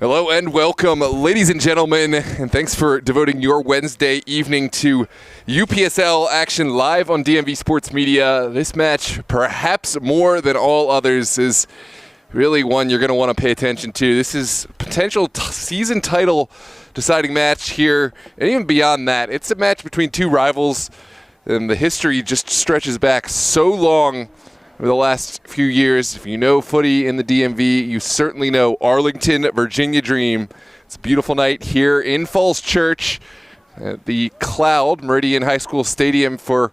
Hello and welcome, ladies and gentlemen, and thanks for devoting your Wednesday evening to UPSL action live on DMV Sports Media. This match, perhaps more than all others, is really one you're going to want to pay attention to. This is potential season title deciding match here, and even beyond that, it's a match between two rivals, and the history just stretches back so long over the last few years. If you know footy in the DMV, you certainly know Arlington, Virginia Dream. It's a beautiful night here in Falls Church at the Cloud Meridian High School Stadium for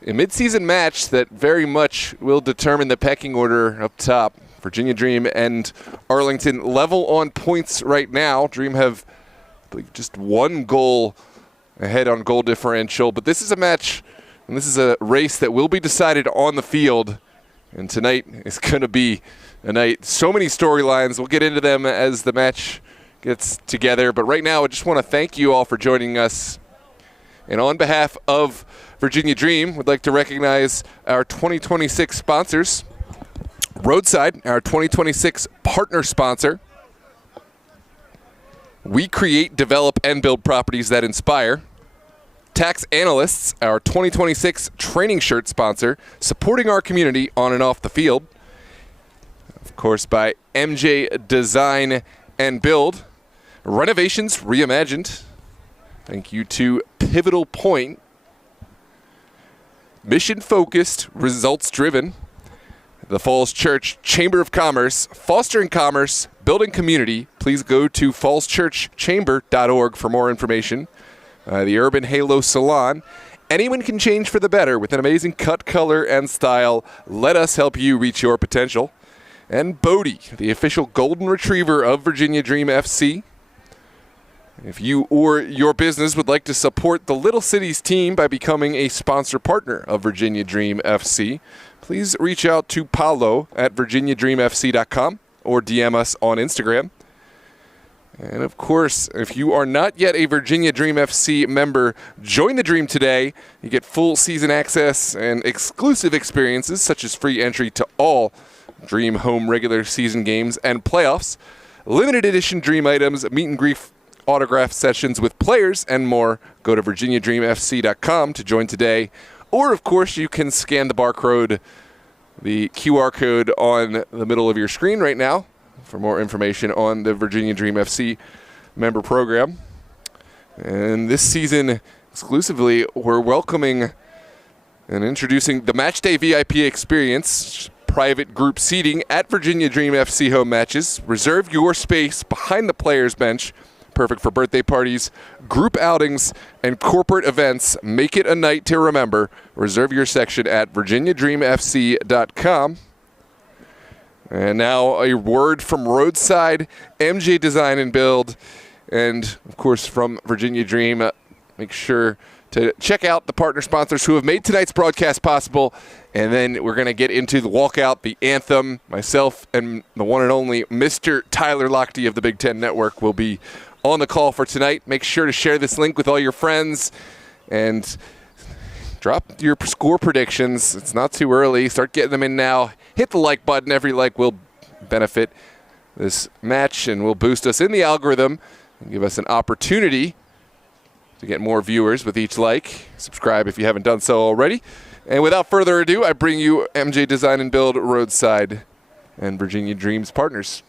a midseason match that very much will determine the pecking order up top. Virginia Dream and Arlington level on points right now. Dream have, I believe, just one goal ahead on goal differential, but this is a match and this is a race that will be decided on the field. And tonight is going to be a night. So many storylines. We'll get into them as the match gets together. But right now, I just want to thank you all for joining us. And on behalf of Virginia Dream, we'd like to recognize our 2026 sponsors. Roadside, our 2026 partner sponsor. We create, develop, and build properties that inspire. Tax Analysts, our 2026 training shirt sponsor, supporting our community on and off the field. Of course, by MJ Design and Build. Renovations Reimagined. Thank you to Pivotal Point. Mission-focused, results-driven. The Falls Church Chamber of Commerce, fostering commerce, building community. Please go to fallschurchchamber.org for more information. The Urban Halo Salon. Anyone can change for the better with an amazing cut, color, and style. Let us help you reach your potential. And Bodie, the official golden retriever of Virginia Dream FC. If you or your business would like to support the Little Cities team by becoming a sponsor partner of Virginia Dream FC, please reach out to Paulo at virginiadreamfc.com or DM us on Instagram. And of course, if you are not yet a Virginia Dream FC member, join the Dream today. You get full season access and exclusive experiences such as free entry to all Dream home regular season games and playoffs, limited edition Dream items, meet and greet autograph sessions with players, and more. Go to virginiadreamfc.com to join today. Or, of course, you can scan the barcode, the QR code on the middle of your screen right now, for more information on the Virginia Dream FC member program. And this season, exclusively, we're welcoming and introducing the Matchday VIP experience, private group seating at Virginia Dream FC home matches. Reserve your space behind the players' bench. Perfect for birthday parties, group outings, and corporate events. Make it a night to remember. Reserve your section at virginiadreamfc.com. And now a word from Roadside, MJ Design and Build, and of course from Virginia Dream. Make sure to check out the partner sponsors who have made tonight's broadcast possible. And then we're going to get into the walkout, the anthem. Myself and the one and only Mr. Tyler Lochte of the Big Ten Network will be on the call for tonight. Make sure to share this link with all your friends and drop your score predictions. It's not too early. Start getting them in now. Hit the like button. Every like will benefit this match and will boost us in the algorithm and give us an opportunity to get more viewers with each like. Subscribe if you haven't done so already. And without further ado, I bring you MJ Design and Build, Roadside, and Virginia Dreams partners.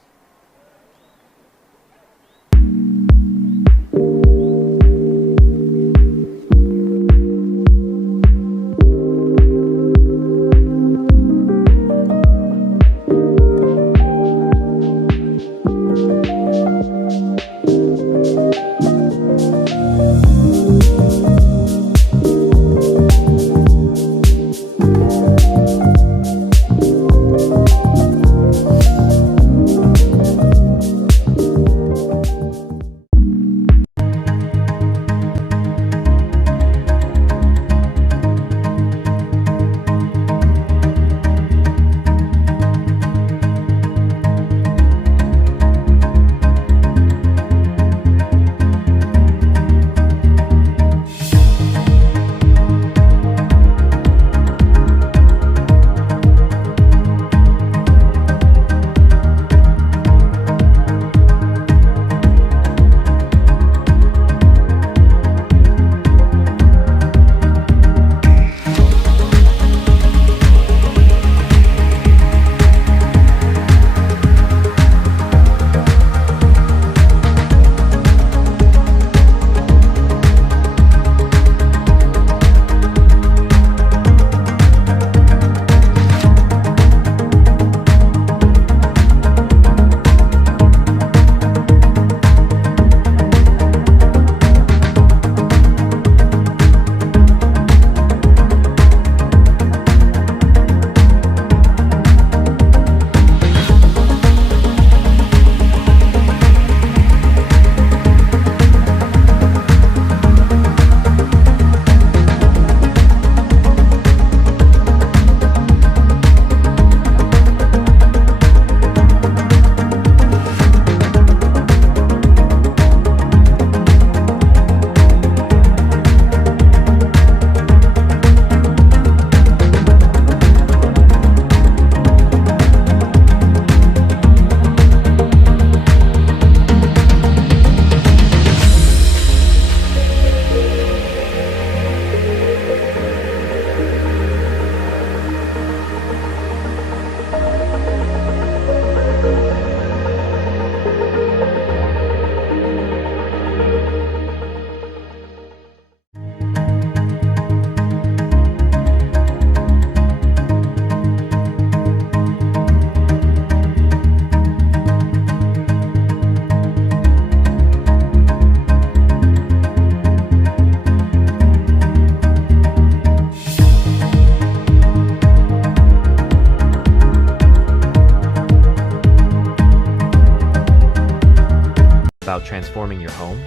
about transforming your home?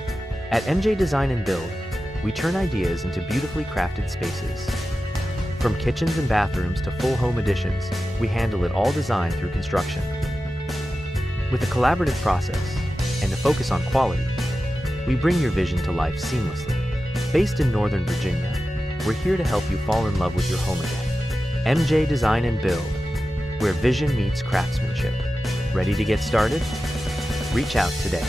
At MJ Design and Build, we turn ideas into beautifully crafted spaces. From kitchens and bathrooms to full home additions, we handle it all design through construction. With a collaborative process and a focus on quality, we bring your vision to life seamlessly. Based in Northern Virginia, we're here to help you fall in love with your home again. MJ Design and Build, where vision meets craftsmanship. Ready to get started? Reach out today.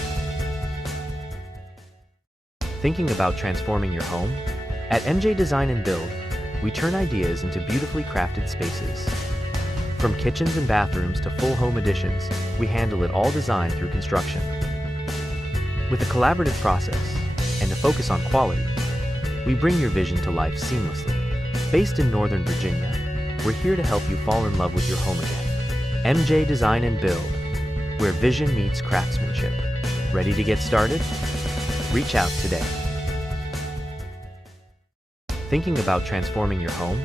Thinking about transforming your home? At MJ Design and Build, we turn ideas into beautifully crafted spaces. From kitchens and bathrooms to full home additions, we handle it all design through construction. With a collaborative process and a focus on quality, we bring your vision to life seamlessly. Based in Northern Virginia, we're here to help you fall in love with your home again. MJ Design and Build, where vision meets craftsmanship. Ready to get started? Reach out today. Thinking about transforming your home?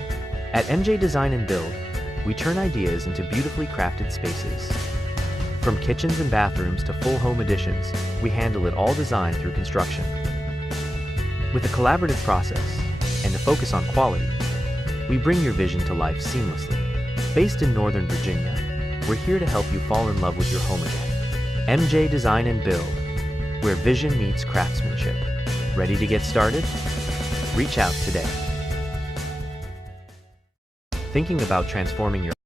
At MJ Design and Build, we turn ideas into beautifully crafted spaces. From kitchens and bathrooms to full home additions, we handle it all design through construction. With a collaborative process and a focus on quality, we bring your vision to life seamlessly. Based in Northern Virginia, we're here to help you fall in love with your home again. MJ Design and Build, where vision meets craftsmanship. Ready to get started? Reach out today. Thinking about transforming your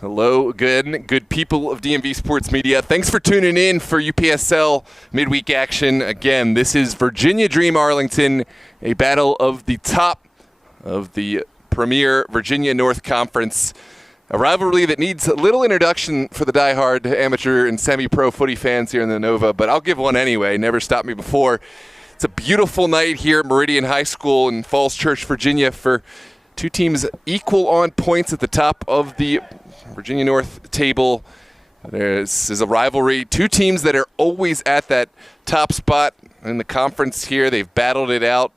Hello, good people of DMV Sports Media. Thanks for tuning in for UPSL midweek action. Again, this is Virginia Dream Arlington, a battle of the top of the premier Virginia North Conference. A rivalry that needs a little introduction for the diehard amateur and semi-pro footy fans here in the Nova, but I'll give one anyway. Never stopped me before. It's a beautiful night here at Meridian High School in Falls Church, Virginia, for two teams equal on points at the top of the Virginia North table. This is a rivalry. Two teams that are always at that top spot in the conference here. They've battled it out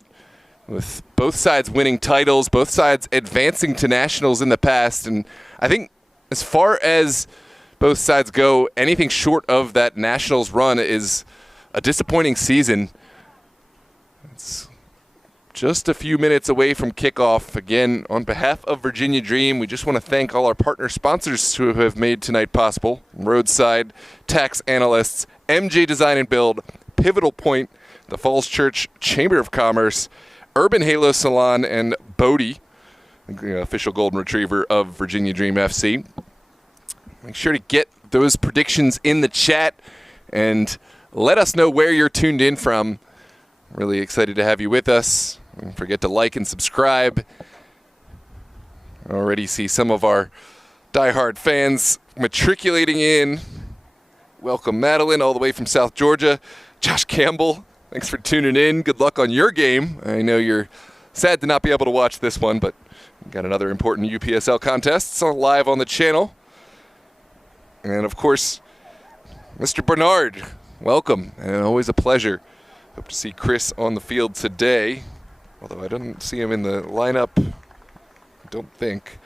with both sides winning titles, both sides advancing to nationals in the past. And I think as far as both sides go, anything short of that nationals run is a disappointing season. It's just a few minutes away from kickoff. Again, on behalf of Virginia Dream, we just want to thank all our partner sponsors who have made tonight possible. Roadside Tax Analysts, MJ Design and Build, Pivotal Point, the Falls Church Chamber of Commerce, Urban Halo Salon, and Bodie, the official golden retriever of Virginia Dream FC. Make sure to get those predictions in the chat and let us know where you're tuned in from. Really excited to have you with us. Don't forget to like and subscribe. I already see some of our diehard fans matriculating in. Welcome, Madeline, all the way from South Georgia. Josh Campbell, thanks for tuning in. Good luck on your game. I know you're sad to not be able to watch this one, but we've got another important UPSL contest live on the channel. And, of course, Mr. Bernard, welcome, and always a pleasure. Hope to see Chris on the field today, although I don't see him in the lineup, I don't think.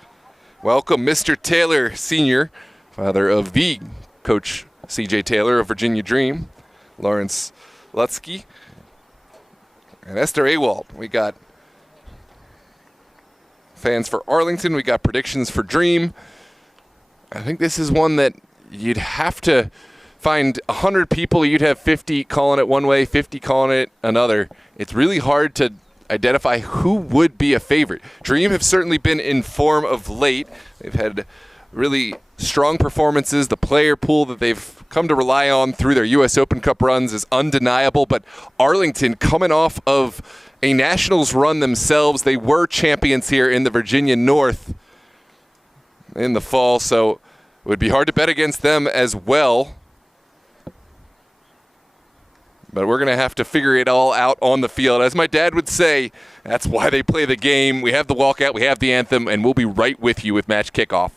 Welcome, Mr. Taylor Sr., father of the coach C.J. Taylor of Virginia Dream, Lawrence Lutsky, and Esther Awald. We got fans for Arlington. We got predictions for Dream. I think this is one that you'd have to find 100 people, you'd have 50 calling it one way, 50 calling it another. It's really hard to identify who would be a favorite. Dream have certainly been in form of late. They've had really strong performances. The player pool that they've come to rely on through their U.S. Open Cup runs is undeniable, but Arlington coming off of a nationals run themselves. They were champions here in the Virginia North in the fall, so it would be hard to bet against them as well. But we're going to have to figure it all out on the field. As my dad would say, that's why they play the game. We have the walkout, we have the anthem, and we'll be right with you with match kickoff.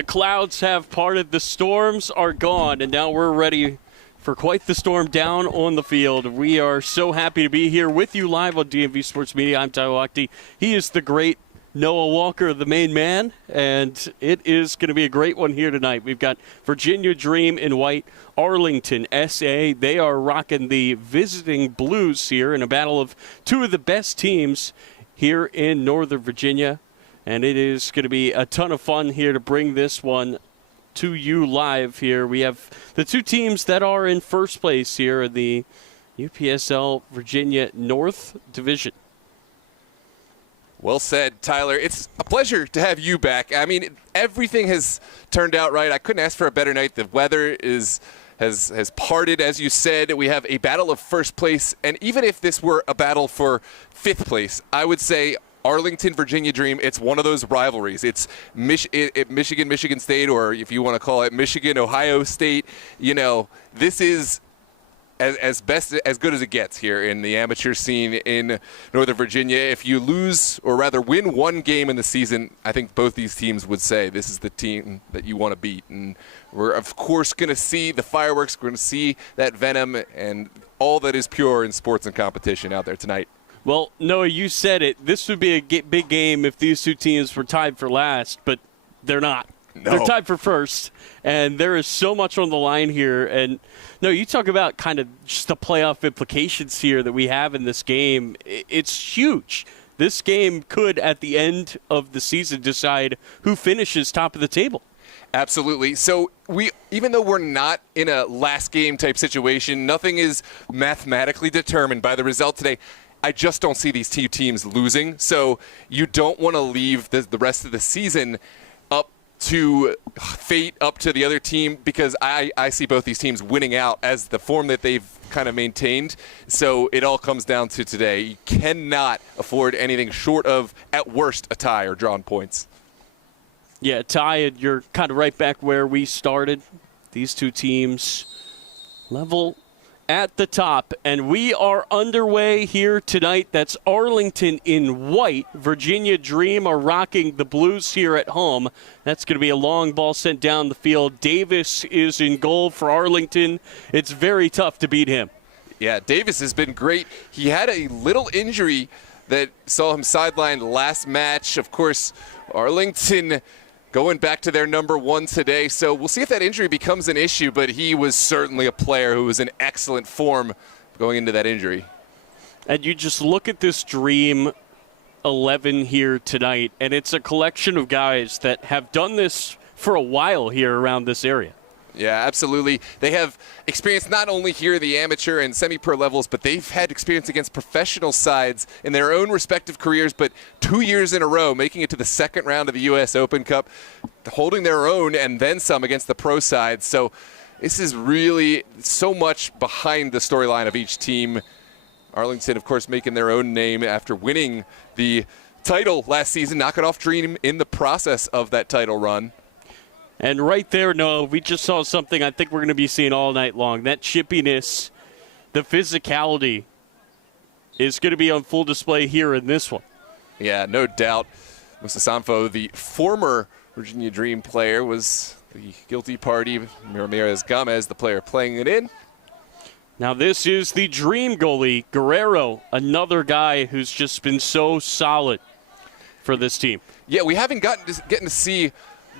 The clouds have parted, the storms are gone, and now we're ready for quite the storm down on the field. We are so happy to be here with you live on DMV Sports Media. I'm Tyler Lochte. He is the great Noah Walker, the main man, and it is going to be a great one here tonight. We've got Virginia Dream in white, Arlington, SA. They are rocking the visiting Blues here in a battle of two of the best teams here in Northern Virginia. And it is going to be a ton of fun here to bring this one to you live here. We have the two teams that are in first place here in the UPSL Virginia North Division. Well said, Tyler. It's a pleasure to have you back. I mean, everything has turned out right. I couldn't ask for a better night. The weather has parted, as you said. We have a battle of first place, and even if this were a battle for fifth place, I would say Arlington, Virginia Dream, it's one of those rivalries. It's Michigan, Michigan State, or if you want to call it Michigan, Ohio State. You know, this is as good as it gets here in the amateur scene in Northern Virginia. If you lose, or rather win one game in the season, I think both these teams would say this is the team that you want to beat. And we're, of course, going to see the fireworks. We're going to see that venom and all that is pure in sports and competition out there tonight. Well, Noah, you said it. This would be a big game if these two teams were tied for last, but they're not. No. They're tied for first, and there is so much on the line here. And, no, you talk about kind of just the playoff implications here that we have in this game. It's huge. This game could, at the end of the season, decide who finishes top of the table. Absolutely. So even though we're not in a last game type situation, nothing is mathematically determined by the result today. I just don't see these two teams losing. So you don't want to leave the rest of the season up to fate, up to the other team, because I see both these teams winning out as the form that they've kind of maintained. So it all comes down to today. You cannot afford anything short of, at worst, a tie or drawn points. Yeah, tie, and you're kind of right back where we started. These two teams level at the top, and we are underway here tonight. That's Arlington in white. Virginia Dream are rocking the Blues here at home. That's going to be a long ball sent down the field. Davis is in goal for Arlington. It's very tough to beat him. Yeah, Davis has been great. He had a little injury that saw him sidelined last match. Of course, Arlington going back to their number one today. So we'll see if that injury becomes an issue, but he was certainly a player who was in excellent form going into that injury. And you just look at this Dream 11 here tonight, and it's a collection of guys that have done this for a while here around this area. Yeah, absolutely. They have experience not only here in the amateur and semi-pro levels, but they've had experience against professional sides in their own respective careers, but 2 years in a row making it to the second round of the U.S. Open Cup, holding their own and then some against the pro side. So this is really so much behind the storyline of each team. Arlington, of course, making their own name after winning the title last season, knocking off Dream in the process of that title run. And right there, Noah, we just saw something I think we're going to be seeing all night long. That chippiness, the physicality is going to be on full display here in this one. Yeah, no doubt. Musa Sanfo, the former Virginia Dream player, was the guilty party. Ramirez Gomez, the player playing it in. Now this is the Dream goalie, Guerrero, another guy who's just been so solid for this team. Yeah, we haven't getting to see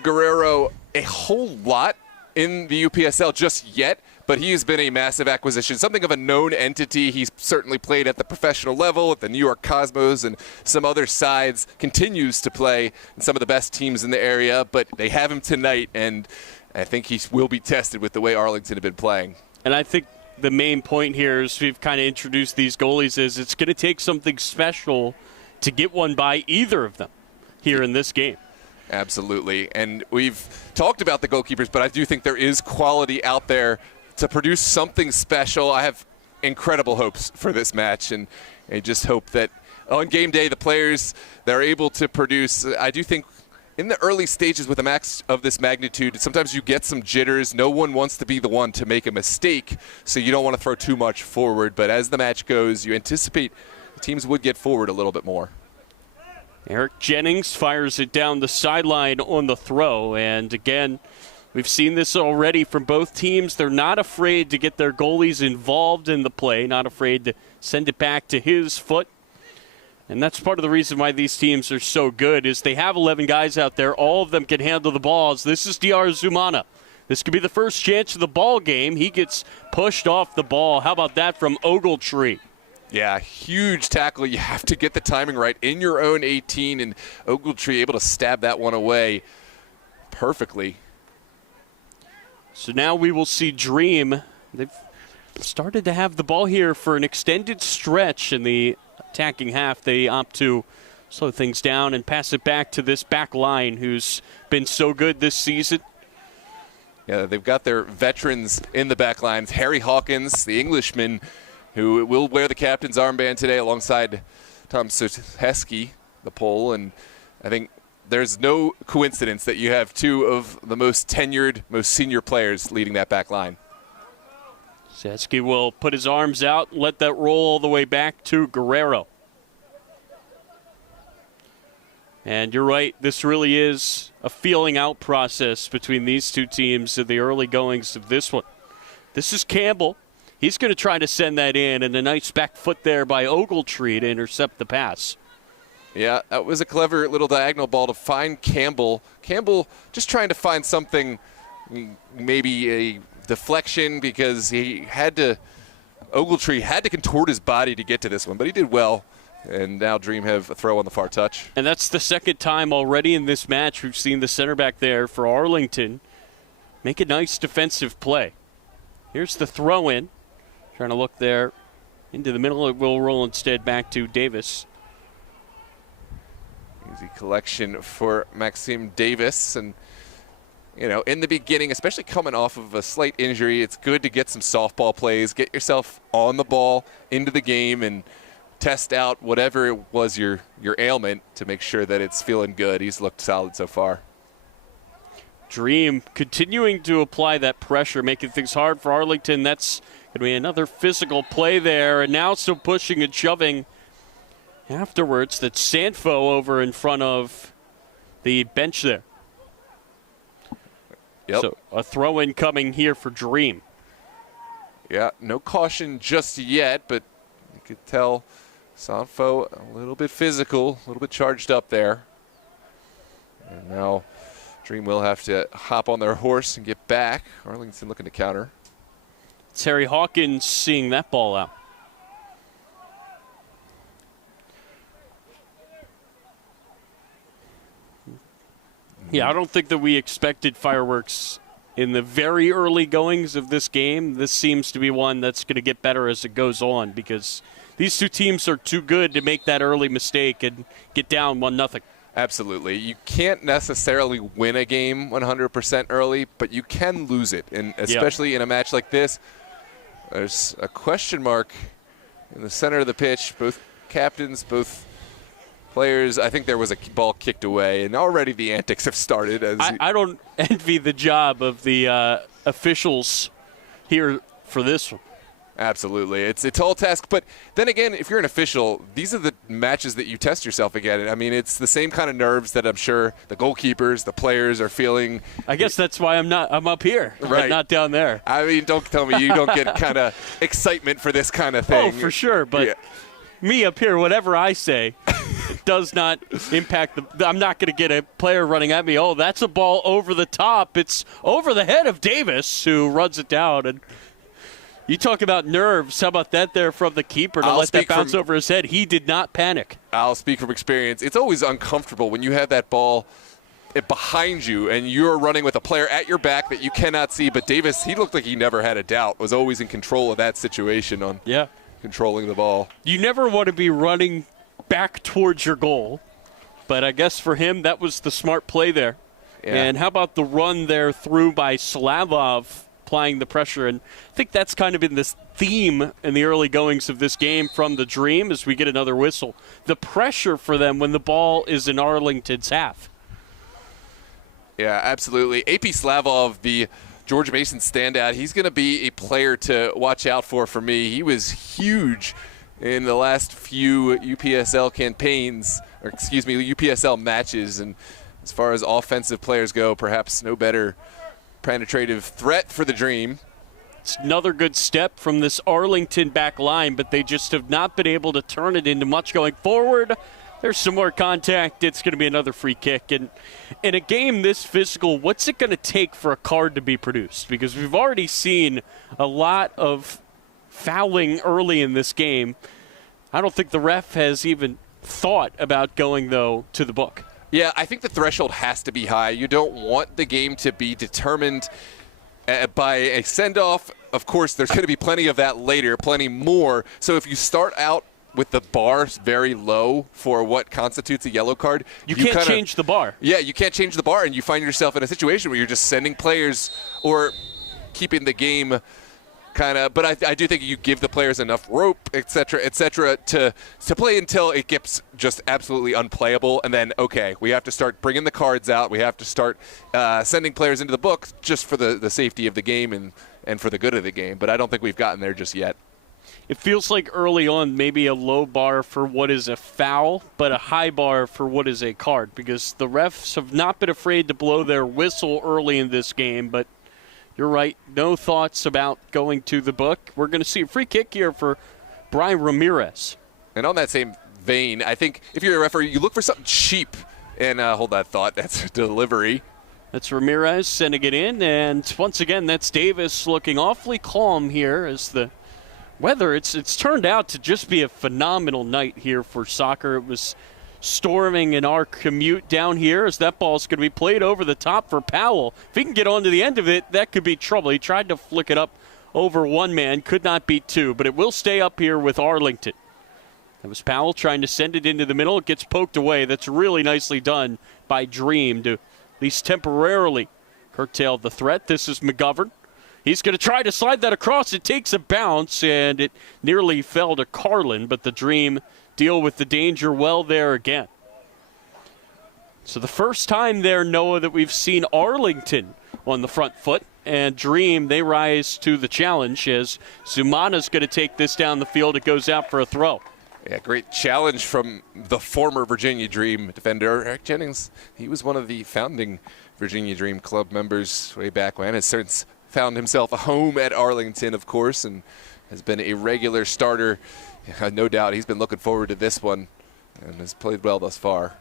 Guerrero a whole lot in the UPSL just yet, but he has been a massive acquisition, something of a known entity. He's certainly played at the professional level at the New York Cosmos and some other sides, continues to play in some of the best teams in the area, but they have him tonight, and I think he will be tested with the way Arlington have been playing. And I think the main point here is we've kind of introduced these goalies is it's going to take something special to get one by either of them here in this game. Absolutely. And we've talked about the goalkeepers, but I do think there is quality out there to produce something special. I have incredible hopes for this match, and I just hope that on game day the players that are able to produce. I do think in the early stages with a match of this magnitude, sometimes you get some jitters. No one wants to be the one to make a mistake, so you don't want to throw too much forward. But as the match goes, you anticipate the teams would get forward a little bit more. Eric Jennings fires it down the sideline on the throw. And again, we've seen this already from both teams. They're not afraid to get their goalies involved in the play, not afraid to send it back to his foot. And that's part of the reason why these teams are so good is they have 11 guys out there. All of them can handle the balls. This is DR Zumana. This could be the first chance of the ball game. He gets pushed off the ball. How about that from Ogletree? Yeah, huge tackle. You have to get the timing right in your own 18, and Ogletree able to stab that one away perfectly. So now we will see Dream. They've started to have the ball here for an extended stretch in the attacking half. They opt to slow things down and pass it back to this back line who's been so good this season. Yeah, they've got their veterans in the back lines. Harry Hawkins, the Englishman, who will wear the captain's armband today alongside Tom Soteski, the Pole. And I think there's no coincidence that you have two of the most tenured, most senior players leading that back line. Soteski will put his arms out, let that roll all the way back to Guerrero. And you're right, this really is a feeling out process between these two teams in the early goings of this one. This is Campbell. He's going to try to send that in, and a nice back foot there by Ogletree to intercept the pass. Yeah, that was a clever little diagonal ball to find Campbell. Campbell just trying to find something, maybe a deflection, because Ogletree had to contort his body to get to this one, but he did well. And now Dream have a throw on the far touch. And that's the second time already in this match we've seen the center back there for Arlington make a nice defensive play. Here's the throw in. Trying to look there into the middle. It will roll instead back to Davis. Easy collection for Maxime Davis. And, you know, in the beginning, especially coming off of a slight injury, it's good to get some softball plays, get yourself on the ball into the game, and test out whatever it was your ailment to make sure that it's feeling good. He's looked solid so far. Dream continuing to apply that pressure, making things hard for Arlington. That's going to be another physical play there. And now still pushing and shoving afterwards. That's Sanfo over in front of the bench there. Yep. So a throw-in coming here for Dream. Yeah, no caution just yet, but you could tell Sanfo a little bit physical, a little bit charged up there. And now Dream will have to hop on their horse and get back. Arlington looking to counter. It's Harry Hawkins seeing that ball out. Yeah, I don't think that we expected fireworks in the very early goings of this game. This seems to be one that's going to get better as it goes on because these two teams are too good to make that early mistake and get down 1-0. Absolutely. You can't necessarily win a game 100% early, but you can lose it. And especially in a match like this, there's a question mark in the center of the pitch. Both captains, both players, I think there was a ball kicked away, and already the antics have started. I don't envy the job of the officials here for this one. Absolutely. It's a tall task. But then again, if you're an official, these are the matches that you test yourself again. I mean, it's the same kind of nerves that I'm sure the goalkeepers, the players are feeling. I guess that's why I'm up here, right? Not down there. I mean, don't tell me you don't get kind of excitement for this kind of thing. Oh, for sure. But me up here, whatever I say does not impact I'm not going to get a player running at me. Oh, that's a ball over the top. It's over the head of Davis, who runs it down. And you talk about nerves. How about that there from the keeper to let that bounce over his head? He did not panic. I'll speak from experience. It's always uncomfortable when you have that ball behind you and you're running with a player at your back that you cannot see. But Davis, he looked like he never had a doubt, was always in control of that situation on controlling the ball. You never want to be running back towards your goal, but I guess for him that was the smart play there. Yeah. And how about the run there through by Slavov, applying the pressure? And I think that's kind of been this theme in the early goings of this game from the Dream as we get another whistle. The pressure for them when the ball is in Arlington's half. Yeah, absolutely. AP Slavov, the George Mason standout, he's going to be a player to watch out for me. He was huge in the last few UPSL campaigns, or excuse me, UPSL matches. And as far as offensive players go, perhaps no better penetrative threat for the Dream. It's another good step from this Arlington back line, but they just have not been able to turn it into much going forward. There's some more contact. It's going to be another free kick. And in a game this physical, what's it going to take for a card to be produced? Because we've already seen a lot of fouling early in this game. I don't think the ref has even thought about going, though, to the book. Yeah, I think the threshold has to be high. You don't want the game to be determined by a send-off. Of course, there's going to be plenty of that later, plenty more. So if you start out with the bar very low for what constitutes a yellow card, you can't change the bar. Yeah, you can't change the bar, and you find yourself in a situation where you're just sending players or keeping the game kind of. But I do think you give the players enough rope, et cetera, to play until it gets just absolutely unplayable. And then, okay, we have to start bringing the cards out. We have to start sending players into the book just for the safety of the game and for the good of the game. But I don't think we've gotten there just yet. It feels like early on maybe a low bar for what is a foul, but a high bar for what is a card, because the refs have not been afraid to blow their whistle early in this game. But you're right, no thoughts about going to the book. We're going to see a free kick here for Brian Ramirez. And on that same vein, I think if you're a referee, you look for something cheap. And hold that thought, that's delivery. That's Ramirez sending it in, and once again, that's Davis looking awfully calm here as the weather, it's turned out to just be a phenomenal night here for soccer. It was storming in our commute down here as that ball's going to be played over the top for Powell. If he can get onto the end of it, that could be trouble. He tried to flick it up over one man, could not beat two, but it will stay up here with Arlington. That was Powell trying to send it into the middle. It gets poked away. That's really nicely done by Dream to at least temporarily curtail the threat. This is McGovern. He's going to try to slide that across. It takes a bounce, and it nearly fell to Carlin, but the Dream deal with the danger well there again. So the first time there, Noah, that we've seen Arlington on the front foot, and Dream, they rise to the challenge as Zumana's going to take this down the field. It goes out for a throw. Yeah, great challenge from the former Virginia Dream defender, Eric Jennings. He was one of the founding Virginia Dream club members way back when. Has since found himself a home at Arlington, of course, and has been a regular starter. No doubt he's been looking forward to this one and has played well thus far.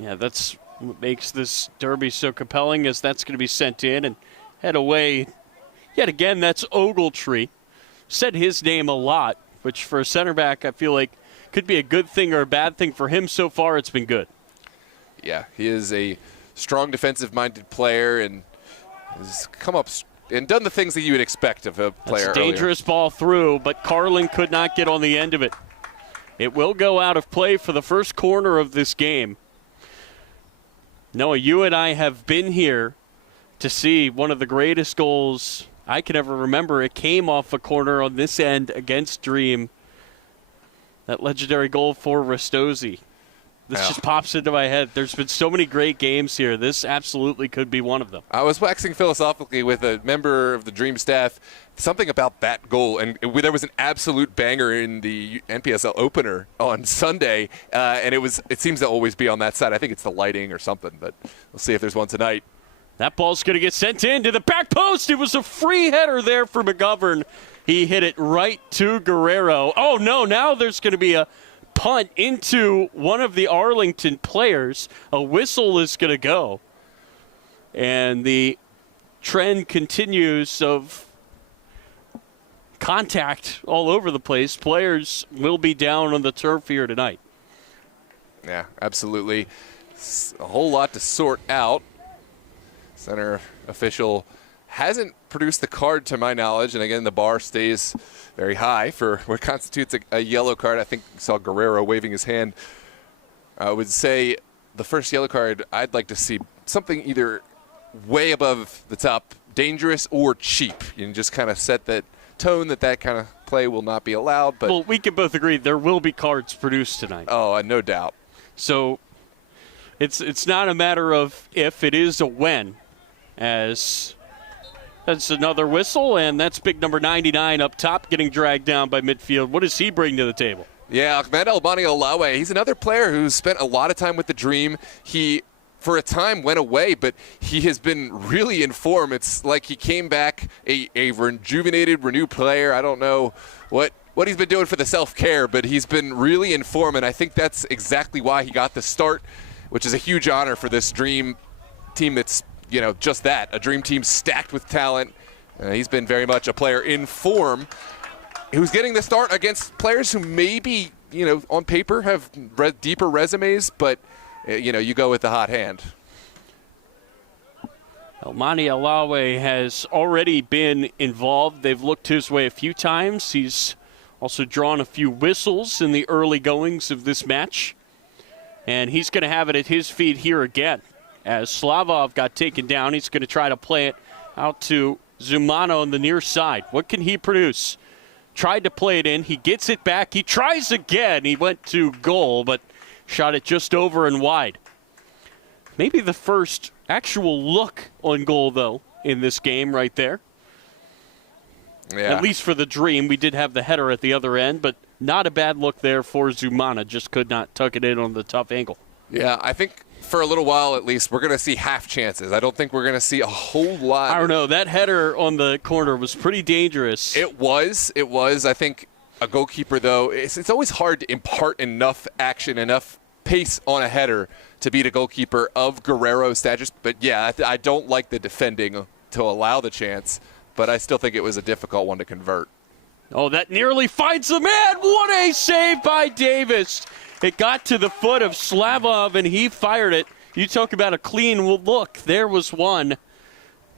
Yeah, that's what makes this derby so compelling, as that's going to be sent in and head away. Yet again, that's Ogletree. Said his name a lot, which for a center back I feel like could be a good thing or a bad thing. For him so far, it's been good. Yeah, he is a strong defensive-minded player and has come up and done the things that you would expect of a player. That's a dangerous ball through, but Carlin could not get on the end of it. It will go out of play for the first corner of this game. Noah, you and I have been here to see one of the greatest goals I can ever remember. It came off a corner on this end against Dream. That legendary goal for Rastosi. This just pops into my head. There's been so many great games here. This absolutely could be one of them. I was waxing philosophically with a member of the Dream staff, something about that goal, and there was an absolute banger in the NPSL opener on Sunday, and it seems to always be on that side. I think it's the lighting or something, but we'll see if there's one tonight. That ball's going to get sent in to the back post. It was a free header there for McGovern. He hit it right to Guerrero. Oh, no, now there's going to be a punt into one of the Arlington players. A whistle is going to go. And the trend continues of contact all over the place. Players will be down on the turf here tonight. Yeah, absolutely. It's a whole lot to sort out. Center official hasn't produced the card to my knowledge, and again, the bar stays very high for what constitutes a yellow card. I think I saw Guerrero waving his hand. I would say the first yellow card, I'd like to see something either way above the top, dangerous or cheap. You can just kind of set that tone that kind of play will not be allowed. But well, we can both agree there will be cards produced tonight. Oh, no doubt. So it's not a matter of if, it is a when, as That's another whistle, and that's big number 99 up top getting dragged down by midfield. What does he bring to the table? Yeah, Ahmed Almani Olawe, he's another player who's spent a lot of time with the Dream. He, for a time, went away, but he has been really in form. It's like he came back a rejuvenated, renewed player. I don't know what he's been doing for the self-care, but he's been really in form, and I think that's exactly why he got the start, which is a huge honor for this Dream team that's, just that, a Dream team stacked with talent. He's been very much a player in form who's getting the start against players who maybe, on paper have deeper resumes, but, you go with the hot hand. Almani Alawe has already been involved. They've looked his way a few times. He's also drawn a few whistles in the early goings of this match. And he's going to have it at his feet here again. As Slavov got taken down, he's going to try to play it out to Zumano on the near side. What can he produce? Tried to play it in. He gets it back. He tries again. He went to goal, but shot it just over and wide. Maybe the first actual look on goal, though, in this game right there. Yeah. At least for the Dream. We did have the header at the other end, but not a bad look there for Zumana. Just could not tuck it in on the tough angle. Yeah, I think for a little while at least, we're going to see half chances. I don't think we're going to see a whole lot. I don't know. That header on the corner was pretty dangerous. It was. I think a goalkeeper, though, it's always hard to impart enough action, enough pace on a header to beat a goalkeeper of Guerrero's status. But, yeah, I don't like the defending to allow the chance, but I still think it was a difficult one to convert. Oh, that nearly finds the man. What a save by Davis. It got to the foot of Slavov, and he fired it. You talk about a clean look. There was one.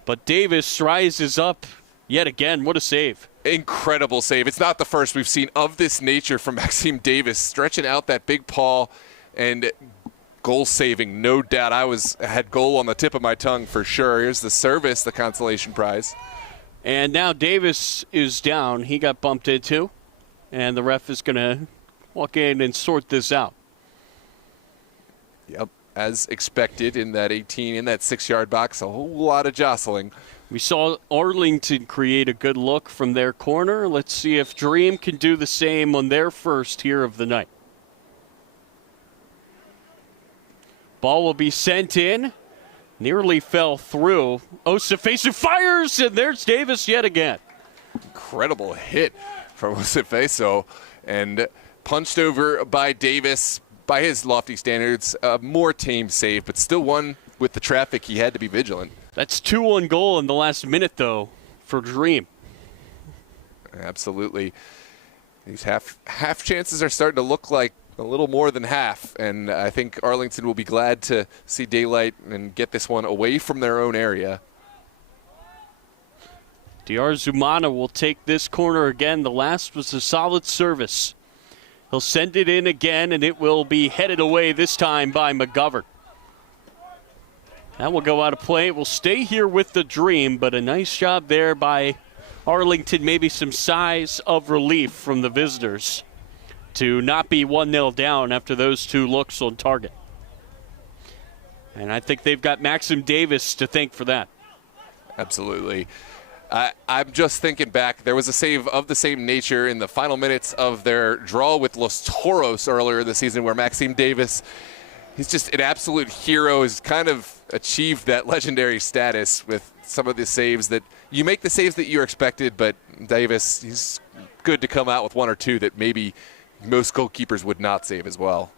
But Davis rises up yet again. What a save. Incredible save. It's not the first we've seen of this nature from Maxime Davis, stretching out that big paw and goal saving, no doubt. I had goal on the tip of my tongue for sure. Here's the service, the consolation prize. And now Davis is down. He got bumped into, and the ref is going to walk in and sort this out. Yep, as expected in that 18, in that 6-yard box, a whole lot of jostling. We saw Arlington create a good look from their corner. Let's see if Dream can do the same on their first here of the night. Ball will be sent in. Nearly fell through. Osifesu fires, and there's Davis yet again. Incredible hit from Osifesu, and punched over by Davis by his lofty standards. More tame save, but still one with the traffic. He had to be vigilant. That's 2 on goal in the last minute, though, for Dream. Absolutely. These half chances are starting to look like a little more than half, and I think Arlington will be glad to see daylight and get this one away from their own area. DR Zumana will take this corner again. The last was a solid service. He'll send it in again, and it will be headed away this time by McGovern. That will go out of play. It will stay here with the Dream, but a nice job there by Arlington. Maybe some size of relief from the visitors to not be 1-0 down after those 2 looks on target. And I think they've got Maxim Davis to thank for that. Absolutely. I'm just thinking back. There was a save of the same nature in the final minutes of their draw with Los Toros earlier this season where Maxime Davis, he's just an absolute hero. He's kind of achieved that legendary status with some of the saves that you make the saves that you're expected, but Davis, he's good to come out with 1 or 2 that maybe most goalkeepers would not save as well.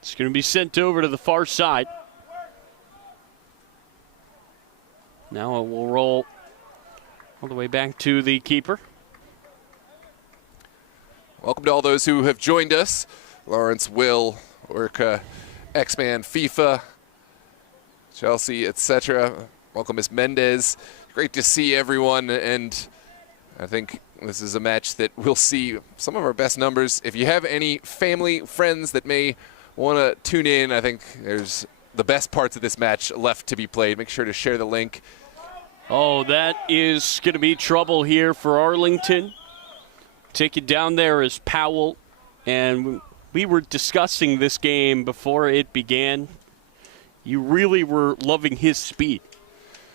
It's going to be sent over to the far side. Now it will roll all the way back to the keeper. Welcome to all those who have joined us. Lawrence, Will, Orca, X-Man, FIFA, Chelsea, etc. Welcome, Ms. Mendez. Great to see everyone, and I think this is a match that we'll see some of our best numbers. If you have any family, friends that may want to tune in, I think there's the best parts of this match left to be played. Make sure to share the link. Oh, that is going to be trouble here for Arlington. Taken down there is Powell, and we were discussing this game before it began. You really were loving his speed.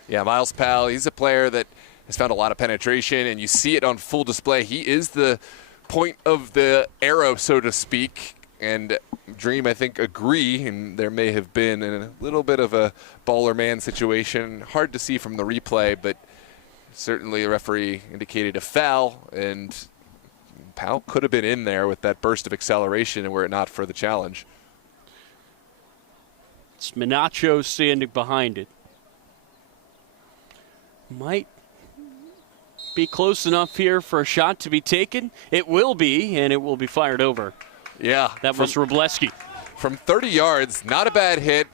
Yeah, Miles Powell, he's a player that has found a lot of penetration, and you see it on full display. He is the point of the arrow, so to speak, and Dream, I think, agree, and there may have been a little bit of a baller man situation. Hard to see from the replay, but certainly the referee indicated a foul, and Powell could have been in there with that burst of acceleration and were it not for the challenge. It's Minacho standing behind it. Might be close enough here for a shot to be taken. It will be, and it will be fired over. Yeah. That was Robleski. From 30 yards, not a bad hit.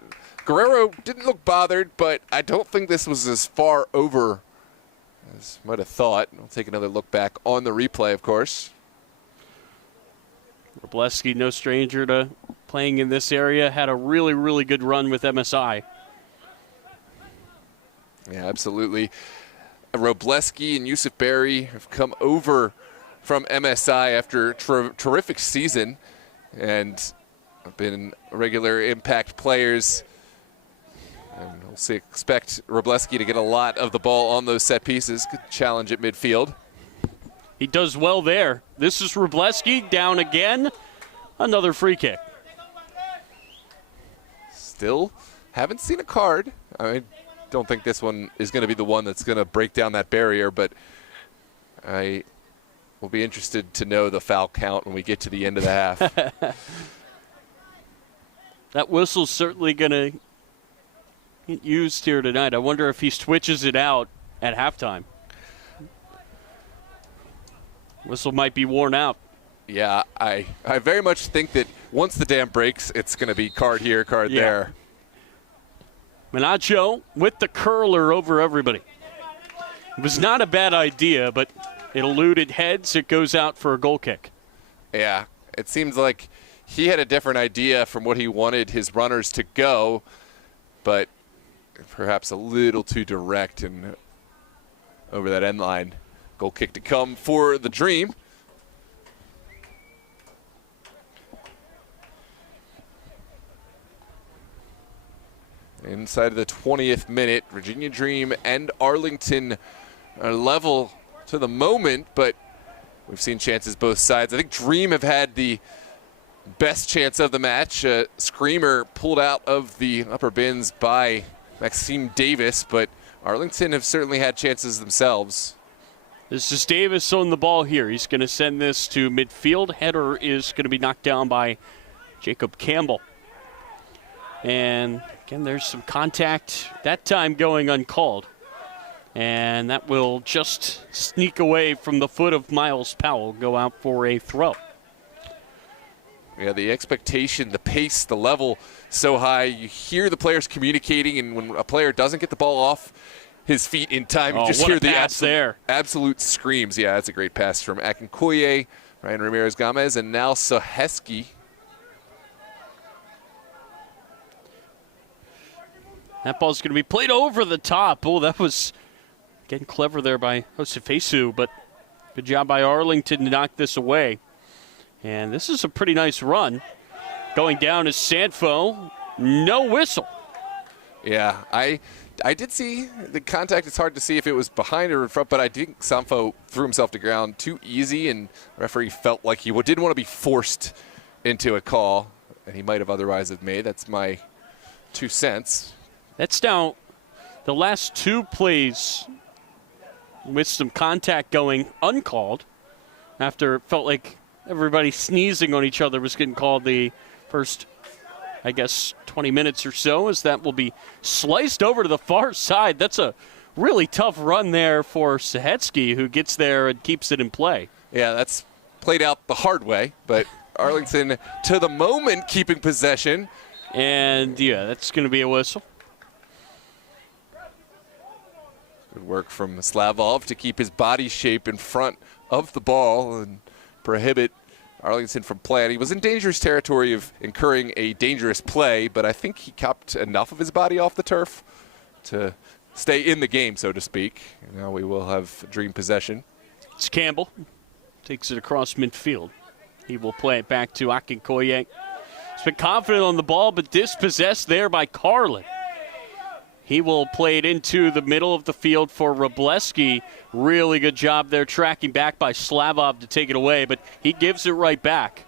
Guerrero didn't look bothered, but I don't think this was as far over as might have thought. We'll take another look back on the replay, of course. Robleski, no stranger to playing in this area, had a really, really good run with MSI. Yeah, absolutely. Robleski and Yusuf Berry have come over from MSI after a terrific season and have been regular impact players. And we'll expect Robleski to get a lot of the ball on those set pieces. Good challenge at midfield. He does well there. This is Robleski down again. Another free kick. Still haven't seen a card. I don't think this one is going to be the one that's going to break down that barrier, but I will be interested to know the foul count when we get to the end of the half. That whistle's certainly going to get used here tonight. I wonder if he switches it out at halftime. Whistle might be worn out. Yeah, I very much think that once the dam breaks, it's going to be card here, card there. Minacho with the curler over everybody. It was not a bad idea, but it eluded heads. It goes out for a goal kick. Yeah, it seems like he had a different idea from what he wanted his runners to go, but perhaps a little too direct and over that end line. Goal kick to come for the Dream. Inside of the 20th minute, Virginia Dream and Arlington are level to the moment, but we've seen chances both sides. I think Dream have had the best chance of the match. Screamer pulled out of the upper bins by Maxime Davis, but Arlington have certainly had chances themselves. This is Davis on the ball here. He's going to send this to midfield. Header is going to be knocked down by Jacob Campbell. And again, there's some contact, that time going uncalled. And that will just sneak away from the foot of Miles Powell, go out for a throw. Yeah, the expectation, the pace, the level so high. You hear the players communicating, and when a player doesn't get the ball off his feet in time, you just hear the absolute screams. Yeah, that's a great pass from Akinkoye, Ryan Ramirez-Gomez, and now Soheski. That ball's going to be played over the top. Oh, that was getting clever there by Josefesu, but good job by Arlington to knock this away. And this is a pretty nice run. Going down is Sanfo. No whistle. Yeah, I did see the contact. It's hard to see if it was behind or in front, but I think Sanfo threw himself to ground too easy, and the referee felt like he didn't want to be forced into a call, and he might have otherwise have made. That's my 2 cents. That's now the last two plays with some contact going uncalled after it felt like everybody sneezing on each other was getting called the first, I guess, 20 minutes or so, as that will be sliced over to the far side. That's a really tough run there for Soheski, who gets there and keeps it in play. Yeah, that's played out the hard way, but Arlington, to the moment, keeping possession. And, yeah, that's going to be a whistle. Good work from Slavov to keep his body shape in front of the ball and prohibit Arlington from play. And he was in dangerous territory of incurring a dangerous play, but I think he kept enough of his body off the turf to stay in the game, so to speak. And now we will have Dream possession. It's Campbell. Takes it across midfield. He will play it back to Akinkoye. He's been confident on the ball, but dispossessed there by Carlin. He will play it into the middle of the field for Robleski. Really good job there, tracking back by Slavov to take it away, but he gives it right back.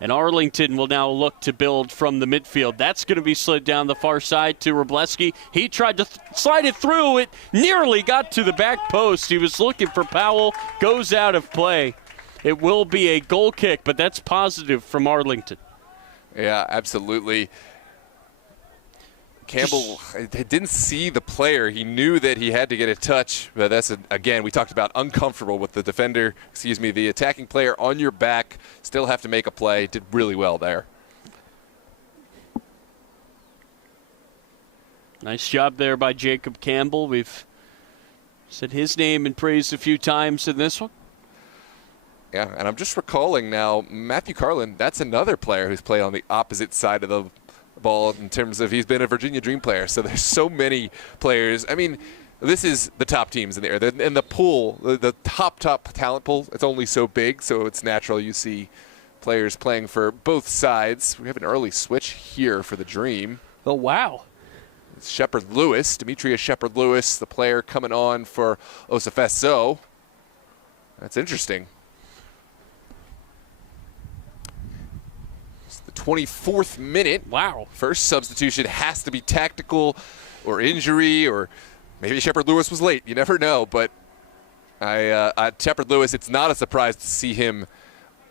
And Arlington will now look to build from the midfield. That's going to be slid down the far side to Robleski. He tried to slide it through. It nearly got to the back post. He was looking for Powell. Goes out of play. It will be a goal kick, but that's positive from Arlington. Yeah, absolutely. Campbell didn't see the player. He knew that he had to get a touch, but that's, again, we talked about uncomfortable with the defender, the attacking player on your back, still have to make a play. Did really well there. Nice job there by Jacob Campbell. We've said his name and praised a few times in this one. Yeah, and I'm just recalling now, Matthew Carlin, that's another player who's played on the opposite side of the ball in terms of he's been a Virginia Dream player. So there's so many players. I mean, this is the top teams in the area. And the pool, the top talent pool, it's only so big, so it's natural you see players playing for both sides. We have an early switch here for the Dream. Oh, wow. It's Shepard Lewis, Demetrius Shepard Lewis, the player coming on for Osafeso. That's interesting. 24th minute. Wow. First substitution has to be tactical or injury, or maybe Shepard Lewis was late. You never know. But Shepard Lewis, it's not a surprise to see him.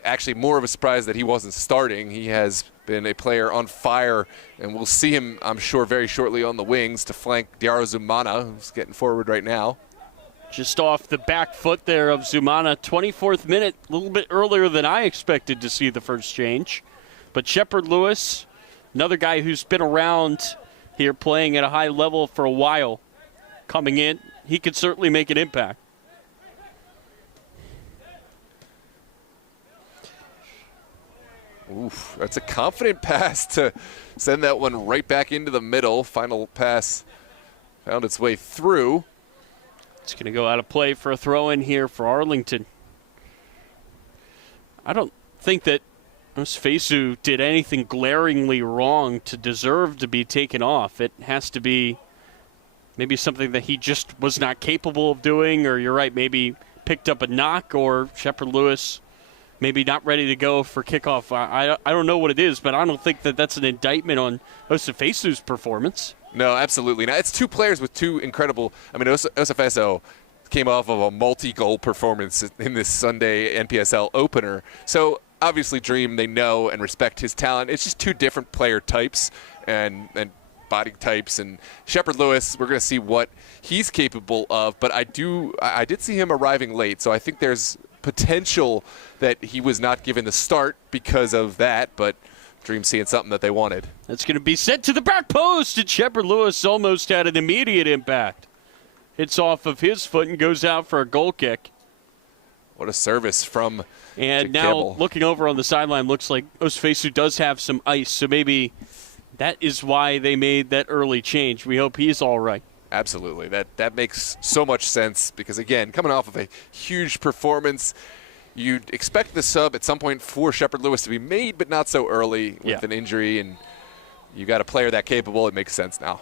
Actually, more of a surprise that he wasn't starting. He has been a player on fire, and we'll see him, I'm sure, very shortly on the wings to flank Diarra Zumana, who's getting forward right now. Just off the back foot there of Zumana. 24th minute, a little bit earlier than I expected to see the first change. But Shepard Lewis, another guy who's been around here playing at a high level for a while, coming in, he could certainly make an impact. Oof, that's a confident pass to send that one right back into the middle. Final pass found its way through. It's going to go out of play for a throw-in here for Arlington. I don't think that Osafesu did anything glaringly wrong to deserve to be taken off. It has to be maybe something that he just was not capable of doing, or you're right, maybe picked up a knock, or Shepard Lewis maybe not ready to go for kickoff. I don't know what it is, but I don't think that that's an indictment on Osafesu's performance. No, absolutely not. It's two players with two incredible. I mean, Osafeso came off of a multi-goal performance in this Sunday NPSL opener. So obviously, Dream, they know and respect his talent. It's just two different player types and body types. And Shepard Lewis, we're going to see what he's capable of. But I did see him arriving late, so I think there's potential that he was not given the start because of that. But Dream seeing something that they wanted. That's going to be sent to the back post, and Shepard Lewis almost had an immediate impact. Hits off of his foot and goes out for a goal kick. What a service from And now Campbell. Looking over on the sideline, looks like Osafesu does have some ice, so maybe that is why they made that early change. We hope he's all right. Absolutely. That makes so much sense because, again, coming off of a huge performance, you'd expect the sub at some point for Shepard Lewis to be made, but not so early with an injury, and you got a player that capable. It makes sense now.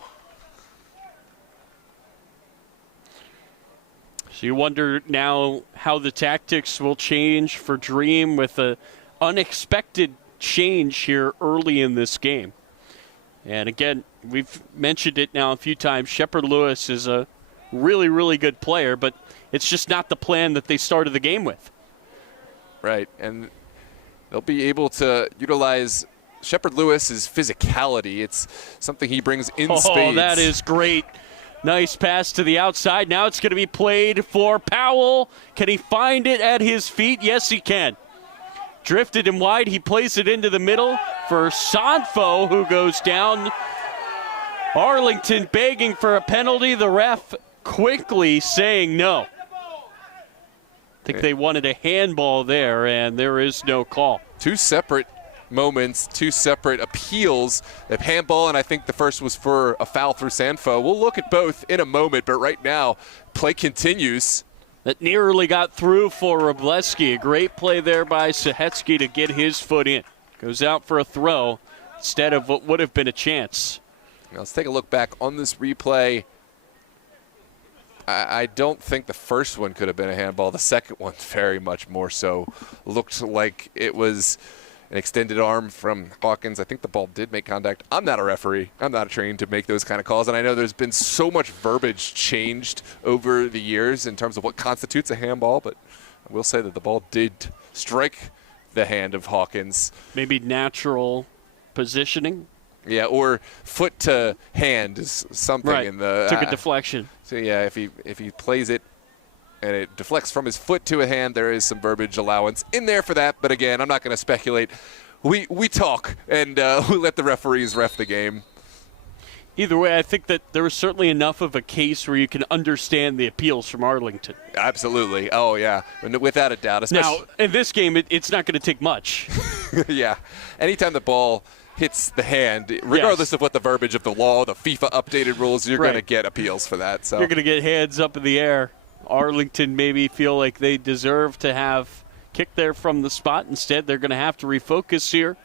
So you wonder now how the tactics will change for Dream with an unexpected change here early in this game. And again, we've mentioned it now a few times. Shepard Lewis is a really, really good player, but it's just not the plan that they started the game with. Right, and they'll be able to utilize Shepard Lewis's physicality. It's something he brings in spades. Oh, that is great. Nice pass to the outside. Now it's going to be played for Powell. Can he find it at his feet? Yes, he can. Drifted him wide. He plays it into the middle for Sanfo, who goes down. Arlington begging for a penalty. The ref quickly saying no. I think they wanted a handball there, and there is no call. Two separate moments, two separate appeals of handball, and I think the first was for a foul through Sanfo. We'll look at both in a moment, but right now, play continues. That nearly got through for Robleski. A great play there by Sahetsky to get his foot in. Goes out for a throw instead of what would have been a chance. Now let's take a look back on this replay. I don't think the first one could have been a handball. The second one very much more so. Looked like it was an extended arm from Hawkins. I think the ball did make contact. I'm not a referee. I'm not trained to make those kind of calls. And I know there's been so much verbiage changed over the years in terms of what constitutes a handball, but I will say that the ball did strike the hand of Hawkins. Maybe natural positioning. Yeah, or foot to hand is something right. in the took a deflection. So yeah, if he plays it and it deflects from his foot to a hand, there is some verbiage allowance in there for that. But again, I'm not going to speculate. We talk and we let the referees ref the game. Either way, I think that there was certainly enough of a case where you can understand the appeals from Arlington. Absolutely. Oh yeah, without a doubt. Now in this game, it's not going to take much. Yeah, anytime the ball hits the hand, regardless of what the verbiage of the law, the FIFA updated rules, you're going to get appeals for that. So you're going to get hands up in the air. Arlington maybe feel like they deserve to have kicked there from the spot. Instead, they're going to have to refocus here.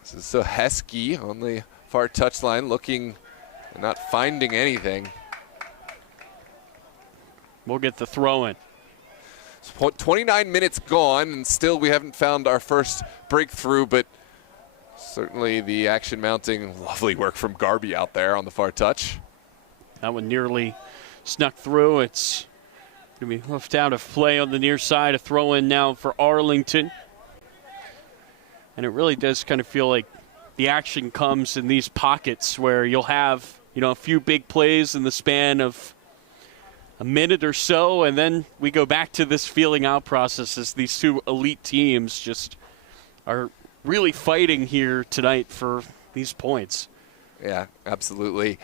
This is so Heskey on the far touchline, looking and not finding anything. We'll get the throw in. 29 minutes gone, and still we haven't found our first breakthrough, but certainly the action mounting. Lovely work from Garby out there on the far touch. That one nearly snuck through. It's going to be left out of play on the near side. A throw in now for Arlington. And it really does kind of feel like the action comes in these pockets where you'll have, a few big plays in the span of a minute or so, and then we go back to this feeling out process as these two elite teams just are really fighting here tonight for these points. Yeah, absolutely.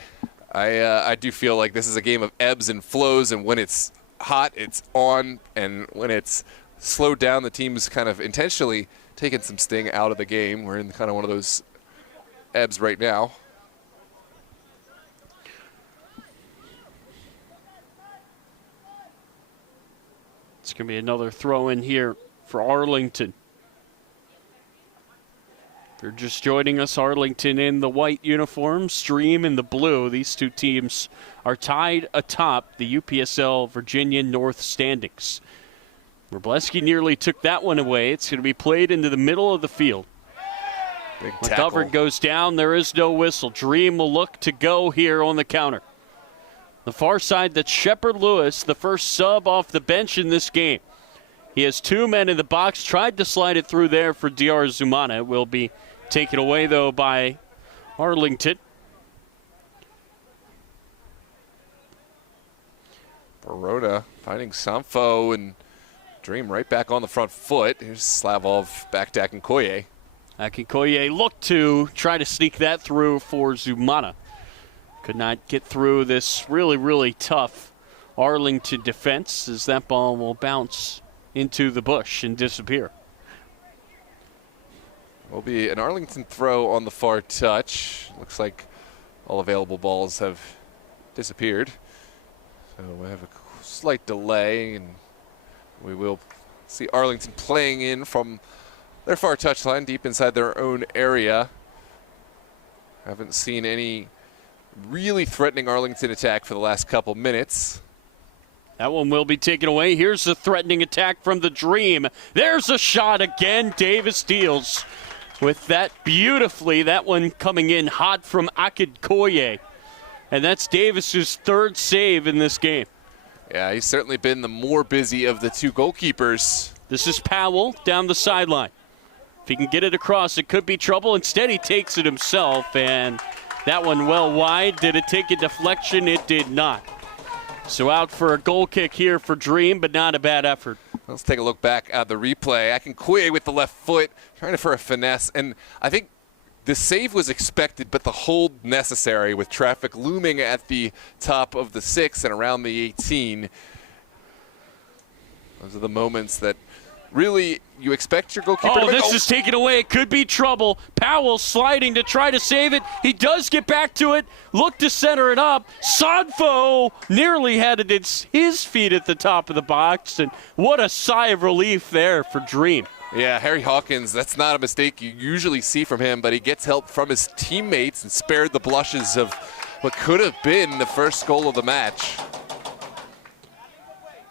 I do feel like this is a game of ebbs and flows, and when it's hot, it's on, and when it's slowed down, the team's kind of intentionally taking some sting out of the game. We're in kind of one of those ebbs right now. It's going to be another throw in here for Arlington. They're just joining us. Arlington in the white uniform, Stream in the blue. These two teams are tied atop the UPSL Virginia North standings. Wroblewski nearly took that one away. It's going to be played into the middle of the field. Big tackle. McGovern goes down. There is no whistle. Dream will look to go here on the counter. The far side, that's Shepard Lewis, the first sub off the bench in this game. He has two men in the box, tried to slide it through there for DR Zumana. It will be taken away, though, by Arlington. Baroda finding Samfo and Dream right back on the front foot. Here's Slavov back to Akinkoye. Akinkoye looked to try to sneak that through for Zumana. Could not get through this really, really tough Arlington defense as that ball will bounce into the bush and disappear. Will be an Arlington throw on the far touch. Looks like all available balls have disappeared. So we have a slight delay, and we will see Arlington playing in from their far touchline deep inside their own area. Haven't seen any really threatening Arlington attack for the last couple minutes. That one will be taken away. Here's a threatening attack from the Dream. There's a shot again. Davis deals with that beautifully. That one coming in hot from Akinkoye. And that's Davis's third save in this game. Yeah, he's certainly been the more busy of the two goalkeepers. This is Powell down the sideline. If he can get it across, it could be trouble. Instead, he takes it himself, and that one well wide. Did it take a deflection? It did not. So out for a goal kick here for Dream, but not a bad effort. Let's take a look back at the replay. Akinkoye with the left foot, trying for a finesse. And I think the save was expected, but the hold necessary with traffic looming at the top of the 6 and around the 18. Those are the moments that really you expect your goalkeeper to this is taken away. It could be trouble. Powell sliding to try to save it. He does get back to it. Look to center it up. Sanfo nearly had it at his feet at the top of the box. And what a sigh of relief there for Dream. Yeah, Harry Hawkins, that's not a mistake you usually see from him, but he gets help from his teammates and spared the blushes of what could have been the first goal of the match.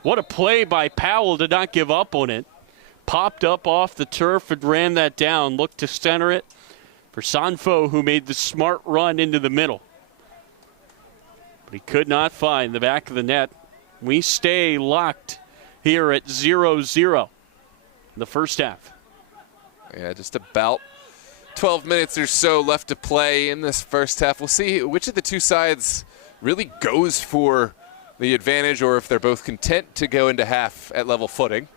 What a play by Powell to not give up on it. Popped up off the turf and ran that down. Looked to center it for Sanfo, who made the smart run into the middle. But he could not find the back of the net. We stay locked here at 0-0 in the first half. Yeah, just about 12 minutes or so left to play in this first half. We'll see which of the two sides really goes for the advantage, or if they're both content to go into half at level footing.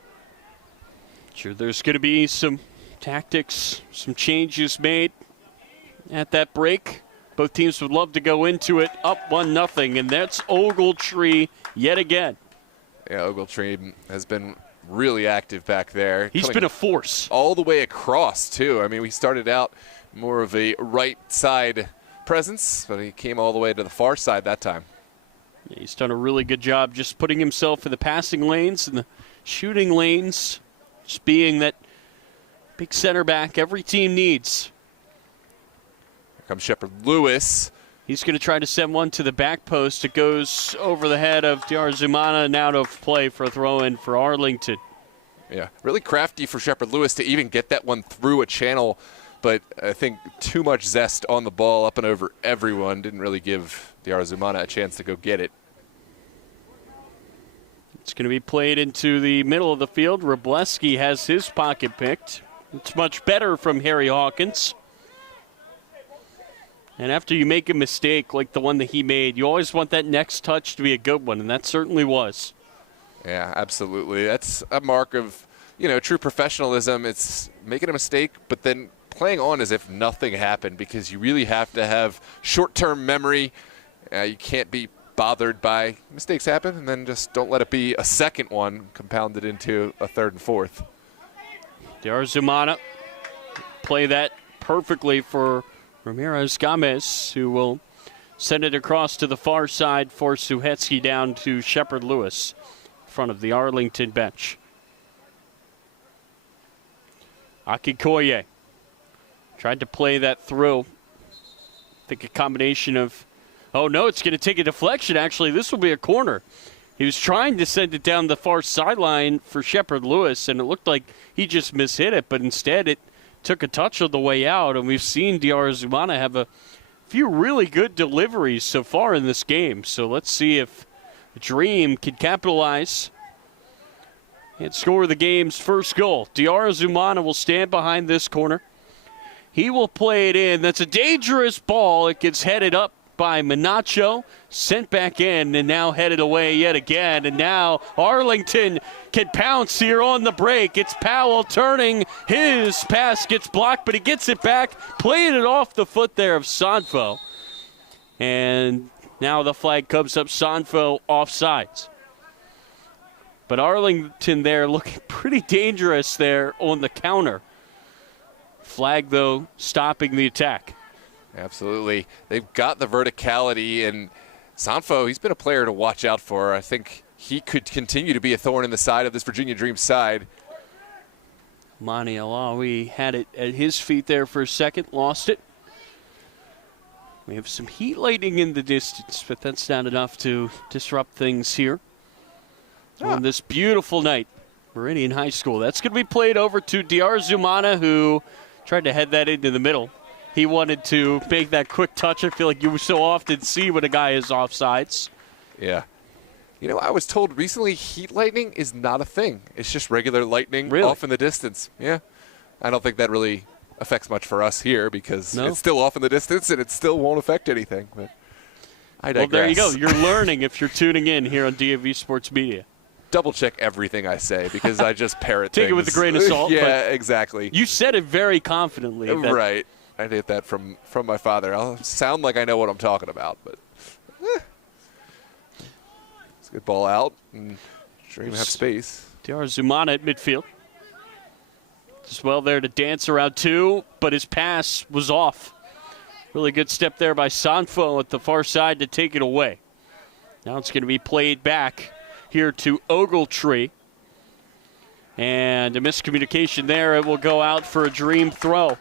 Sure, there's going to be some tactics, some changes made at that break. Both teams would love to go into it up 1-0, and that's Ogletree yet again. Yeah, Ogletree has been really active back there. He's been a force. All the way across, too. I mean, we started out more of a right side presence, but he came all the way to the far side that time. Yeah, he's done a really good job just putting himself in the passing lanes and the shooting lanes, just being that big center back every team needs. Here comes Shepard Lewis. He's going to try to send one to the back post. It goes over the head of Diarzumana and out of play for a throw-in for Arlington. Yeah, really crafty for Shepard Lewis to even get that one through a channel, but I think too much zest on the ball up and over everyone. Didn't really give Diarzumana a chance to go get it. It's going to be played into the middle of the field. Wroblewski has his pocket picked. It's much better from Harry Hawkins. And after you make a mistake like the one that he made, you always want that next touch to be a good one, and that certainly was. Yeah, absolutely. That's a mark of, true professionalism. It's making a mistake, but then playing on as if nothing happened, because you really have to have short-term memory. You can't be bothered by mistakes happen, and then just don't let it be a second one compounded into a third and fourth. Diarzumana play that perfectly for Ramirez Gomez, who will send it across to the far side for Suhetsky down to Shepard Lewis in front of the Arlington bench. Akikoye tried to play that through. I think a combination of, oh no, it's going to take a deflection actually. This will be a corner. He was trying to send it down the far sideline for Shepard Lewis, and it looked like he just mishit it, but instead it took a touch on the way out, and we've seen Diarzumana have a few really good deliveries so far in this game. So let's see if Dream can capitalize and score the game's first goal. Diarzumana will stand behind this corner. He will play it in. That's a dangerous ball. It gets headed up by Minacho, sent back in, and now headed away yet again. And now Arlington can pounce here on the break. It's Powell turning. His pass gets blocked, but he gets it back, playing it off the foot there of Sanfo. And now the flag comes up, Sanfo offsides. But Arlington there looking pretty dangerous there on the counter. Flag, though, stopping the attack. Absolutely. They've got the verticality, and Sanfo, he's been a player to watch out for. I think he could continue to be a thorn in the side of this Virginia Dream side. Mani Alawi had it at his feet there for a second, lost it. We have some heat lighting in the distance, but that's not enough to disrupt things here on this beautiful night. Meridian High School. That's going to be played over to Diarzumana, who tried to head that into the middle. He wanted to make that quick touch. I feel like you so often see when a guy is offsides. Yeah. I was told recently heat lightning is not a thing. It's just regular lightning Really? off in the distance. Yeah. I don't think that really affects much for us here, because it's still off in the distance and it still won't affect anything. But I digress. Well, there you go. You're learning if you're tuning in here on DMV Sports Media. Double check everything I say, because I just parrot Take things. it with a grain of salt. Yeah, exactly. You said it very confidently. Right. I did that from my father. I'll sound like I know what I'm talking about, but it's a good ball out, and Dream have space. Diarzumana at midfield. Just well there to dance around two, but his pass was off. Really good step there by Sanfo at the far side to take it away. Now it's going to be played back here to Ogletree. And a miscommunication there. It will go out for a Dream throw.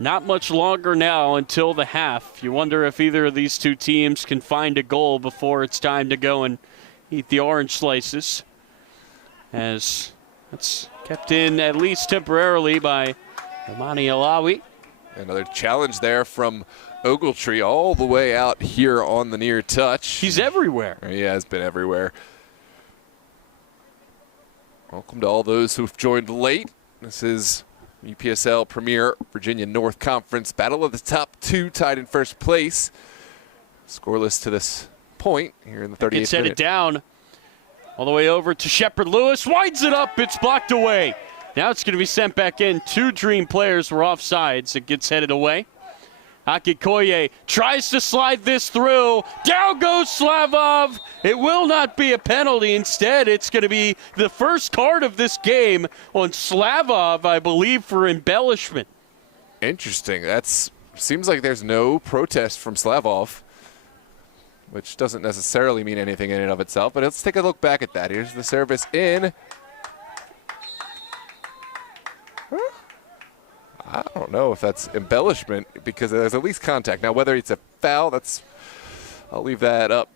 Not much longer now until the half. You wonder if either of these two teams can find a goal before it's time to go and eat the orange slices. As that's kept in at least temporarily by Imani Alawi. Another challenge there from Ogletree all the way out here on the near touch. He's everywhere. He has been everywhere. Welcome to all those who've joined late. This is UPSL Premier Virginia North Conference. Battle of the top two tied in first place. Scoreless to this point here in the 38th It's headed minute. down all the way over to Shepard Lewis. Winds it up. It's blocked away. Now it's going to be sent back in. Two Dream players were offsides. It gets headed away. Akikoye tries to slide this through. Down goes Slavov. It will not be a penalty. Instead, it's going to be the first card of this game on Slavov, I believe, for embellishment. Interesting. That's seems like there's no protest from Slavov, which doesn't necessarily mean anything in and of itself. But let's take a look back at that. Here's the service in. I don't know if that's embellishment because there's at least contact. Now, whether it's a foul, I'll leave that up.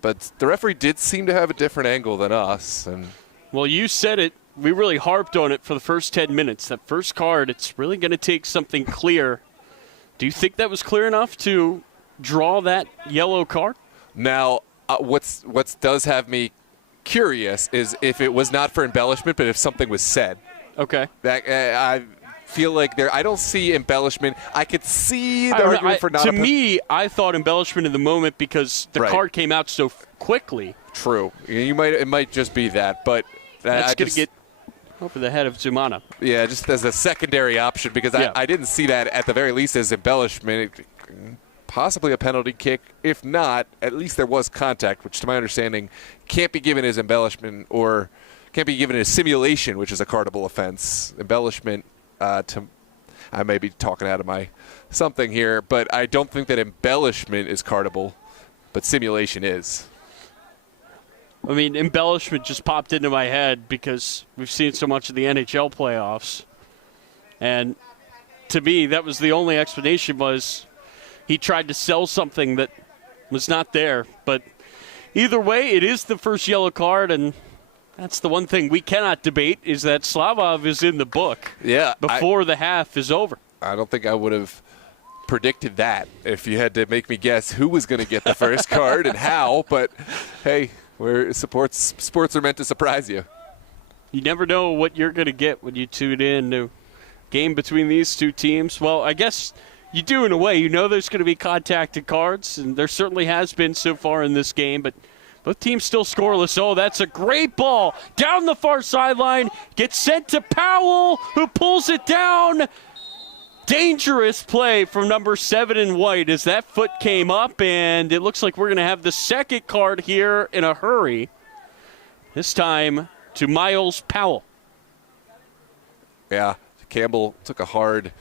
But the referee did seem to have a different angle than us. And well, you said it. We really harped on it for the first 10 minutes. That first card, it's really going to take something clear. Do you think that was clear enough to draw that yellow card? Now, what does have me curious is if it was not for embellishment, but if something was said. Okay. That I feel like I don't see embellishment. I could see the argument for not. To me, I thought embellishment in the moment because the card came out so quickly. True. It might just be that, but that's going to get over the head of Zumana. Yeah, just as a secondary option because I didn't see that at the very least as embellishment. Possibly a penalty kick. If not, at least there was contact, which to my understanding can't be given as embellishment or can't be given as simulation, which is a cardable offense. Embellishment, I may be talking out of my something here, but I don't think that embellishment is cardable, but simulation is. I mean, embellishment just popped into my head because we've seen so much of the NHL playoffs. And to me, that was the only explanation was he tried to sell something that was not there. But either way, it is the first yellow card, and that's the one thing we cannot debate is that Slavov is in the book before the half is over. I don't think I would have predicted that if you had to make me guess who was going to get the first card and how. But, hey, sports are meant to surprise you. You never know what you're going to get when you tune in to a game between these two teams. Well, I guess you do in a way. You know there's going to be contacted cards, and there certainly has been so far in this game, but both teams still scoreless. Oh, that's a great ball down the far sideline. Gets sent to Powell, who pulls it down. Dangerous play from number 7 in white as that foot came up, and it looks like we're going to have the second card here in a hurry. This time to Miles Powell. Yeah, Campbell took a hard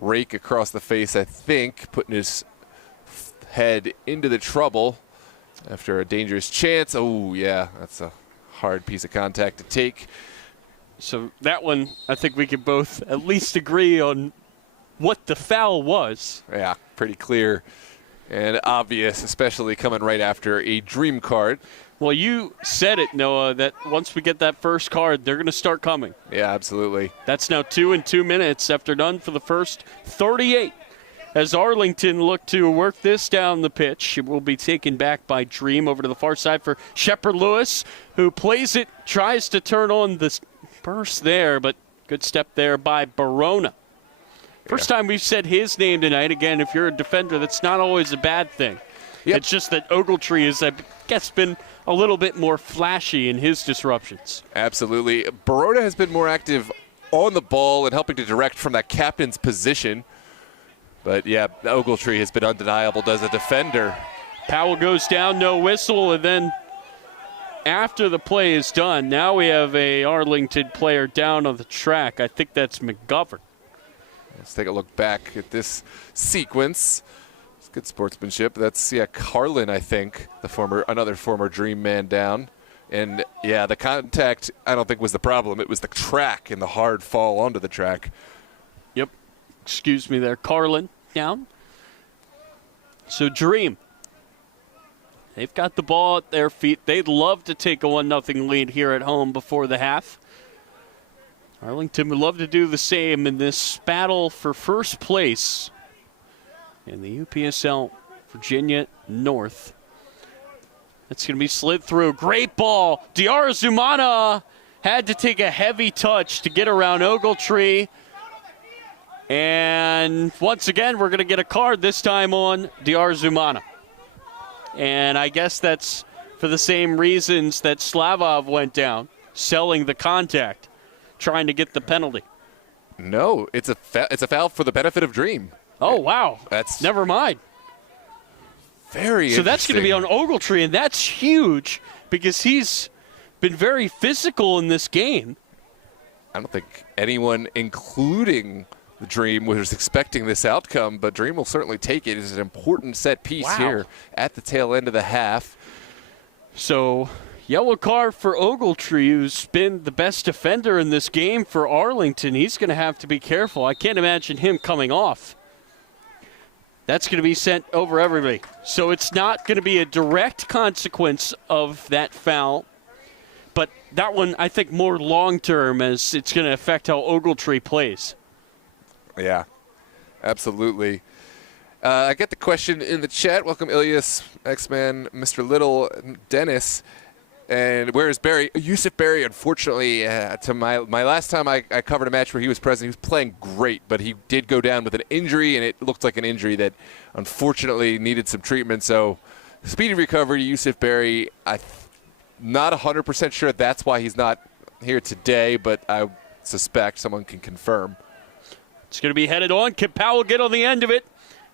rake across the face, I think, putting his head into the trouble after a dangerous chance. Oh, yeah, that's a hard piece of contact to take. So that one, I think we could both at least agree on what the foul was. Yeah, pretty clear and obvious, especially coming right after a dream card. Well, you said it, Noah, that once we get that first card, they're going to start coming. Yeah, absolutely. That's now 2 in 2 minutes after none for the first 38. As Arlington look to work this down the pitch, it will be taken back by Dream over to the far side for Shepard Lewis, who plays it, tries to turn on the burst there, but good step there by Barona. First time we've said his name tonight. Again, if you're a defender, that's not always a bad thing. Yep. It's just that Ogletree has, I guess, been a little bit more flashy in his disruptions. Absolutely. Barona has been more active on the ball and helping to direct from that captain's position. But, yeah, Ogletree has been undeniable as a defender. Powell goes down, no whistle, and then after the play is done, now we have a Arlington player down on the track. I think that's McGovern. Let's take a look back at this sequence. It's good sportsmanship. That's Carlin, I think, another former Dream man down. And, yeah, the contact I don't think was the problem. It was the track and the hard fall onto the track. Yep. Excuse me there. Carlin down. So Dream. They've got the ball at their feet. They'd love to take a 1-0 lead here at home before the half. Arlington would love to do the same in this battle for first place in the UPSL Virginia North. That's going to be slid through. Great ball. Diarra Zumana had to take a heavy touch to get around Ogletree. And once again, we're going to get a card this time on Diarra Zumana. And I guess that's for the same reasons that Slavov went down, selling the contact, trying to get the penalty. No, it's a foul for the benefit of Dream. Oh, wow. That's never mind. Very So that's going to be on interesting. Ogletree, and that's huge because he's been very physical in this game. I don't think anyone, including the Dream, was expecting this outcome, but Dream will certainly take it. It's an important set piece here at the tail end of the half. So, yellow card for Ogletree, who's been the best defender in this game for Arlington. He's going to have to be careful. I can't imagine him coming off. That's going to be sent over everybody. So it's not going to be a direct consequence of that foul. But that one, I think, more long-term, as it's going to affect how Ogletree plays. Yeah, absolutely. I get the question in the chat. Welcome, Ilias, X-Man, Mr. Little, Dennis. And where is Barry? Yusuf Barry, unfortunately, to my last time I covered a match where he was present, he was playing great, but he did go down with an injury, and it looked like an injury that unfortunately needed some treatment. So speedy recovery to Yusuf Barry. I'm not 100% sure that's why he's not here today, but I suspect someone can confirm. It's going to be headed on. Can Powell get on the end of it?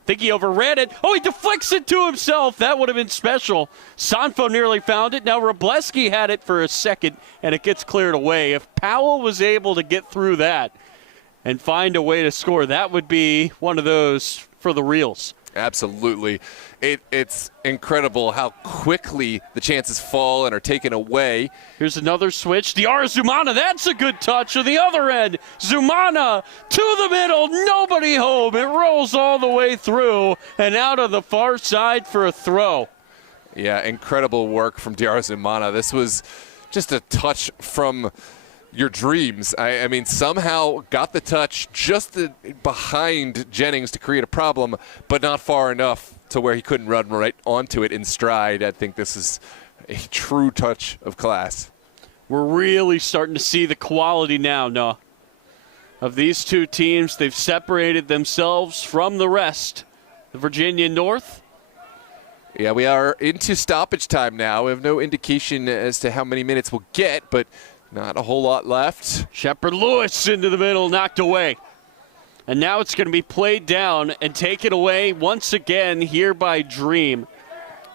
Think he overran it. Oh, he deflects it to himself. That would have been special. Sanfo nearly found it. Now Robleski had it for a second, and it gets cleared away. If Powell was able to get through that and find a way to score, that would be one of those for the reels. Absolutely. It's incredible how quickly the chances fall and are taken away. Here's another switch. Diarra Zumana, that's a good touch on the other end. Zumana to the middle, nobody home. It rolls all the way through and out of the far side for a throw. Yeah, incredible work from Diarra Zumana. This was just a touch from your dreams. I mean, somehow got the touch just behind Jennings to create a problem, but not far enough to where he couldn't run right onto it in stride. I think this is a true touch of class. We're really starting to see the quality now, Noah, of these two teams. They've separated themselves from the rest. The Virginia North. Yeah, we are into stoppage time now. We have no indication as to how many minutes we'll get, but not a whole lot left. Shepard Lewis into the middle, knocked away. And now it's going to be played down and taken away once again here by Dream.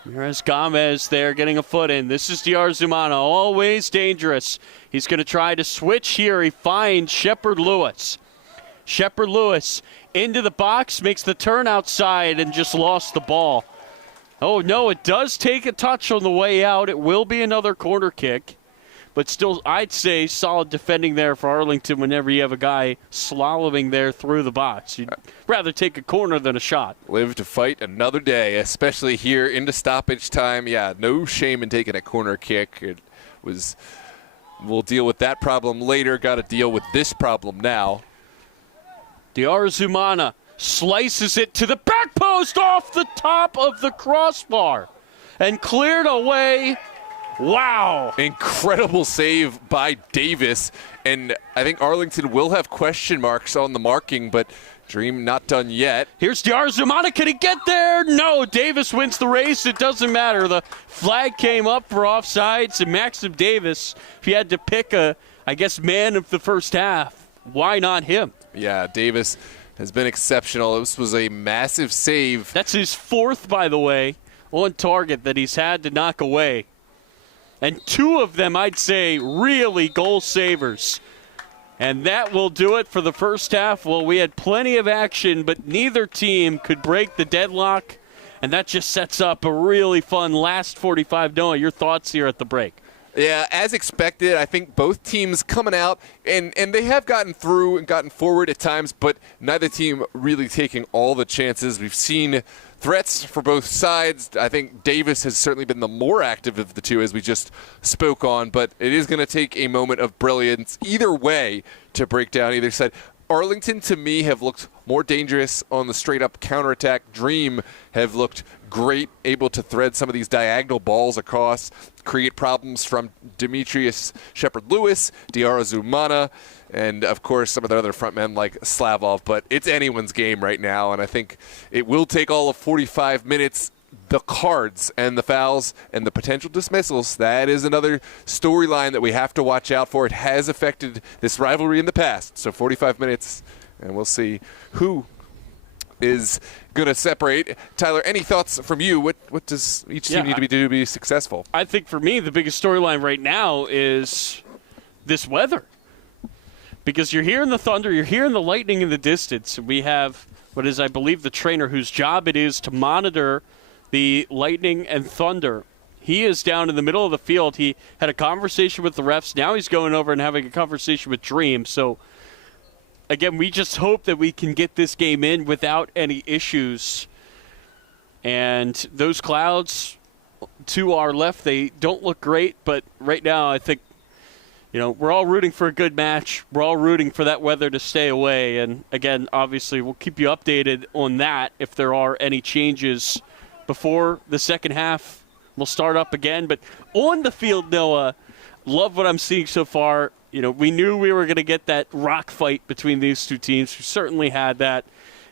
Here's Gomez there getting a foot in. This is Diarra Zumana, always dangerous. He's going to try to switch here. He finds Shepard Lewis. Shepard Lewis into the box, makes the turn outside and just lost the ball. Oh, no, it does take a touch on the way out. It will be another corner kick. But still, I'd say solid defending there for Arlington whenever you have a guy slaloming there through the box. You'd rather take a corner than a shot. Live to fight another day, especially here into stoppage time. Yeah, no shame in taking a corner kick. It was. We'll deal with that problem later. Got to deal with this problem now. Diarra Zumana slices it to the back post off the top of the crossbar and cleared away. Wow. Incredible save by Davis. And I think Arlington will have question marks on the marking, but Dream not done yet. Here's Diarra Zumana. Can he get there? No. Davis wins the race. It doesn't matter. The flag came up for offsides, and Maxim Davis, if you had to pick man of the first half, why not him? Yeah, Davis has been exceptional. This was a massive save. That's his fourth, by the way, on target that he's had to knock away. And two of them, I'd say, really goal savers. And that will do it for the first half. Well, we had plenty of action, but neither team could break the deadlock. And that just sets up a really fun last 45. Noah, your thoughts here at the break? Yeah, as expected, I think both teams coming out, and they have gotten through and gotten forward at times, but neither team really taking all the chances. We've seen threats for both sides. I think Davis has certainly been the more active of the two, as we just spoke on, but it is going to take a moment of brilliance either way to break down either side. Arlington, to me, have looked more dangerous on the straight-up counterattack. Dream have looked great, able to thread some of these diagonal balls across, create problems from Demetrius Shepard-Lewis, Diarra Zumana, and, of course, some of the other front men like Slavov. But it's anyone's game right now, and I think it will take all of 45 minutes. The cards and the fouls and the potential dismissals, that is another storyline that we have to watch out for. It has affected this rivalry in the past. So 45 minutes, and we'll see who is going to separate. Tyler, any thoughts from you? What does each team need to do to be successful? I think for me, the biggest storyline right now is this weather. Because you're hearing the thunder, you're hearing the lightning in the distance. We have what is, I believe, the trainer whose job it is to monitor the lightning and thunder. He is down in the middle of the field. He had a conversation with the refs. Now he's going over and having a conversation with Dream. So, again, we just hope that we can get this game in without any issues. And those clouds to our left, they don't look great. But right now, I think, we're all rooting for a good match. We're all rooting for that weather to stay away. And, again, obviously, we'll keep you updated on that if there are any changes before the second half. We'll start up again. But on the field, Noah, love what I'm seeing so far. We knew we were going to get that rock fight between these two teams. We certainly had that.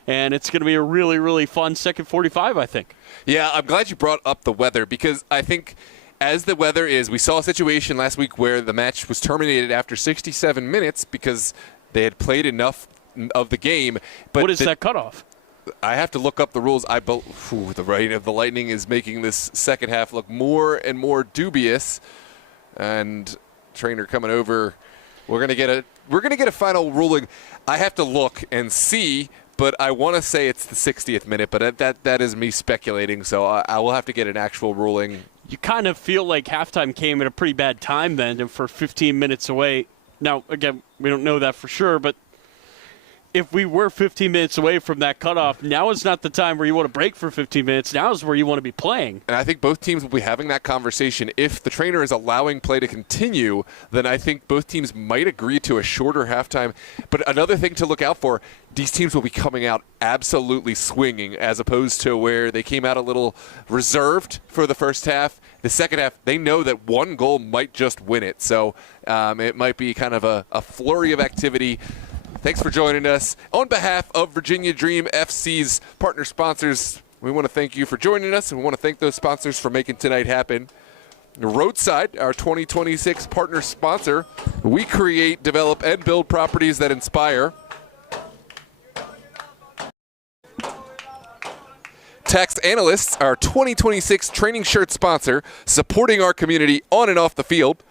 And it's going to be a really, really fun second 45, I think. Yeah, I'm glad you brought up the weather, because I think as the weather is, we saw a situation last week where the match was terminated after 67 minutes because they had played enough of the game. But what is that cutoff? I have to look up the rules. The rain of the lightning is making this second half look more and more dubious. And trainer coming over. We're gonna get a final ruling. I have to look and see, but I want to say it's the 60th minute. But that is me speculating. So I will have to get an actual ruling. You kind of feel like halftime came at a pretty bad time then, and for 15 minutes away. Now, again, we don't know that for sure, but if we were 15 minutes away from that cutoff, now is not the time where you want to break for 15 minutes. Now is where you want to be playing. And I think both teams will be having that conversation. If the trainer is allowing play to continue, then I think both teams might agree to a shorter halftime. But another thing to look out for, these teams will be coming out absolutely swinging, as opposed to where they came out a little reserved for the first half. The second half, they know that one goal might just win it. So it might be kind of a flurry of activity. Thanks for joining us. On behalf of Virginia Dream FC's partner sponsors, we want to thank you for joining us, and we want to thank those sponsors for making tonight happen. Roadside, our 2026 partner sponsor. We create, develop, and build properties that inspire. Tax Analysts, our 2026 training shirt sponsor, supporting our community on and off the field.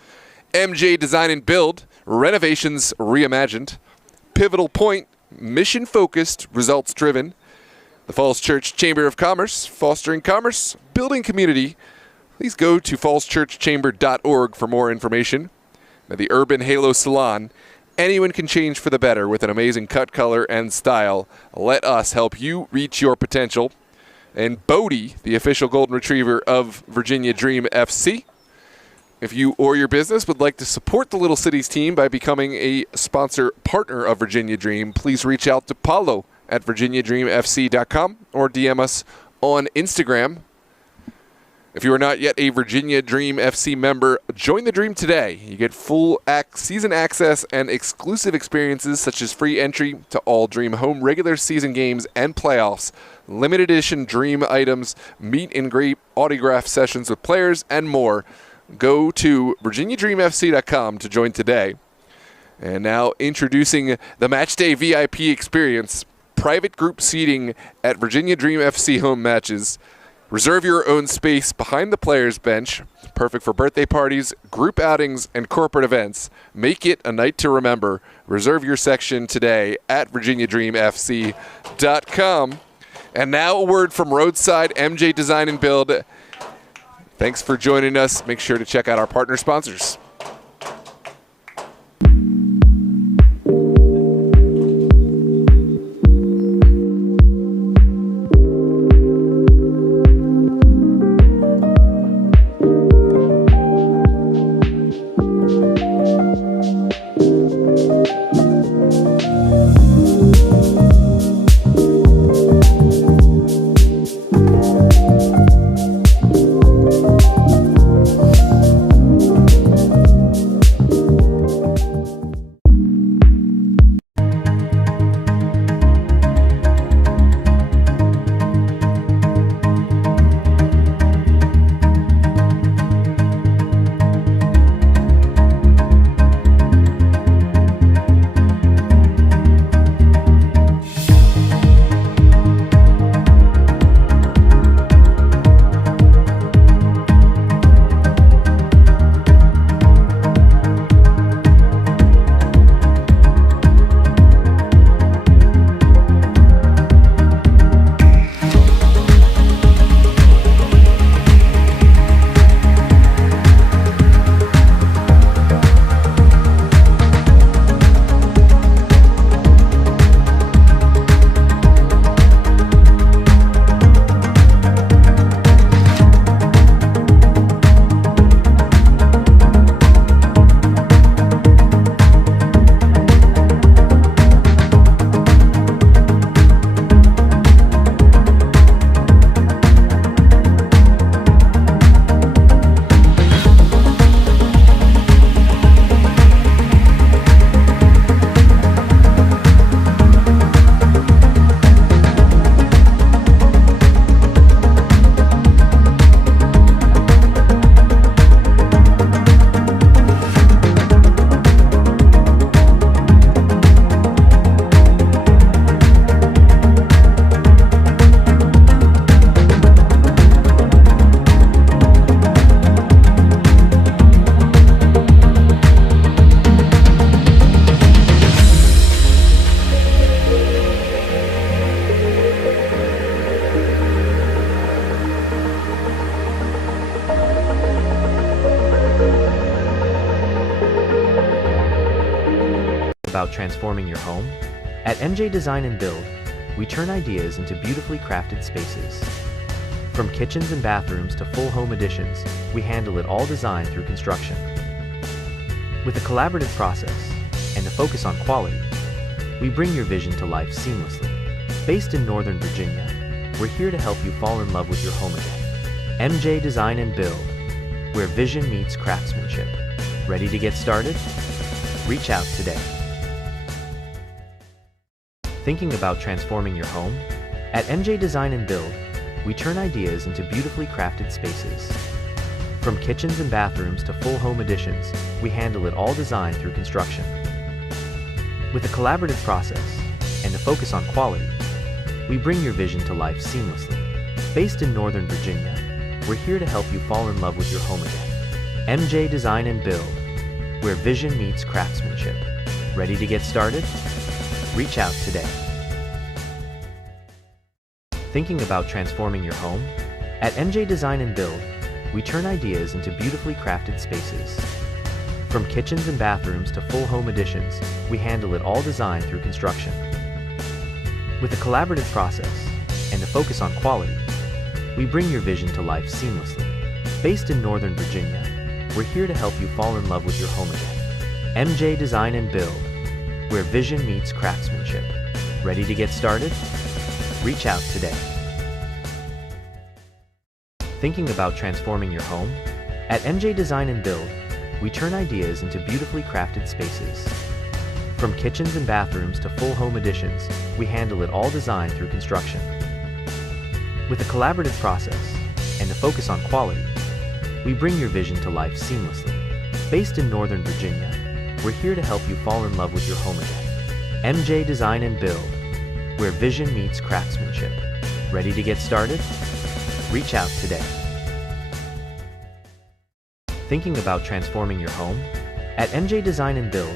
MJ Design and Build, renovations reimagined. Pivotal Point, mission-focused, results-driven. The Falls Church Chamber of Commerce, fostering commerce, building community. Please go to fallschurchchamber.org for more information. Now, the Urban Halo Salon, anyone can change for the better with an amazing cut, color, and style. Let us help you reach your potential. And Bodie, the official golden retriever of Virginia Dream FC. If you or your business would like to support the Little Cities team by becoming a sponsor partner of Virginia Dream, please reach out to Paulo at virginiadreamfc.com or DM us on Instagram. If you are not yet a Virginia Dream FC member, join the Dream today. You get full season access and exclusive experiences such as free entry to all Dream home regular season games and playoffs, limited edition Dream items, meet and greet autograph sessions with players, and more. Go to virginiadreamfc.com to join today. And now introducing the Matchday VIP experience, private group seating at Virginia Dream FC home matches. Reserve your own space behind the players' bench, perfect for birthday parties, group outings, and corporate events. Make it a night to remember. Reserve your section today at virginiadreamfc.com. And now a word from Roadside MJ Design and Build. Thanks for joining us. Make sure to check out our partner sponsors. About transforming your home? At MJ Design and Build, we turn ideas into beautifully crafted spaces. From kitchens and bathrooms to full home additions, we handle it all design through construction. With a collaborative process and a focus on quality, we bring your vision to life seamlessly. Based in Northern Virginia, we're here to help you fall in love with your home again. MJ Design and Build, where vision meets craftsmanship. Ready to get started? Reach out today. Thinking about transforming your home? At MJ Design and Build, we turn ideas into beautifully crafted spaces. From kitchens and bathrooms to full home additions, we handle it all design through construction. With a collaborative process and a focus on quality, we bring your vision to life seamlessly. Based in Northern Virginia, we're here to help you fall in love with your home again. MJ Design and Build, where vision meets craftsmanship. Ready to get started? Reach out today. Thinking about transforming your home? At MJ Design and Build, we turn ideas into beautifully crafted spaces. From kitchens and bathrooms to full home additions, we handle it all design through construction. With a collaborative process and a focus on quality, we bring your vision to life seamlessly. Based in Northern Virginia, we're here to help you fall in love with your home again. MJ Design and Build, where vision meets craftsmanship. Ready to get started? Reach out today. Thinking about transforming your home? At MJ Design and Build, we turn ideas into beautifully crafted spaces. From kitchens and bathrooms to full home additions, we handle it all design through construction. With a collaborative process and a focus on quality, we bring your vision to life seamlessly. Based in Northern Virginia, we're here to help you fall in love with your home again. MJ Design and Build, where vision meets craftsmanship. Ready to get started? Reach out today. Thinking about transforming your home? At MJ Design and Build,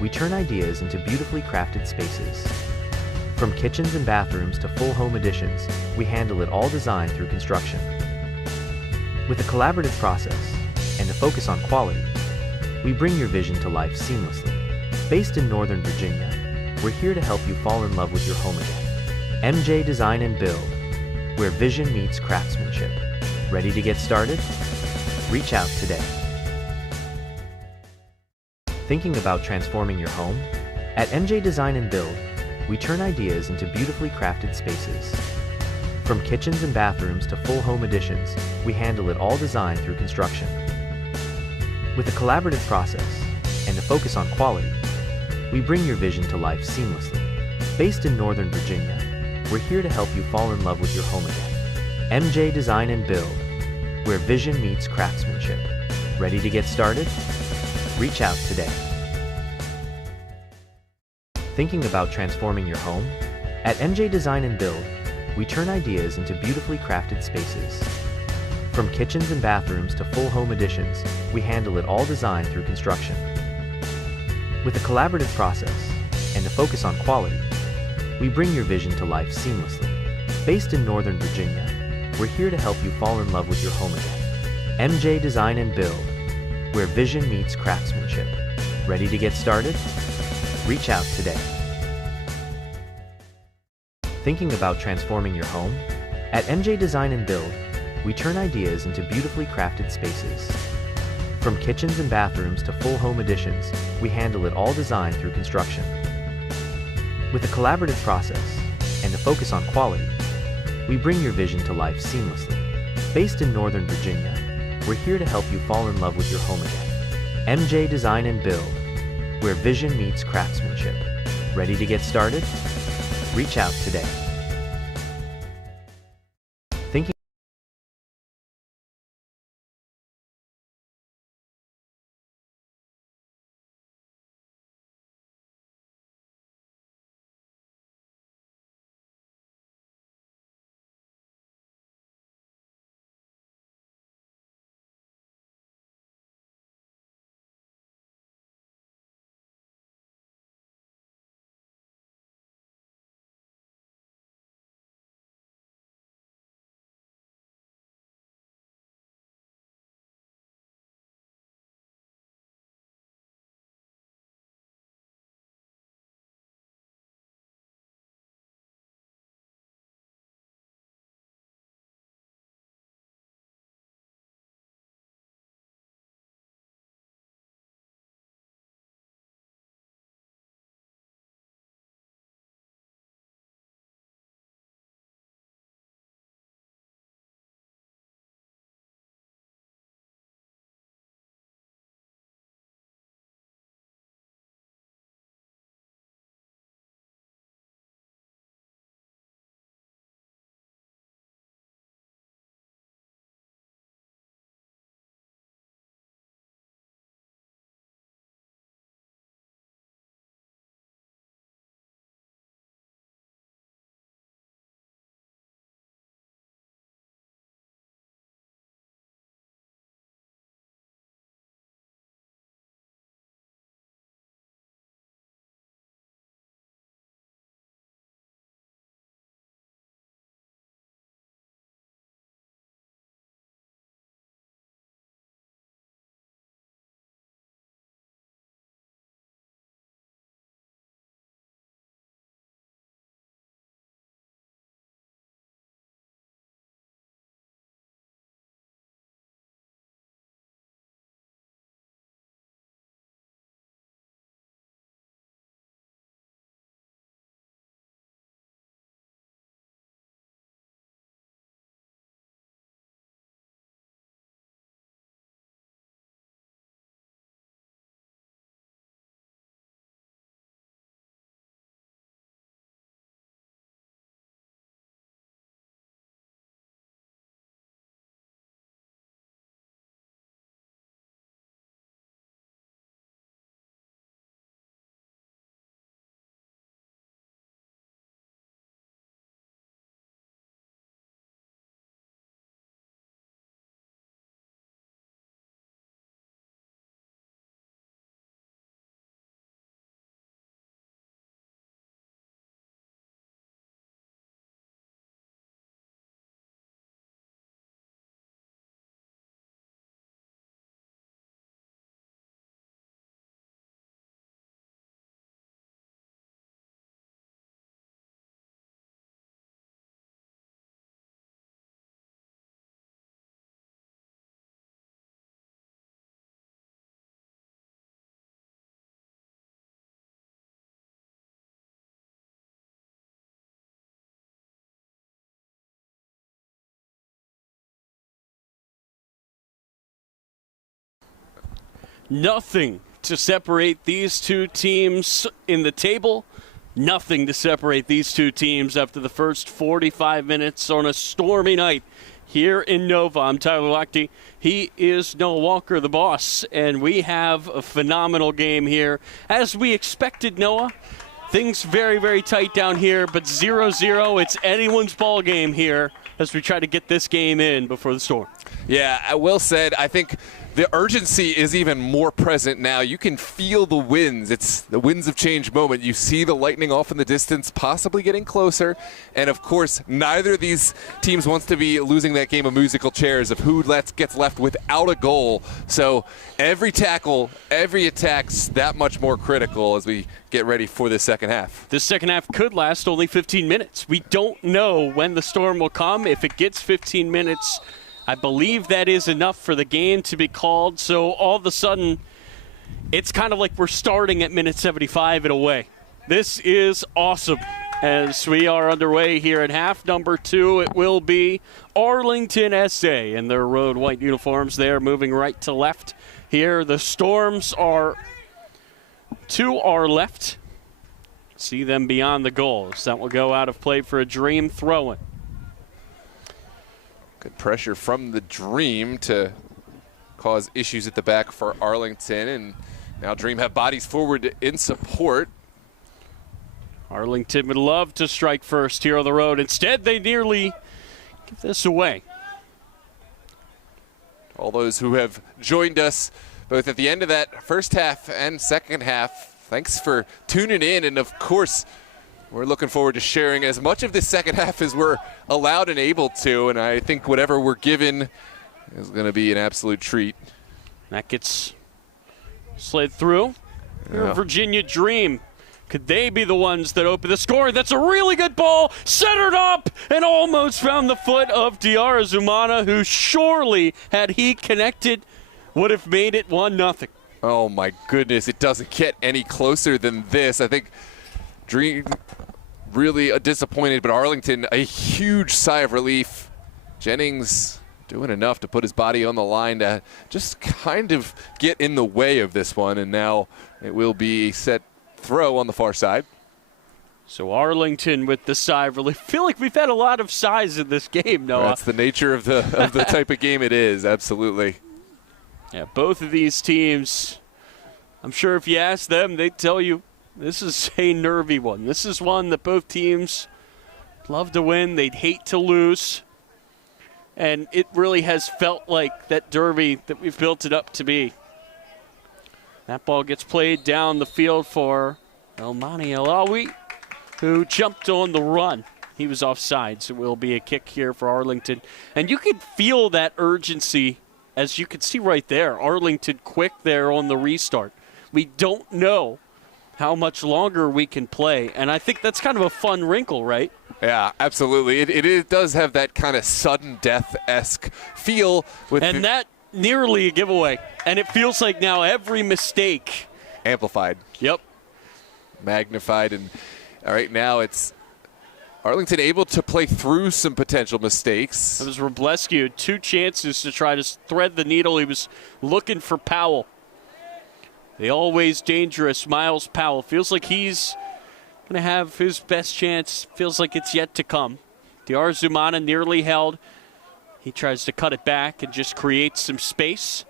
we turn ideas into beautifully crafted spaces. From kitchens and bathrooms to full home additions, we handle it all design through construction. With a collaborative process and a focus on quality, we bring your vision to life seamlessly. Based in Northern Virginia, we're here to help you fall in love with your home again. MJ Design and Build, where vision meets craftsmanship. Ready to get started? Reach out today. Thinking about transforming your home? At MJ Design and Build, we turn ideas into beautifully crafted spaces. From kitchens and bathrooms to full home additions, we handle it all design through construction. With a collaborative process and a focus on quality, we bring your vision to life seamlessly. Based in Northern Virginia, we're here to help you fall in love with your home again. MJ Design and Build, where vision meets craftsmanship. Ready to get started? Reach out today. Thinking about transforming your home? At MJ Design and Build, we turn ideas into beautifully crafted spaces. From kitchens and bathrooms to full home additions, we handle it all design through construction. With a collaborative process and a focus on quality, we bring your vision to life seamlessly. Based in Northern Virginia, we're here to help you fall in love with your home again. MJ Design and Build, where vision meets craftsmanship. Ready to get started? Reach out today. Thinking about transforming your home? At MJ Design and Build, we turn ideas into beautifully crafted spaces. From kitchens and bathrooms to full home additions, we handle it all design through construction. With a collaborative process and a focus on quality, we bring your vision to life seamlessly. Based in Northern Virginia, we're here to help you fall in love with your home again. MJ Design and Build, where vision meets craftsmanship. Ready to get started? Reach out today. Nothing to separate these two teams in the table. Nothing to separate these two teams after the first 45 minutes on a stormy night here in Nova. I'm Tyler Lochte. He is Noah Walker, the boss, and we have a phenomenal game here. As we expected, Noah, things very, very tight down here, but 0-0. It's anyone's ball game here as we try to get this game in before the storm. Yeah, Will said, I think the urgency is even more present now. You can feel the winds. It's the winds of change moment. You see the lightning off in the distance, possibly getting closer. And, of course, neither of these teams wants to be losing that game of musical chairs of who gets left without a goal. So every tackle, every attack's that much more critical as we get ready for the second half. This second half could last only 15 minutes. We don't know when the storm will come. If it gets 15 minutes, I believe that is enough for the game to be called. So all of a sudden, it's kind of like we're starting at minute 75 in a way. This is awesome as we are underway here at half number 2. It will be Arlington SA in their road white uniforms. They're moving right to left here. The Storms are to our left. See them beyond the goals. That will go out of play for a Dream throw-in. Good pressure from the Dream to cause issues at the back for Arlington. And now Dream have bodies forward in support. Arlington would love to strike first here on the road. Instead, they nearly give this away. All those who have joined us both at the end of that first half and second half, thanks for tuning in. And, of course, we're looking forward to sharing as much of this second half as we're allowed and able to, and I think whatever we're given is going to be an absolute treat. That gets slid through. Here, Virginia Dream. Could they be the ones that open the score? That's a really good ball, centered up, and almost found the foot of Diarra Zumana, who surely, had he connected, would have made it 1-0. Oh, my goodness. It doesn't get any closer than this. I think Dream really disappointed, but Arlington, a huge sigh of relief. Jennings doing enough to put his body on the line to just kind of get in the way of this one, and now it will be a set throw on the far side. So Arlington with the sigh of relief. I feel like we've had a lot of sighs in this game, Noah. That's the nature of the type of game it is, absolutely. Yeah, both of these teams, I'm sure if you ask them, they'd tell you this is a nervy one. This is one that both teams love to win. They'd hate to lose. And it really has felt like that derby that we've built it up to be. That ball gets played down the field for Elmani Alawi, who jumped on the run. He was offside, so it will be a kick here for Arlington. And you could feel that urgency, as you can see right there. Arlington quick there on the restart. We don't know how much longer we can play, and I think that's kind of a fun wrinkle, right? Yeah, absolutely. It does have that kind of sudden death-esque feel. And that nearly a giveaway, and it feels like now every mistake. Amplified. Yep. Magnified, and all right, now it's Arlington able to play through some potential mistakes. It was Roblescu, 2 chances to try to thread the needle. He was looking for Powell. The always dangerous Miles Powell. Feels like he's going to have his best chance. Feels like it's yet to come. Diarra Zumana nearly held. He tries to cut it back and just create some space.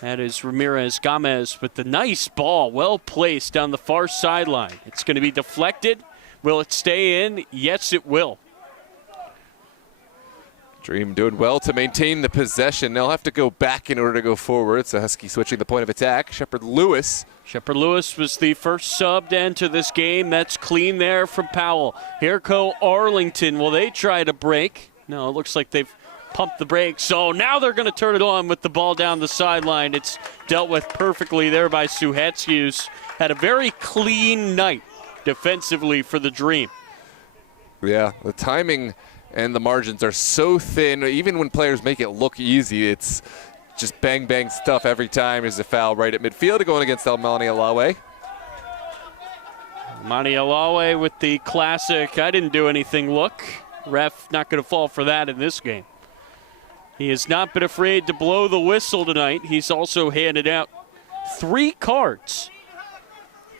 That is Ramirez Gomez with the nice ball. Well placed down the far sideline. It's going to be deflected. Will it stay in? Yes, it will. Dream doing well to maintain the possession. They'll have to go back in order to go forward. So Husky switching the point of attack. Shepard Lewis was the first sub to enter this game. That's clean there from Powell. Here go Arlington. Will they try to break? No, it looks like they've pumped the brakes. So now they're going to turn it on with the ball down the sideline. It's dealt with perfectly there by Suhetsky, who's had a very clean night defensively for the Dream. Yeah, the timing and the margins are so thin. Even when players make it look easy, it's just bang, bang stuff every time. There's a foul right at midfield going against Elmani Alawi. Elmani Alawi with the classic, I didn't do anything look. Ref not going to fall for that in this game. He has not been afraid to blow the whistle tonight. He's also handed out 3 cards.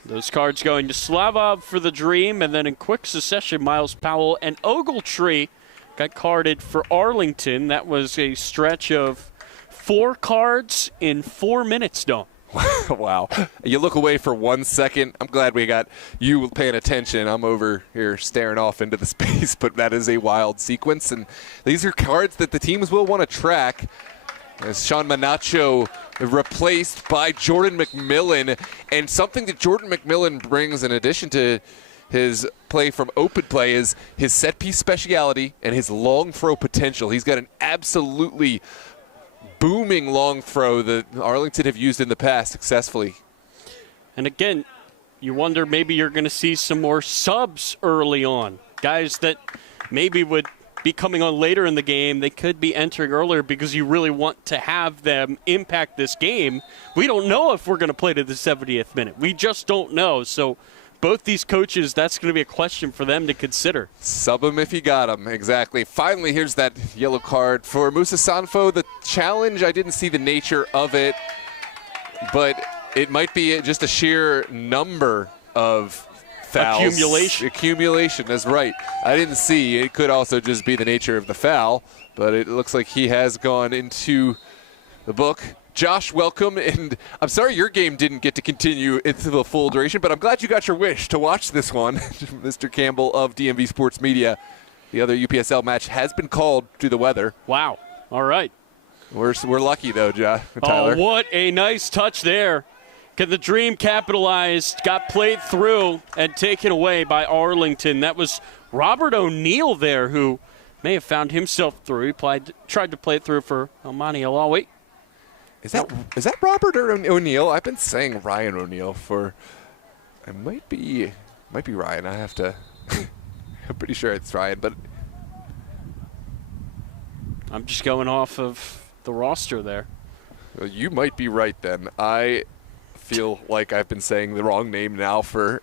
Those cards going to Slavov for the Dream, and then in quick succession, Miles Powell and Ogletree got carded for Arlington. That was a stretch of 4 cards in 4 minutes, Don. Wow. You look away for 1 second. I'm glad we got you paying attention. I'm over here staring off into the space, but that is a wild sequence. And these are cards that the teams will want to track. As Sean Manacho replaced by Jordan McMillan. And something that Jordan McMillan brings in addition to his play from open play is his set-piece speciality and his long throw potential. He's got an absolutely booming long throw that Arlington have used in the past successfully. And again, you wonder maybe you're going to see some more subs early on. Guys that maybe would be coming on later in the game, they could be entering earlier because you really want to have them impact this game. We don't know if we're going to play to the 70th minute. We just don't know. So both these coaches, that's going to be a question for them to consider. Sub him if you got him. Exactly. Finally, here's that yellow card for Musa Sanfo. The challenge, I didn't see the nature of it, but it might be just a sheer number of fouls. Accumulation, that's right. I didn't see. It could also just be the nature of the foul, but it looks like he has gone into the book. Josh, welcome, and I'm sorry your game didn't get to continue into the full duration, but I'm glad you got your wish to watch this one. Mr. Campbell of DMV Sports Media. The other UPSL match has been called due to the weather. Wow. All right. We're lucky, though, Tyler. Oh, what a nice touch there. Can the Dream capitalize? Got played through and taken away by Arlington. That was Robert O'Neill there who may have found himself through. He tried to play it through for Almani Alawi. Is that Robert or O'Neill? I've been saying Ryan O'Neill for. It might be Ryan. I have to. I'm pretty sure it's Ryan, but I'm just going off of the roster there. Well, you might be right then. I feel like I've been saying the wrong name now for.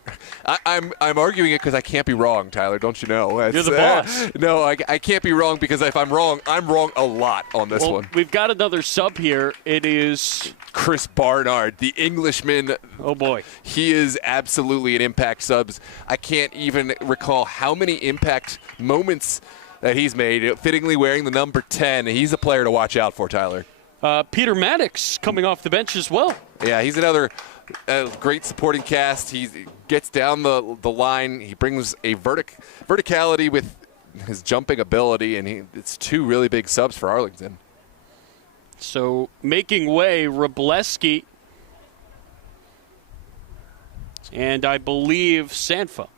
I'm arguing it because I can't be wrong, Tyler. Don't you know? You're the boss. No, I can't be wrong because if I'm wrong a lot on this one. We've got another sub here. It is Chris Barnard, the Englishman. Oh boy, he is absolutely an impact subs. I can't even recall how many impact moments that he's made. Fittingly wearing the number 10. He's a player to watch out for, Tyler. Peter Maddox coming off the bench as well. Yeah, he's another great supporting cast. He gets down the line. He brings a verticality with his jumping ability, and it's 2 really big subs for Arlington. So making way, Robleski and I believe Sanfo.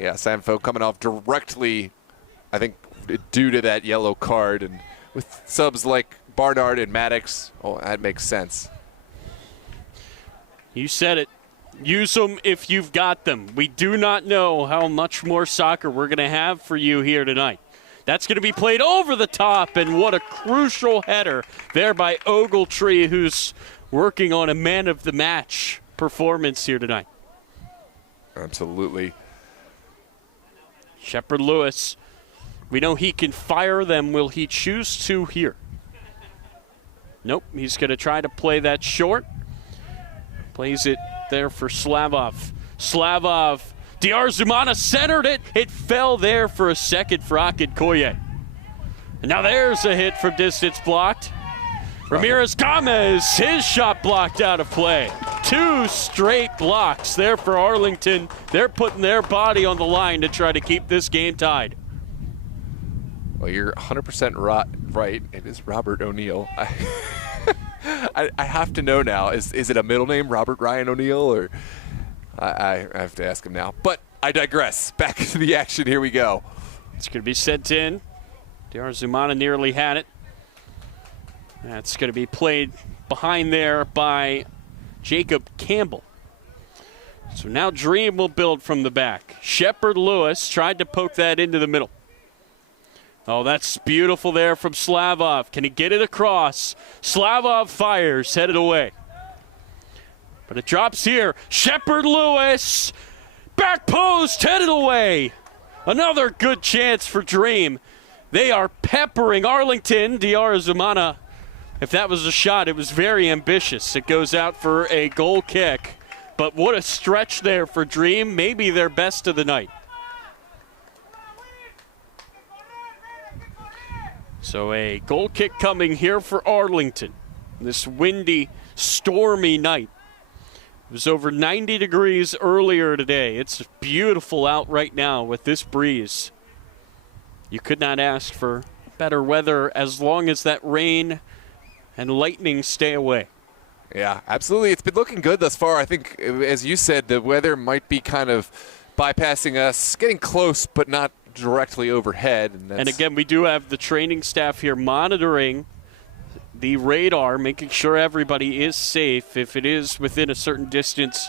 Yeah, Sanfo coming off directly, I think, due to that yellow card. And with subs like Barnard and Maddox, that makes sense. You said it. Use them if you've got them. We do not know how much more soccer we're going to have for you here tonight. That's going to be played over the top, and what a crucial header there by Ogletree, who's working on a man-of-the-match performance here tonight. Absolutely. Shepard Lewis, we know he can fire them. Will he choose to here? Nope, he's going to try to play that short. Plays it there for Slavov. Slavov, Diarzumana centered it. It fell there for a second for Akinkoye. And now there's a hit from distance blocked. Ramirez Gomez, his shot blocked out of play. 2 straight blocks there for Arlington. They're putting their body on the line to try to keep this game tied. Well, you're 100% right. It is Robert O'Neill. I have to know now. Is it a middle name, Robert Ryan O'Neill, or I have to ask him now. But I digress. Back to the action. Here we go. It's going to be sent in. Diarzumana nearly had it. That's going to be played behind there by Jacob Campbell. So now Dream will build from the back. Shepard Lewis tried to poke that into the middle. Oh, that's beautiful there from Slavov. Can he get it across? Slavov fires, headed away. But it drops here. Shepard Lewis, back post, headed away. Another good chance for Dream. They are peppering Arlington. Diarra Zumana, if that was a shot, it was very ambitious. It goes out for a goal kick. But what a stretch there for Dream, maybe their best of the night. So a goal kick coming here for Arlington. This windy, stormy night. It was over 90 degrees earlier today. It's beautiful out right now with this breeze. You could not ask for better weather as long as that rain and lightning stay away. Yeah, absolutely. It's been looking good thus far. I think, as you said, the weather might be kind of bypassing us, getting close but not directly overhead. And again, we do have the training staff here monitoring the radar, making sure everybody is safe. If it is within a certain distance,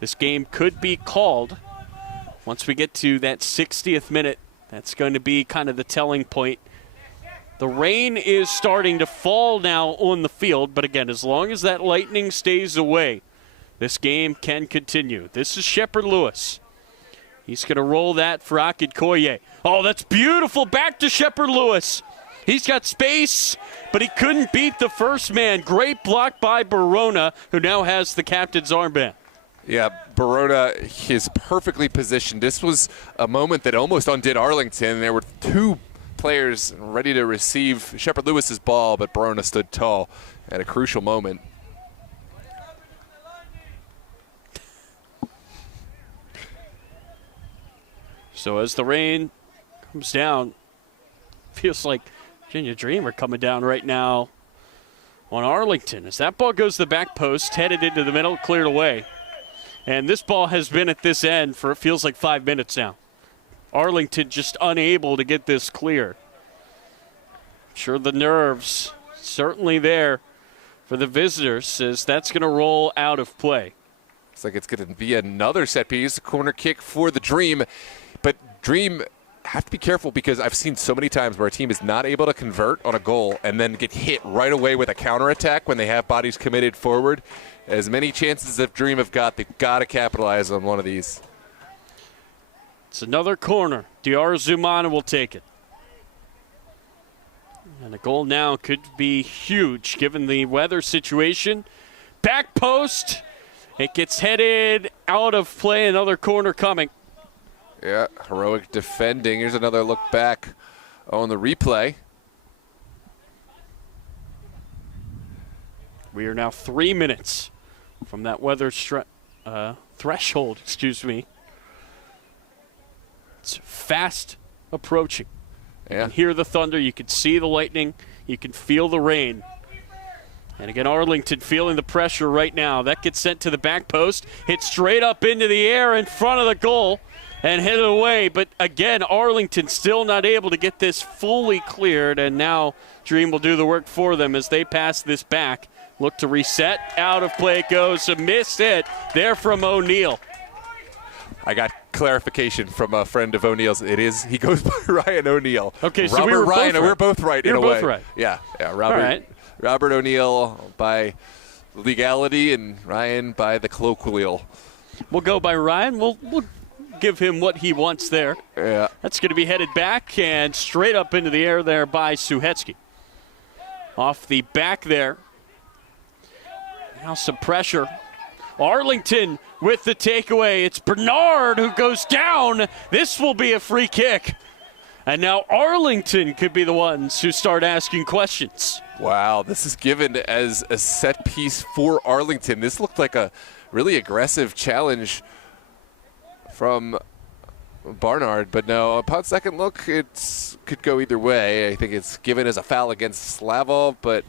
this game could be called. Once we get to that 60th minute, that's going to be kind of the telling point. The rain is starting to fall now on the field, but again, as long as that lightning stays away, this game can continue. This is Shepard Lewis. He's going to roll that for Akid Koye. Oh, that's beautiful. Back to Shepard Lewis. He's got space, but he couldn't beat the first man. Great block by Barona, who now has the captain's armband. Yeah, Barona is perfectly positioned. This was a moment that almost undid Arlington. There were two players ready to receive Shepard Lewis's ball, but Barona stood tall at a crucial moment. So as the rain comes down, feels like Virginia Dream are coming down right now on Arlington. As that ball goes to the back post, headed into the middle, cleared away. And this ball has been at this end for it feels like 5 minutes now. Arlington just unable to get this clear. Sure, the nerves certainly there for the visitors as that's going to roll out of play. Looks like it's going to be another set piece, corner kick for the Dream. But Dream have to be careful because I've seen so many times where a team is not able to convert on a goal and then get hit right away with a counterattack when they have bodies committed forward. As many chances as Dream have got, they've got to capitalize on one of these. It's another corner. Diarra Zumana will take it. And a goal now could be huge given the weather situation. Back post. It gets headed out of play. Another corner coming. Yeah, heroic defending. Here's another look back on the replay. We are now 3 minutes from that weather threshold. Excuse me. It's fast approaching. Yeah. You can hear the thunder. You can see the lightning. You can feel the rain. And again, Arlington feeling the pressure right now. That gets sent to the back post. Hit straight up into the air in front of the goal and hit it away. But again, Arlington still not able to get this fully cleared. And now Dream will do the work for them as they pass this back. Look to reset. Out of play it goes. A missed hit there from O'Neill. I got clarification from a friend of O'Neill's. He goes by Ryan O'Neill. Okay, so Robert Ryan, we're both right in a way. You're both right. Yeah, Robert. All right. Robert O'Neill by legality and Ryan by the colloquial. We'll go by Ryan. We'll give him what he wants there. Yeah. That's going to be headed back and straight up into the air there by Suhetsky. Off the back there. Now some pressure. Arlington with the takeaway. It's Bernard who goes down. This will be a free kick. And now Arlington could be the ones who start asking questions. Wow, this is given as a set piece for Arlington. This looked like a really aggressive challenge from Barnard, but no, upon second look, it could go either way. I think it's given as a foul against Slavov, but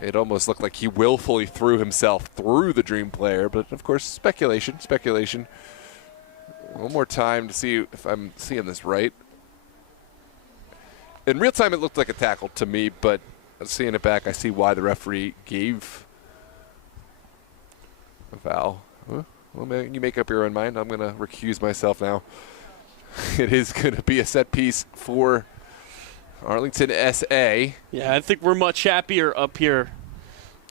it almost looked like he willfully threw himself through the Dream player. But, of course, speculation. One more time to see if I'm seeing this right. In real time, it looked like a tackle to me, but seeing it back, I see why the referee gave a foul. Well, you make up your own mind. I'm going to recuse myself now. It is going to be a set piece for Arlington SA. Yeah, I think we're much happier up here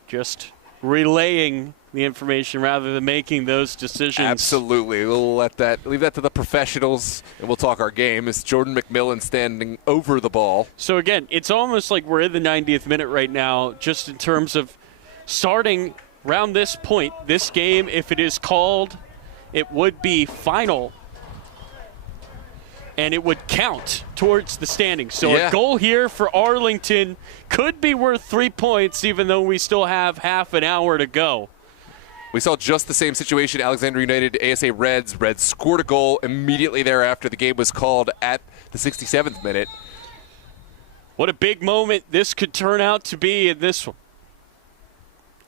just relaying the information rather than making those decisions. Absolutely. We'll leave that to the professionals, and we'll talk our game. It's Jordan McMillan standing over the ball. So, again, it's almost like we're in the 90th minute right now, just in terms of starting around this point. This game, if it is called, it would be final, and it would count towards the standings. So a goal here for Arlington could be worth 3 points, even though we still have half an hour to go. We saw just the same situation. Alexander United, ASA Reds. Reds scored a goal immediately thereafter. The game was called at the 67th minute. What a big moment this could turn out to be in this one.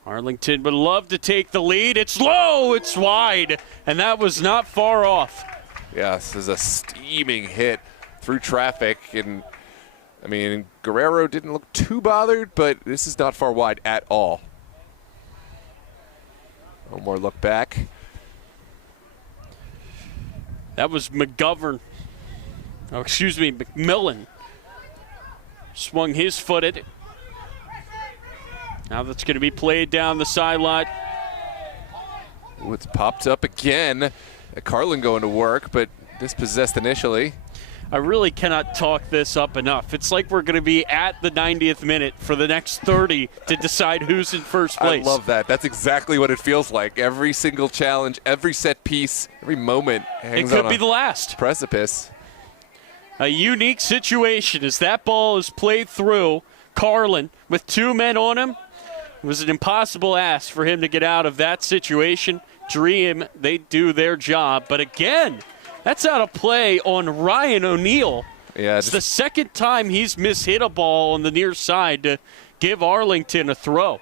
Arlington would love to take the lead. It's low, it's wide, and that was not far off. Yes, this is a steaming hit through traffic. And, I mean, Guerrero didn't look too bothered, but this is not far wide at all. One more look back. That was McMillan. Swung his foot at it. Now that's going to be played down the sideline. Ooh, it's popped up again. Carlin going to work, but dispossessed initially. I really cannot talk this up enough. It's like we're going to be at the 90th minute for the next 30 to decide who's in first place. I love that. That's exactly what it feels like. Every single challenge, every set piece, every moment hangs on it could be the last precipice. A unique situation as that ball is played through. Carlin with 2 men on him. It was an impossible ask for him to get out of that situation. Dream, they do their job. But again, that's out of play on Ryan O'Neill. Yeah, it's the second time he's mishit a ball on the near side to give Arlington a throw.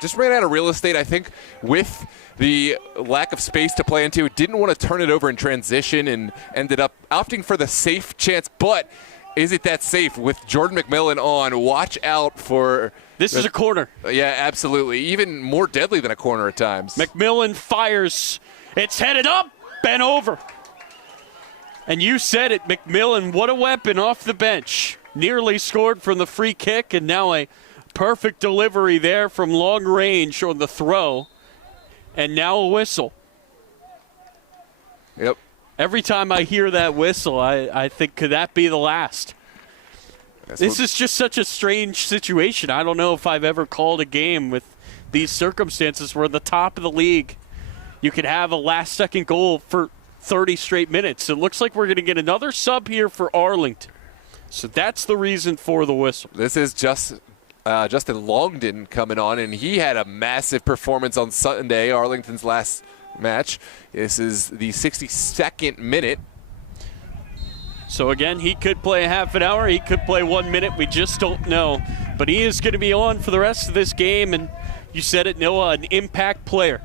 Just ran out of real estate, I think, with the lack of space to play into. Didn't want to turn it over in transition and ended up opting for the safe chance. But is it that safe with Jordan McMillan on? Watch out for... This is a corner. Yeah, absolutely. Even more deadly than a corner at times. McMillan fires. It's headed up and over. And you said it, McMillan, what a weapon off the bench. Nearly scored from the free kick, and now a perfect delivery there from long range on the throw. And now a whistle. Yep. Every time I hear that whistle, I think, could that be the last? This is just such a strange situation. I don't know if I've ever called a game with these circumstances where the top of the league, you could have a last-second goal for 30 straight minutes. It looks like we're going to get another sub here for Arlington. So that's the reason for the whistle. This is Justin Longden coming on, and he had a massive performance on Sunday, Arlington's last match. This is the 62nd minute. So again, he could play a half an hour, he could play 1 minute, we just don't know. But he is going to be on for the rest of this game, and you said it, Noah, an impact player.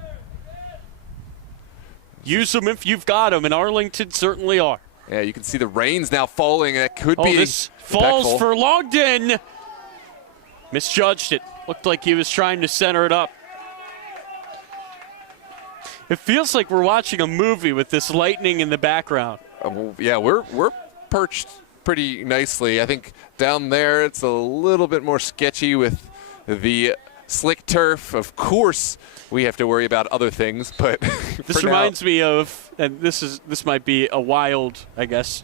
Use him if you've got him, and Arlington certainly are. Yeah, you can see the rains now falling. That could be this falls for Longden. Misjudged it. Looked like he was trying to center it up. It feels like we're watching a movie with this lightning in the background. Yeah, we're perched pretty nicely. I think down there it's a little bit more sketchy with the slick turf. Of course, we have to worry about other things, but this reminds me of, and this might be a wild, I guess,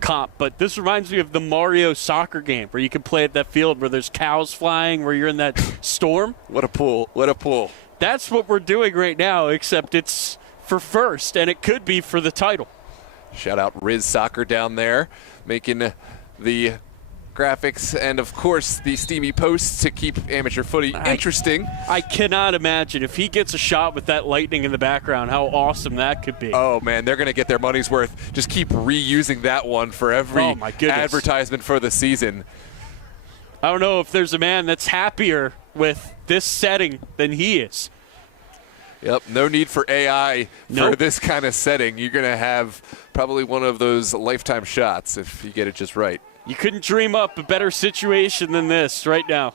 comp, but this reminds me of the Mario soccer game where you can play at that field where there's cows flying, where you're in that storm. What a pool. What a pool. That's what we're doing right now, except it's for first, and it could be for the title. Shout out Riz Soccer down there, making the graphics and, of course, the steamy posts to keep amateur footy interesting. I cannot imagine if he gets a shot with that lightning in the background, how awesome that could be. Oh, man, they're going to get their money's worth. Just keep reusing that one for every advertisement for the season. I don't know if there's a man that's happier with this setting than he is. Yep, no need for AI for this kind of setting. You're going to have probably one of those lifetime shots if you get it just right. You couldn't dream up a better situation than this right now.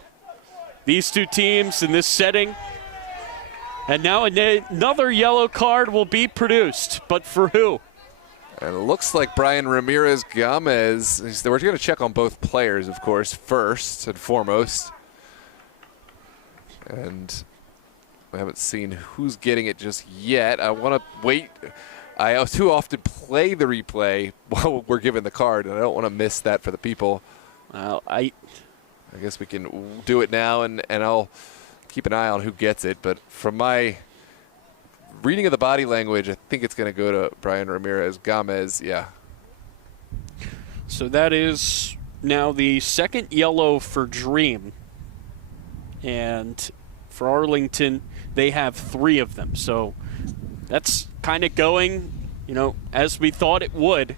These two teams in this setting. And now another yellow card will be produced. But for who? And it looks like Brian Ramirez Gomez. We're going to check on both players, of course, first and foremost. And We haven't seen who's getting it just yet. I want to wait. I too often play the replay while we're given the card, and I don't want to miss that for the people. Well, I guess we can do it now, and I'll keep an eye on who gets it. But from my reading of the body language, I think it's going to go to Brian Ramirez Gomez. Yeah. So that is now the second yellow for Dream. And for Arlington, they have 3 of them. So that's kind of going, as we thought it would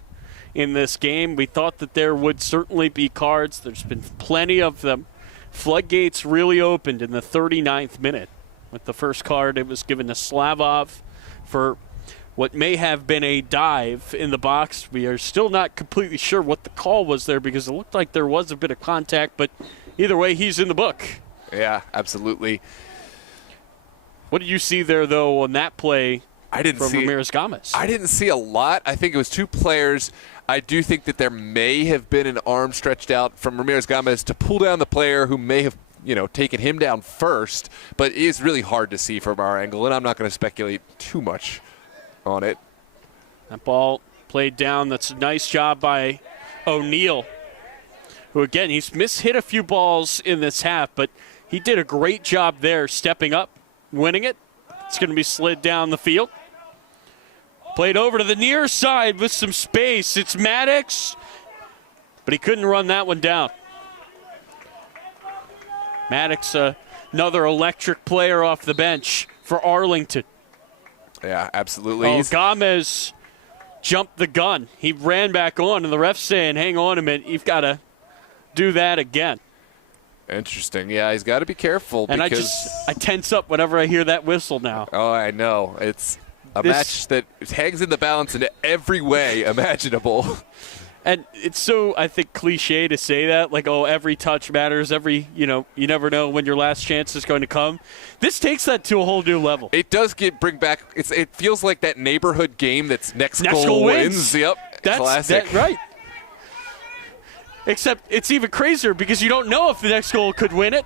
in this game. We thought that there would certainly be cards. There's been plenty of them. Floodgates really opened in the 39th minute. With the first card, it was given to Slavov for what may have been a dive in the box. We are still not completely sure what the call was there because it looked like there was a bit of contact, but either way, he's in the book. Yeah, absolutely. What did you see there, though, on that play from see Ramirez Gomez? I didn't see a lot. I think it was 2 players. I do think that there may have been an arm stretched out from Ramirez Gomez to pull down the player who may have taken him down first, but it is really hard to see from our angle, and I'm not going to speculate too much on it. That ball played down. That's a nice job by O'Neal, who, again, he's mishit a few balls in this half, but he did a great job there stepping up, winning it. It's going to be slid down the field. Played over to the near side with some space. It's Maddox, but he couldn't run that one down. Maddox, another electric player off the bench for Arlington. Yeah, absolutely. Oh, Gomez jumped the gun. He ran back on, and the ref's saying, hang on a minute, you've got to do that again. Interesting. Yeah, he's got to be careful. And because I tense up whenever I hear that whistle now. Oh, I know. It's a match that hangs in the balance in every way imaginable. And it's so, I think, cliche to say that, like, oh, every touch matters, you never know when your last chance is going to come. This takes that to a whole new level. It does bring back, it feels like that neighborhood game that's next goal wins. Yep, that's classic. Right. Except it's even crazier because you don't know if the next goal could win it.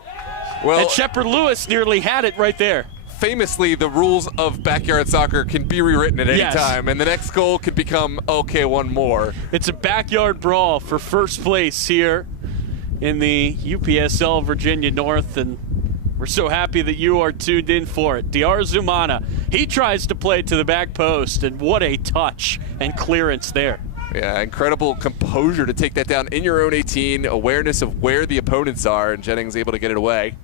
Well, and Shepard Lewis nearly had it right there. Famously, the rules of backyard soccer can be rewritten at any time, and the next goal could become, okay, one more. It's a backyard brawl for first place here in the UPSL Virginia North, and we're so happy that you are tuned in for it. Diar Zumana, he tries to play to the back post, and what a touch and clearance there. Yeah, incredible composure to take that down in your own 18, awareness of where the opponents are, and Jennings able to get it away.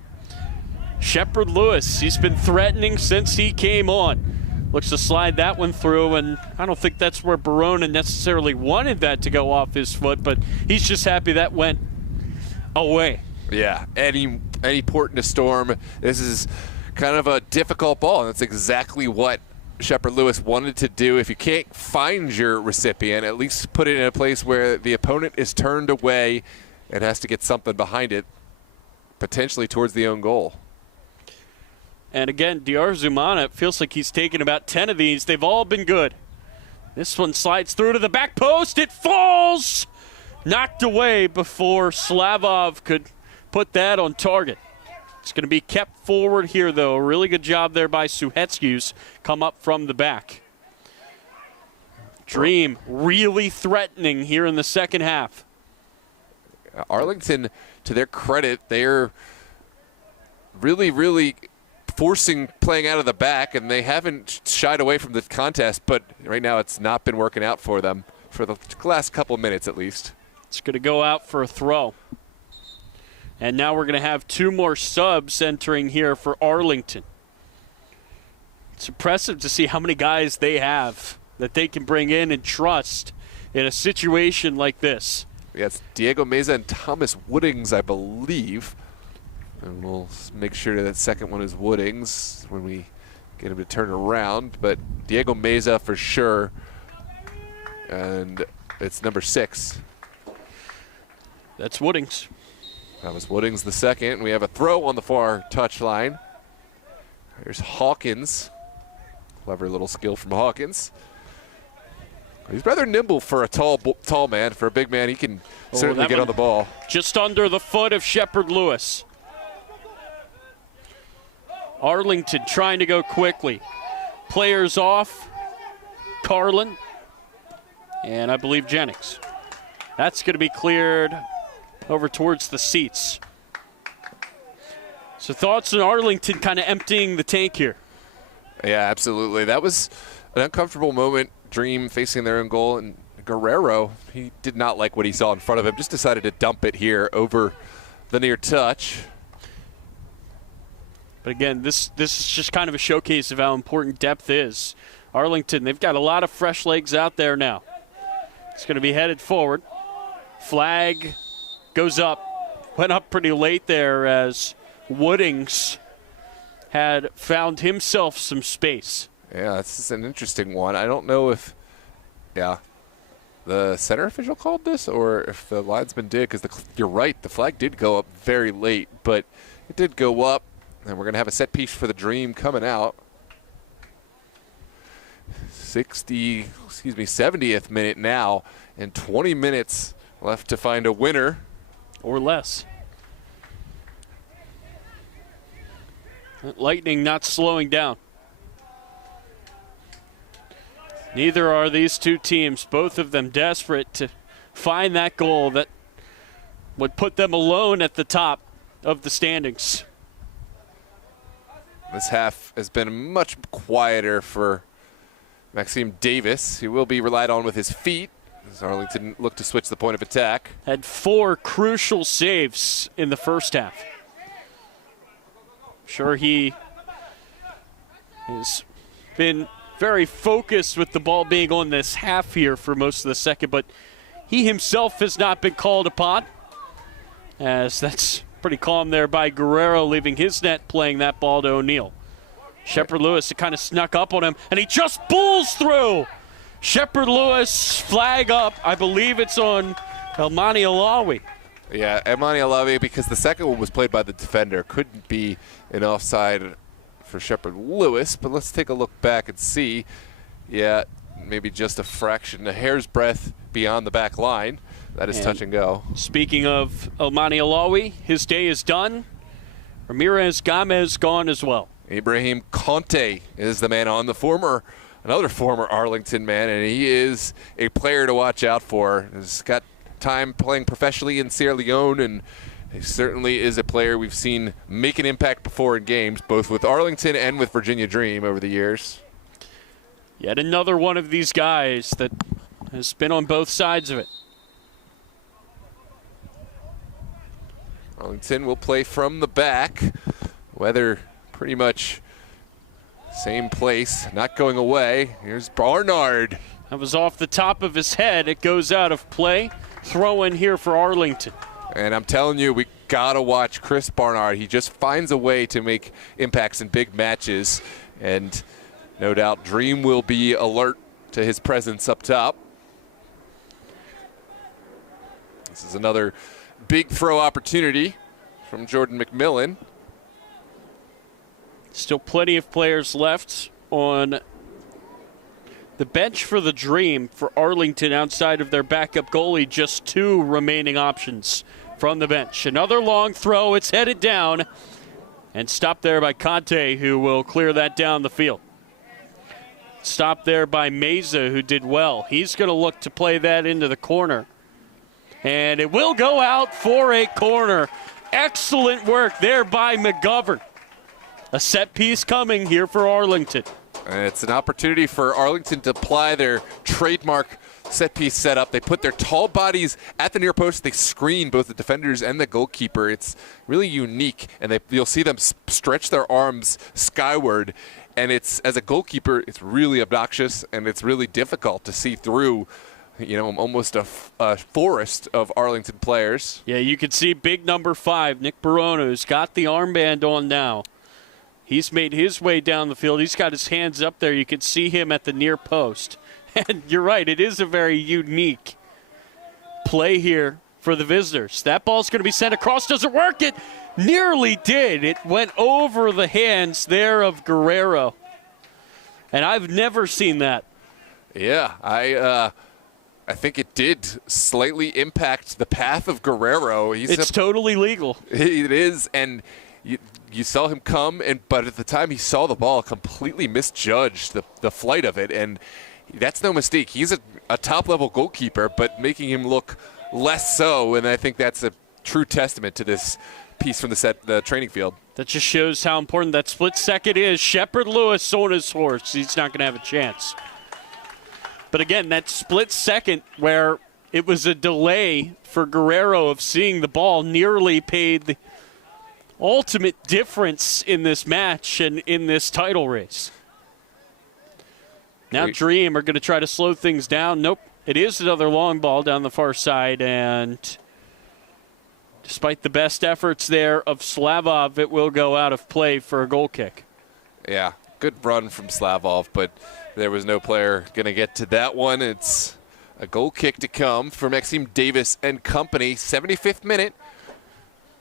Shepard Lewis, he's been threatening since he came on. Looks to slide that one through, and I don't think that's where Barona necessarily wanted that to go off his foot, but he's just happy that went away. Yeah, any port in a storm. This is kind of a difficult ball, and that's exactly what Shepard Lewis wanted to do. If you can't find your recipient, at least put it in a place where the opponent is turned away and has to get something behind it, potentially towards the own goal. And again, Diar Zumana, it feels like he's taken about 10 of these. They've all been good. This one slides through to the back post. It falls! Knocked away before Slavov could put that on target. It's going to be kept forward here, though. A really good job there by Suhetskius. Come up from the back. Dream really threatening here in the second half. Arlington, to their credit, they're really forcing playing out of the back, and they haven't shied away from the contest, but right now it's not been working out for them for the last couple of minutes at least. It's going to go out for a throw. And now we're going to have 2 more subs entering here for Arlington. It's impressive to see how many guys they have that they can bring in and trust in a situation like this. Yes, Diego Meza and Thomas Woodings, I believe. And we'll make sure that second one is Woodings when we get him to turn around. But Diego Meza for sure. And it's number 6. That's Woodings. That was Woodings the second. We have a throw on the far touchline. Here's Hawkins. Clever little skill from Hawkins. He's rather nimble for a tall man. For a big man, he can certainly get on the ball. Just under the foot of Shepard Lewis. Arlington trying to go quickly. Players off. Carlin. And I believe Jennings. That's going to be cleared over towards the seats. So thoughts on Arlington kind of emptying the tank here? Yeah, absolutely. That was an uncomfortable moment. Dream facing their own goal, and Guerrero, he did not like what he saw in front of him. Just decided to dump it here over the near touch. But again, this is just kind of a showcase of how important depth is. Arlington, they've got a lot of fresh legs out there now. It's going to be headed forward. Flag goes up. Went up pretty late there as Woodings had found himself some space. Yeah, this is an interesting one. I don't know if, the center official called this or if the linesman did, because you're right, the flag did go up very late, but it did go up, and we're going to have a set piece for the Dream coming out. 70th minute now, and 20 minutes left to find a winner. Or less. Lightning not slowing down. Neither are these two teams, both of them desperate to find that goal that would put them alone at the top of the standings. This half has been much quieter for Maxime Davis. He will be relied on with his feet as Arlington look to switch the point of attack. Had 4 crucial saves in the first half. Sure, he has been very focused with the ball being on this half here for most of the second, but he himself has not been called upon, as that's pretty calm there by Guerrero, leaving his net, playing that ball to O'Neal. Shepard Lewis kind of snuck up on him, and he just bulls through. Shepard Lewis, flag up. I believe it's on Elmani Alawi. Yeah, Elmani Alawi, because the second one was played by the defender. Couldn't be an offside for Shepard Lewis, but let's take a look back and see. Yeah, maybe just a fraction, a hair's breadth beyond the back line. That is touch and go. Speaking of Elmani Alawi, his day is done. Ramirez Gomez gone as well. Ibrahim Conte is the man on, another former Arlington man, and he is a player to watch out for. He's got time playing professionally in Sierra Leone, and he certainly is a player we've seen make an impact before in games, both with Arlington and with Virginia Dream over the years. Yet another one of these guys that has been on both sides of it. Arlington will play from the back. Weather pretty much same place, not going away. Here's Barnard. That was off the top of his head. It goes out of play. Throw in here for Arlington. And I'm telling you, we got to watch Chris Barnard. He just finds a way to make impacts in big matches. And no doubt Dream will be alert to his presence up top. This is another big throw opportunity from Jordan McMillan. Still plenty of players left on the bench for the Dream. For Arlington, outside of their backup goalie, just 2 remaining options from the bench. Another long throw. It's headed down and stopped there by Conte, who will clear that down the field. Stopped there by Meza, who did well. He's going to look to play that into the corner. And it will go out for a corner. Excellent work there by McGovern. A set piece coming here for Arlington. And it's an opportunity for Arlington to apply their trademark set piece setup. They put their tall bodies at the near post. They screen both the defenders and the goalkeeper. It's really unique, and you'll see them stretch their arms skyward. And it's, as a goalkeeper, it's really obnoxious, and it's really difficult to see through, almost a forest of Arlington players. Yeah, you can see big number 5, Nick Barona, who's got the armband on now. He's made his way down the field. He's got his hands up there. You can see him at the near post. And you're right, it is a very unique play here for the visitors. That ball's going to be sent across. Does it work? It nearly did. It went over the hands there of Guerrero. And I've never seen that. Yeah, I think it did slightly impact the path of Guerrero. It's totally legal. It is, and you saw him come, but at the time he saw the ball, completely misjudged the flight of it, and that's no mistake. He's a top-level goalkeeper, but making him look less so, and I think that's a true testament to this piece from the training field. That just shows how important that split second is. Shepard Lewis on his horse. He's not going to have a chance. But again, that split second where it was a delay for Guerrero of seeing the ball nearly paid the ultimate difference in this match and in this title race. Now Dream are going to try to slow things down. Nope. It is another long ball down the far side, and despite the best efforts there of Slavov, it will go out of play for a goal kick. Yeah, good run from Slavov, but there was no player going to get to that one. It's a goal kick to come for Maxime Davis and company. 75th minute.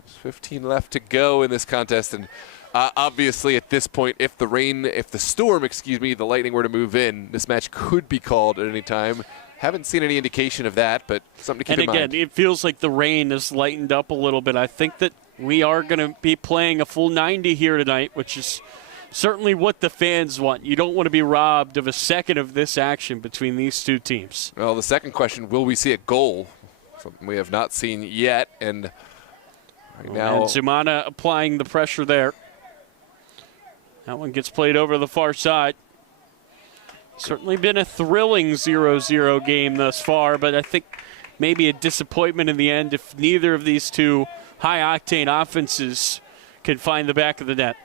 There's 15 left to go in this contest, and obviously at this point, if the Lightning were to move in, this match could be called at any time. Haven't seen any indication of that, but something to keep in mind. And again, it feels like the rain has lightened up a little bit. I think that we are going to be playing a full 90 here tonight, which is certainly what the fans want. You don't want to be robbed of a second of this action between these two teams. Well, the second question, will we see a goal? Something we have not seen yet, and right now... And Zumana applying the pressure there. That one gets played over the far side. Certainly been a thrilling 0-0 game thus far, but I think maybe a disappointment in the end if neither of these two high-octane offenses can find the back of the net.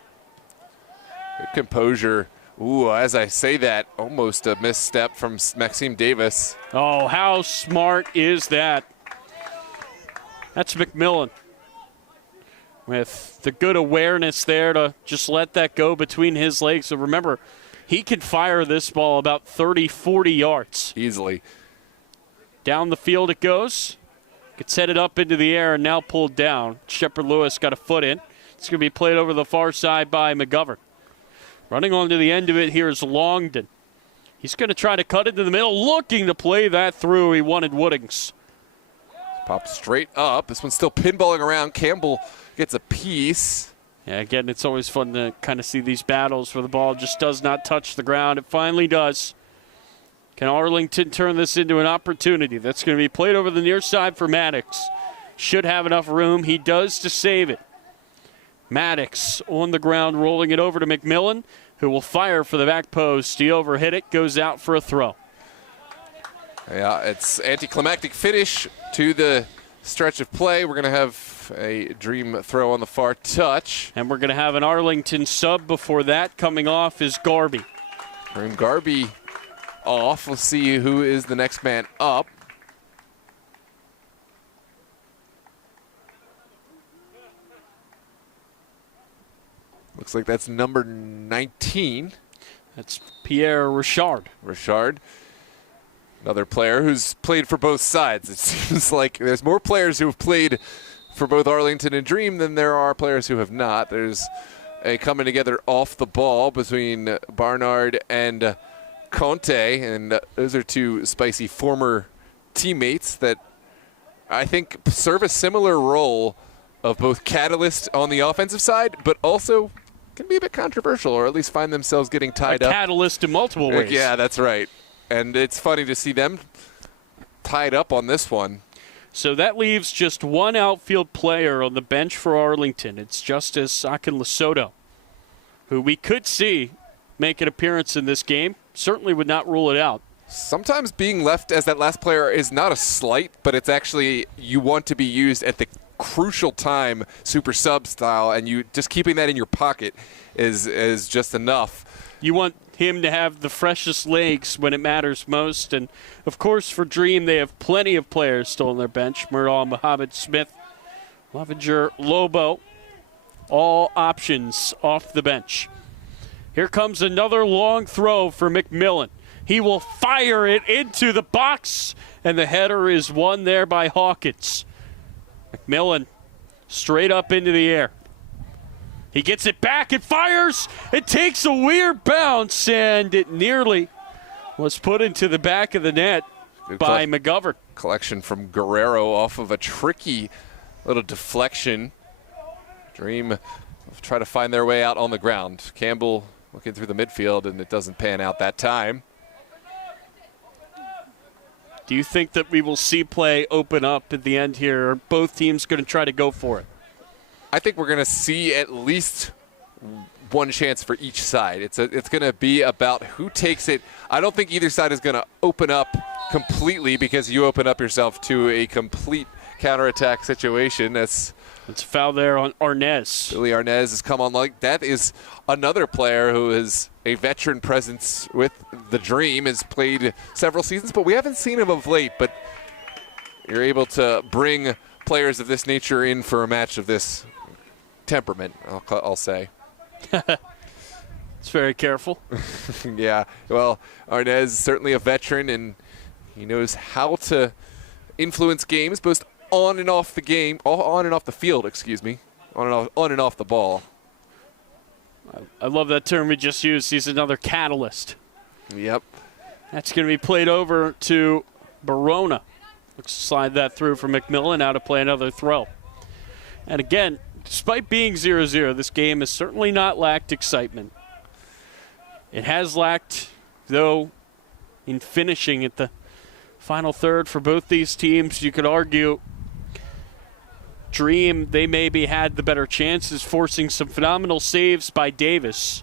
Good composure. Ooh, as I say that, almost a misstep from Maxime Davis. Oh, how smart is that? That's McMillan with the good awareness there to just let that go between his legs. So remember, he can fire this ball about 30, 40 yards. Easily. Down the field it goes. Gets headed up into the air and now pulled down. Shepard Lewis got a foot in. It's going to be played over the far side by McGovern. Running onto the end of it here is Longden. He's going to try to cut into the middle, looking to play that through. He wanted Woodings. Pop straight up. This one's still pinballing around. Campbell gets a piece. Yeah, again, it's always fun to kind of see these battles where the ball just does not touch the ground. It finally does. Can Arlington turn this into an opportunity? That's going to be played over the near side for Maddox. Should have enough room. He does to save it. Maddox on the ground, rolling it over to McMillan, who will fire for the back post. He overhit it, goes out for a throw. Yeah, it's anticlimactic finish to the stretch of play. We're going to have a Dream throw on the far touch. And we're going to have an Arlington sub before that. Coming off is Garby. Dream Garby off. We'll see who is the next man up. Looks like that's number 19. That's Pierre Richard. Richard. Another player who's played for both sides. It seems like there's more players who have played for both Arlington and Dream than there are players who have not. There's a coming together off the ball between Barnard and Conte, and those are two spicy former teammates that I think serve a similar role of both catalyst on the offensive side, but also can be a bit controversial, or at least find themselves getting tied up. Catalyst in multiple ways. Yeah, that's right. And it's funny to see them tied up on this one. So that leaves just one outfield player on the bench for Arlington. It's Justice Akinlasoto, who we could see make an appearance in this game. Certainly would not rule it out. Sometimes being left as that last player is not a slight, but it's actually you want to be used at the crucial time, super sub style, and you just keeping that in your pocket is just enough. You want him to have the freshest legs when it matters most. And, of course, for Dream, they have plenty of players still on their bench. Murdahl, Muhammad Smith, Lovinger, Lobo, all options off the bench. Here comes another long throw for McMillan. He will fire it into the box, and the header is won there by Hawkins. McMillan straight up into the air. He gets it back and fires. It takes a weird bounce, and it nearly was put into the back of the net by McGovern. Collection from Guerrero off of a tricky little deflection. Dream try to find their way out on the ground. Campbell looking through the midfield, and it doesn't pan out that time. Do you think that we will see play open up at the end here? Are both teams going to try to go for it? I think we're going to see at least one chance for each side. It's going to be about who takes it. I don't think either side is going to open up completely, because you open up yourself to a complete counterattack situation. It's a foul there on Arnez. Billy Arnez has come on. Like, that is another player who is a veteran presence with the Dream, has played several seasons, but we haven't seen him of late. But you're able to bring players of this nature in for a match of this temperament, I'll say. It's very careful. Yeah, well, Arnez is certainly a veteran, and he knows how to influence games, both on and off the game, on and off the field, excuse me, on and off the ball. I love that term we just used. He's another catalyst. Yep. That's going to be played over to Barona. Let's slide that through for McMillan, now to play another throw. And again, despite being 0-0, this game has certainly not lacked excitement. It has lacked, though, in finishing at the final third for both these teams. You could argue Dream, they maybe had the better chances, forcing some phenomenal saves by Davis.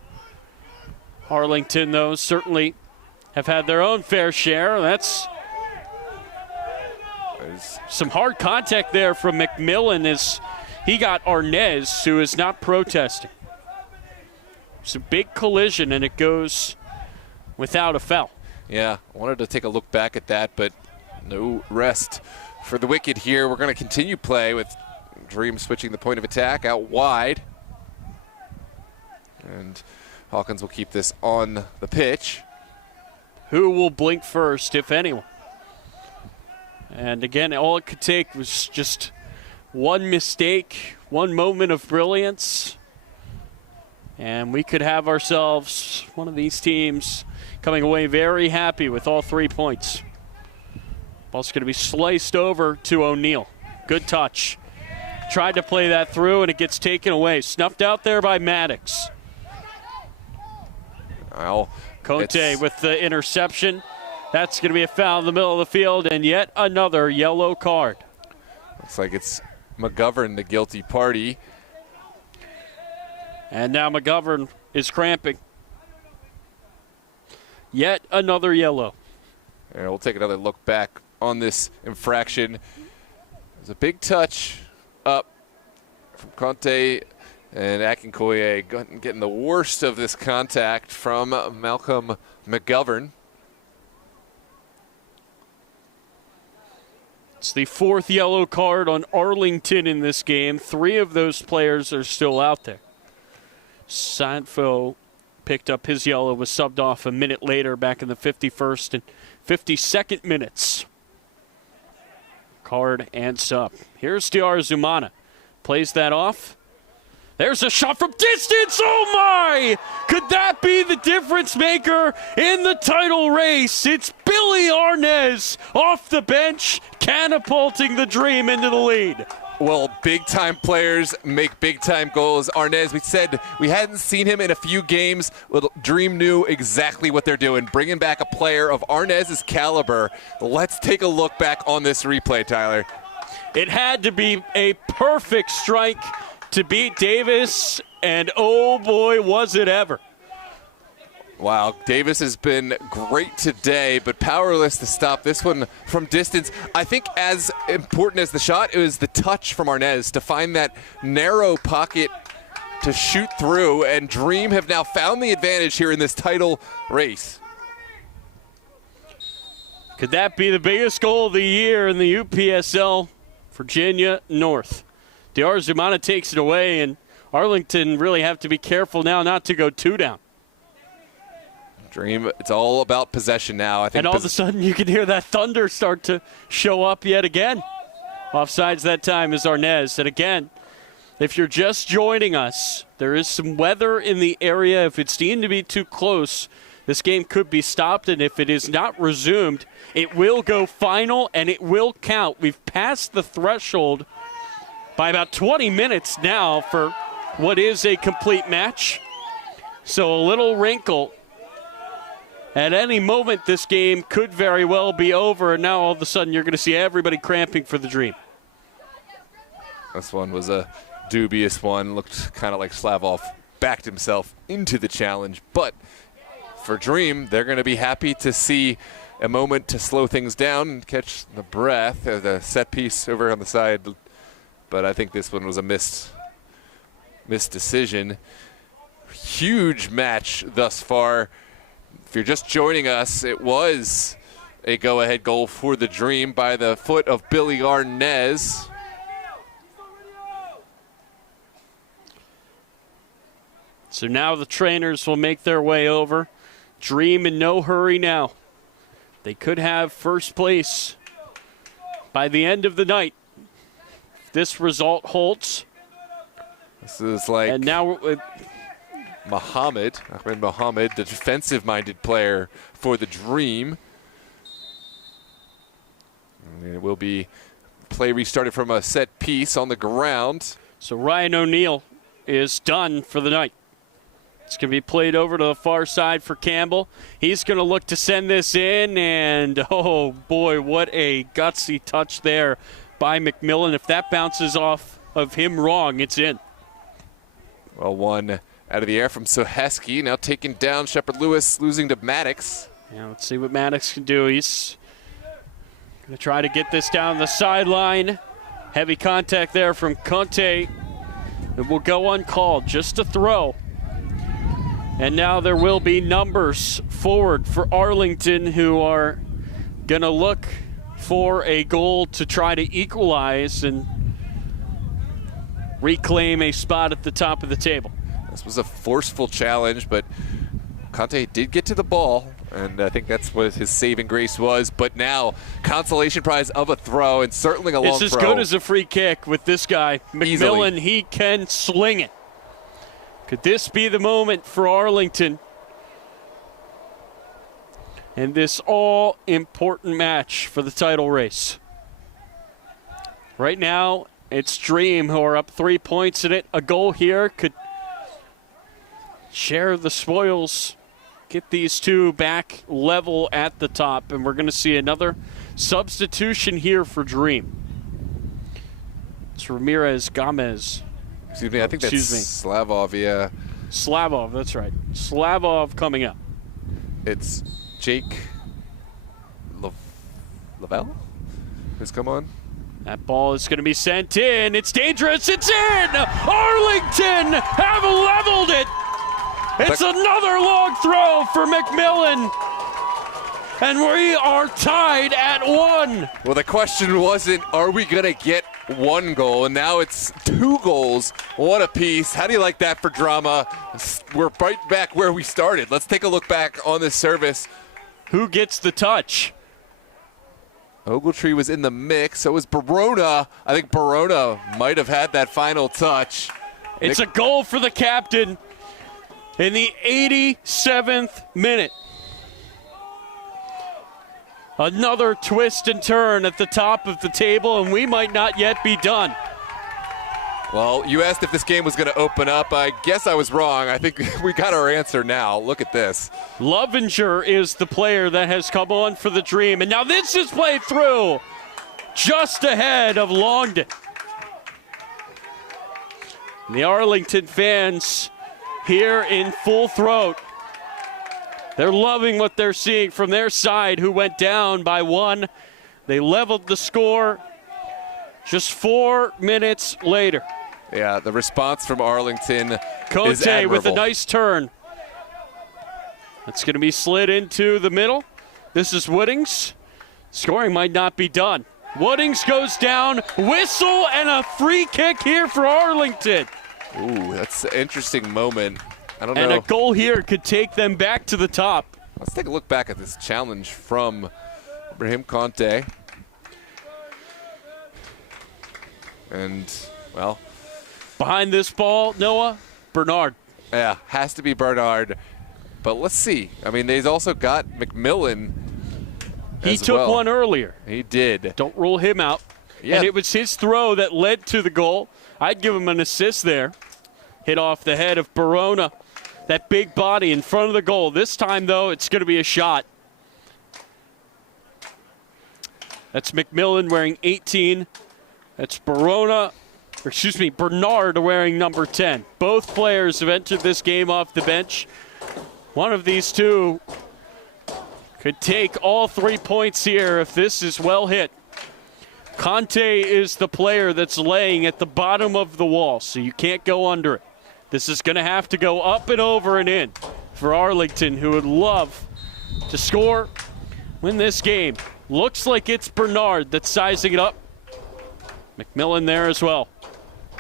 Arlington, though, certainly have had their own fair share. That's some hard contact there from McMillan as he got Arnez, who is not protesting. It's a big collision, and it goes without a foul. Yeah, I wanted to take a look back at that, but no rest for the Wicked here. We're going to continue play with Dream switching the point of attack out wide. And Hawkins will keep this on the pitch. Who will blink first, if anyone? And again, all it could take was just one mistake, one moment of brilliance, and we could have ourselves one of these teams coming away very happy with all 3 points. Ball's going to be sliced over to O'Neal. Good touch. Tried to play that through, and it gets taken away. Snuffed out there by Maddox. Well, Conte with the interception. That's going to be a foul in the middle of the field, and yet another yellow card. Looks like it's McGovern, the guilty party. And now McGovern is cramping. Yet another yellow. And we'll take another look back on this infraction. There's a big touch up from Conte, and Akinkoye getting the worst of this contact from Malcolm McGovern. It's the 4th yellow card on Arlington in this game. 3 of those players are still out there. Sandfo picked up his yellow, was subbed off a minute later back in the 51st and 52nd minutes. Card and sub. Here's Diar Zumana. Plays that off. There's a shot from distance. Oh, my! Could that be the difference maker in the title race? It's Billy Arnez off the bench, catapulting the Dream into the lead. Well, big-time players make big-time goals. Arnez, we said we hadn't seen him in a few games. Well, Dream knew exactly what they're doing, bringing back a player of Arnez's caliber. Let's take a look back on this replay, Tyler. It had to be a perfect strike to beat Davis, and oh boy, was it ever. Wow, Davis has been great today, but powerless to stop this one from distance. I think as important as the shot, it was the touch from Arnez to find that narrow pocket to shoot through, and Dream have now found the advantage here in this title race. Could that be the biggest goal of the year in the UPSL Virginia North? Diar Zumana takes it away, and Arlington really have to be careful now not to go 2 down. Dream, it's all about possession now. I think. And all of a sudden you can hear that thunder start to show up yet again. Offsides that time is Arnez. And again, if you're just joining us, there is some weather in the area. If it's deemed to be too close, this game could be stopped. And if it is not resumed, it will go final and it will count. We've passed the threshold by about 20 minutes now for what is a complete match. So a little wrinkle. At any moment, this game could very well be over, and now all of a sudden you're going to see everybody cramping for the Dream. This one was a dubious one. Looked kind of like Slavov backed himself into the challenge. But for Dream, they're going to be happy to see a moment to slow things down and catch the breath. The set piece over on the side. But I think this one was a missed decision. Huge match thus far. If you're just joining us, it was a go-ahead goal for the Dream by the foot of Billy Arnez. So now the trainers will make their way over. Dream in no hurry now. They could have first place by the end of the night if this result holds. This is like... And now... Ahmed Mohammed, the defensive-minded player for the Dream. And it will be play restarted from a set piece on the ground. So Ryan O'Neal is done for the night. It's going to be played over to the far side for Campbell. He's going to look to send this in, and oh boy, what a gutsy touch there by McMillan. If that bounces off of him wrong, it's in. Well, one out of the air from Soheski, now taken down. Shepard Lewis losing to Maddox. Yeah, let's see what Maddox can do. He's going to try to get this down the sideline. Heavy contact there from Conte. It will go uncalled, just a throw. And now there will be numbers forward for Arlington, who are going to look for a goal to try to equalize and reclaim a spot at the top of the table. This was a forceful challenge, but Conte did get to the ball, and I think that's what his saving grace was. But now, consolation prize of a throw, and certainly a long throw. It's as good as a free kick with this guy. McMillan, Easily. he can sling it. Could this be the moment for Arlington in this all-important match for the title race? Right now, it's Dream who are up 3 points in it. A goal here could share the spoils, get these two back level at the top, and we're going to see another substitution here for Dream. It's Ramirez Gomez. Excuse me, I think that's Slavov, yeah. Slavov, that's right. Slavov coming up. It's Jake Lavelle who's come on. That ball is going to be sent in. It's dangerous. It's in! Arlington have leveled it! It's another long throw for McMillan. And we are tied at 1. Well, the question wasn't, are we going to get one goal? And now it's 2 goals, one apiece. How do you like that for drama? We're right back where we started. Let's take a look back on this service. Who gets the touch? Ogletree was in the mix. So was Barona. I think Barona might have had that final touch. It's a goal for the captain in the 87th minute. Another twist and turn at the top of the table, and we might not yet be done. Well, you asked if this game was going to open up. I guess I was wrong. I think we got our answer now. Look at this. Lovinger is the player that has come on for the Dream, and now this is played through just ahead of Longden. And the Arlington fans here in full throat. They're loving what they're seeing from their side, who went down by 1. They leveled the score just 4 minutes later. Yeah, the response from Arlington is Cote admirable. with a nice turn. That's going to be slid into the middle. This is Woodings. Scoring might not be done. Woodings goes down. Whistle and a free kick here for Arlington. Ooh, that's an interesting moment. I don't know. And a goal here could take them back to the top. Let's take a look back at this challenge from Ibrahim Conte. And, well, Behind this ball, Noah, Bernard. yeah, has to be Bernard. But let's see. I mean, they've also got McMillan He as took well. one earlier. He did. Don't rule him out. Yeah. And it was his throw that led to the goal. I'd give him an assist there. hit off the head of Barona. That big body in front of the goal. This time, though, it's going to be a shot. That's McMillan wearing 18. That's Bernard wearing number 10. Both players have entered this game off the bench. One of these two could take all 3 points here if this is well hit. Conte is the player that's laying at the bottom of the wall, so you can't go under it. This is going to have to go up and over and in for Arlington, who would love to score, win this game. Looks like it's Bernard that's sizing it up. McMillan there as well.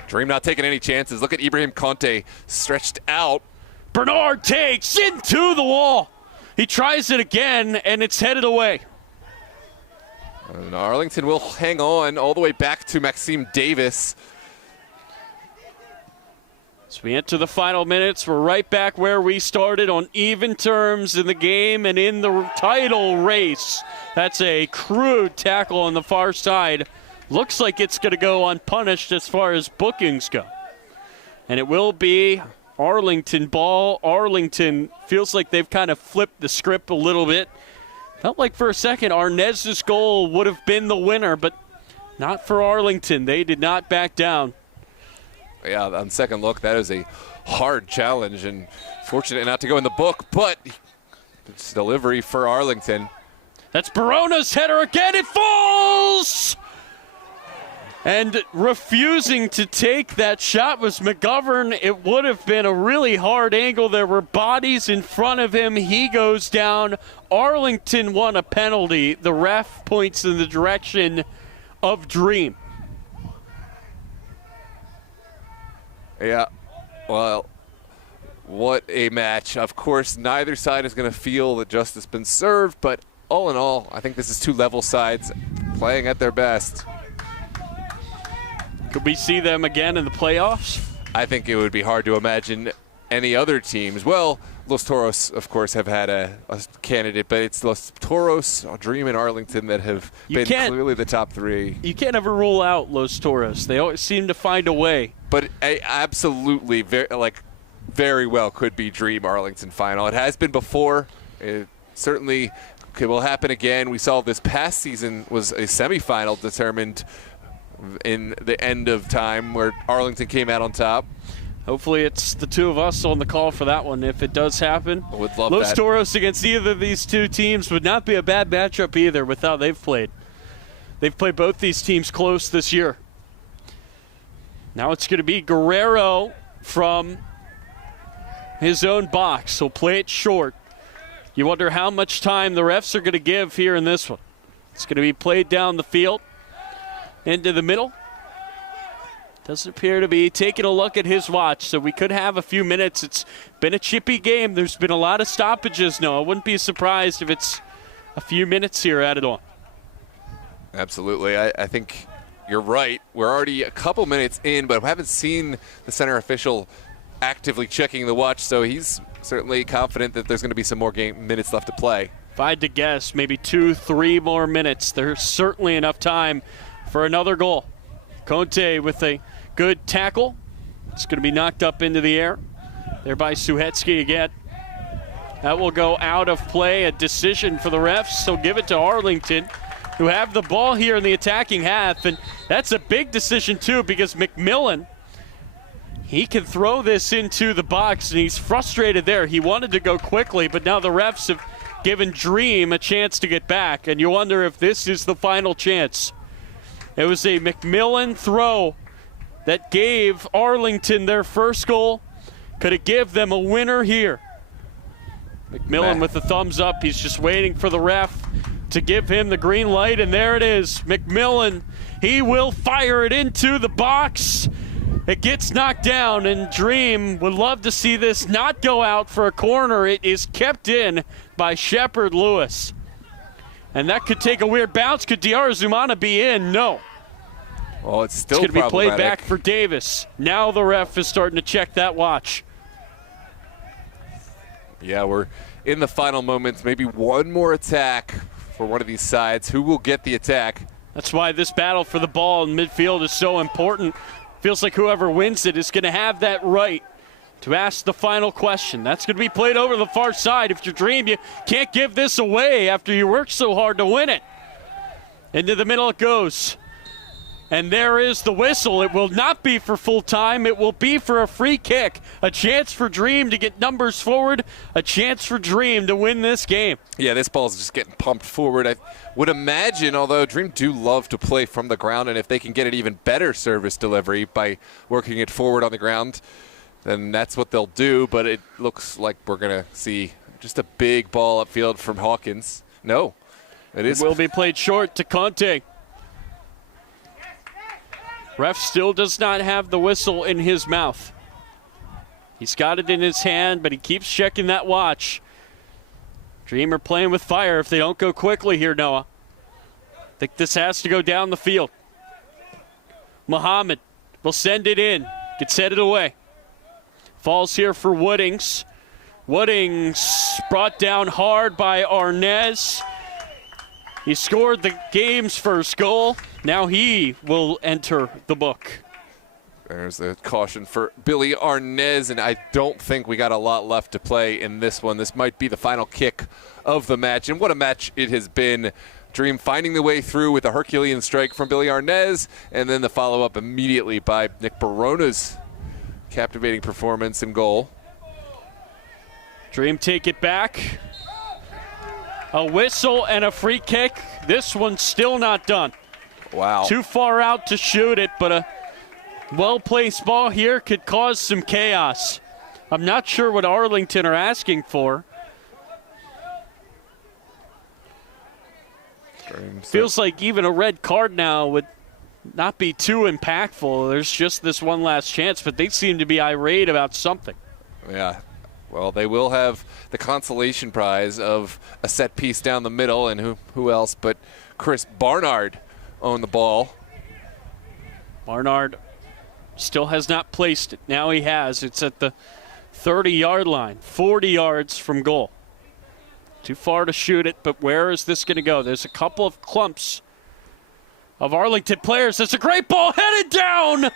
Dream not taking any chances. Look at Ibrahim Conte stretched out. Bernard takes into the wall. He tries it again, and it's headed away. And Arlington will hang on all the way back to Maxime Davis. As we enter the final minutes, we're right back where we started on even terms in the game and in the title race. That's a crude tackle on the far side. Looks like it's going to go unpunished as far as bookings go. And it will be Arlington ball. Arlington feels like they've kind of flipped the script a little bit. Felt like for a second Arnez's goal would have been the winner, but not for Arlington. They did not back down. Yeah, on second look, that is a hard challenge and fortunate not to go in the book, but it's delivery for Arlington. That's Barona's header again. It falls! And refusing to take that shot was McGovern. It would have been a really hard angle. There were bodies in front of him. He goes down. Arlington won a penalty. The ref points in the direction of Dream. Yeah, well, what a match. Of course, neither side is going to feel that justice has been served, but all in all, I think this is two level sides playing at their best. Could we see them again in the playoffs? I think it would be hard to imagine any other teams. Well, Los Toros, of course, have had a candidate, but it's Los Toros, Dream, and Arlington that have been clearly the top three. You can't ever rule out Los Toros. They always seem to find a way. But absolutely, very well could be Dream Arlington final. It has been before. It certainly will happen again. We saw this past season was a semifinal determined in the end of time where Arlington came out on top. Hopefully it's the two of us on the call for that one if it does happen. I would love Los that. Toros against either of these two teams would not be a bad matchup either with how they've played. They've played both these teams close this year. Now it's going to be Guerrero from his own box. He'll play it short. You wonder how much time the refs are going to give here in this one. It's going to be played down the field, into the middle. Doesn't appear to be. Taking a look at his watch, so we could have a few minutes. It's been a chippy game. There's been a lot of stoppages. No, I wouldn't be surprised if it's a few minutes here added on. Absolutely. I think you're right. We're already a couple minutes in, but we haven't seen the center official actively checking the watch, so he's certainly confident that there's going to be some more minutes left to play. If I had to guess, maybe 2-3 more minutes. There's certainly enough time for another goal. Conte with a good tackle. It's going to be knocked up into the air. There by Suhetsky again. That will go out of play. A decision for the refs. So give it to Arlington, who have the ball here in the attacking half. And that's a big decision, too, because McMillan, he can throw this into the box, and he's frustrated there. He wanted to go quickly, but now the refs have given Dream a chance to get back. And you wonder if this is the final chance. It was a McMillan throw that gave Arlington their first goal. Could it give them a winner here? McMillan with the thumbs up. He's just waiting for the ref to give him the green light, and there it is. McMillan, he will fire it into the box. It gets knocked down, and Dream would love to see this not go out for a corner. It is kept in by Shepard Lewis. And that could take a weird bounce. Could Diarra Zumana be in? No. Well, it's still going to be played problematic. back for Davis. Now the ref is starting to check that watch. Yeah, we're in the final moments. Maybe one more attack for one of these sides. Who will get the attack? That's why this battle for the ball in midfield is so important. Feels like whoever wins it is going to have that right to ask the final question. That's going to be played over the far side. If you Dream, you can't give this away after you worked so hard to win it. Into the middle it goes. And there is the whistle. It will not be for full time. It will be for a free kick. A chance for Dream to get numbers forward. A chance for Dream to win this game. Yeah, this ball's just getting pumped forward. I would imagine, although Dream do love to play from the ground, and if they can get an even better service delivery by working it forward on the ground, then that's what they'll do. But it looks like we're going to see just a big ball upfield from Hawkins. No, it will be played short to Conte. Ref still does not have the whistle in his mouth. He's got it in his hand, but he keeps checking that watch. Dream are playing with fire if they don't go quickly here, Noah. I think this has to go down the field. Muhammad will send it in. Gets headed away. Falls here for Woodings. Woodings brought down hard by Arnez. He scored the game's first goal. Now he will enter the book. There's the caution for Billy Arnez, and I don't think we got a lot left to play in this one. This might be the final kick of the match, and what a match it has been. Dream finding the way through with a Herculean strike from Billy Arnez, and then the follow-up immediately by Nick Barona's captivating performance and goal. Dream take it back. A whistle and a free kick. This one's still not done. Wow. Too far out to shoot it, but a well-placed ball here could cause some chaos. I'm not sure what Arlington are asking for. Feels like even a red card now would not be too impactful. There's just this one last chance, but they seem to be irate about something. Yeah. Well, they will have the consolation prize of a set piece down the middle, and who else but Chris Barnard own the ball. Barnard still has not placed it. Now he has. It's at the 30-yard line, 40 yards from goal. Too far to shoot it, but where is this going to go? There's a couple of clumps of Arlington players. It's a great ball headed down.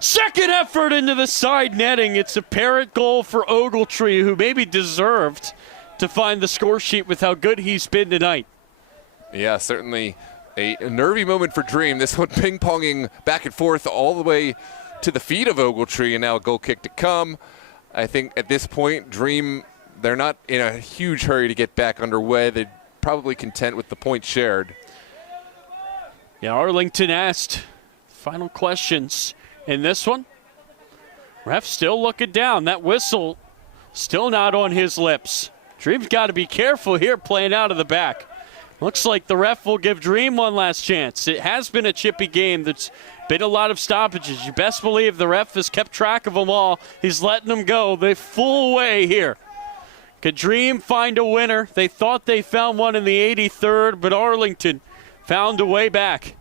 Second effort into the side netting. It's a parent goal for Ogletree, who maybe deserved to find the score sheet with how good he's been tonight. Yeah, certainly a nervy moment for Dream. This one ping-ponging back and forth all the way to the feet of Ogletree, and now a goal kick to come. I think at this point, Dream, they're not in a huge hurry to get back underway. They're probably content with the point shared. Yeah, Arlington asked final questions in this one. Ref still looking down. That whistle still not on his lips. Dream's got to be careful here playing out of the back. Looks like the ref will give Dream one last chance. It has been a chippy game. There's been a lot of stoppages. You best believe the ref has kept track of them all. He's letting them go the full way here. Could Dream find a winner? They thought they found one in the 83rd, but Arlington found a way back.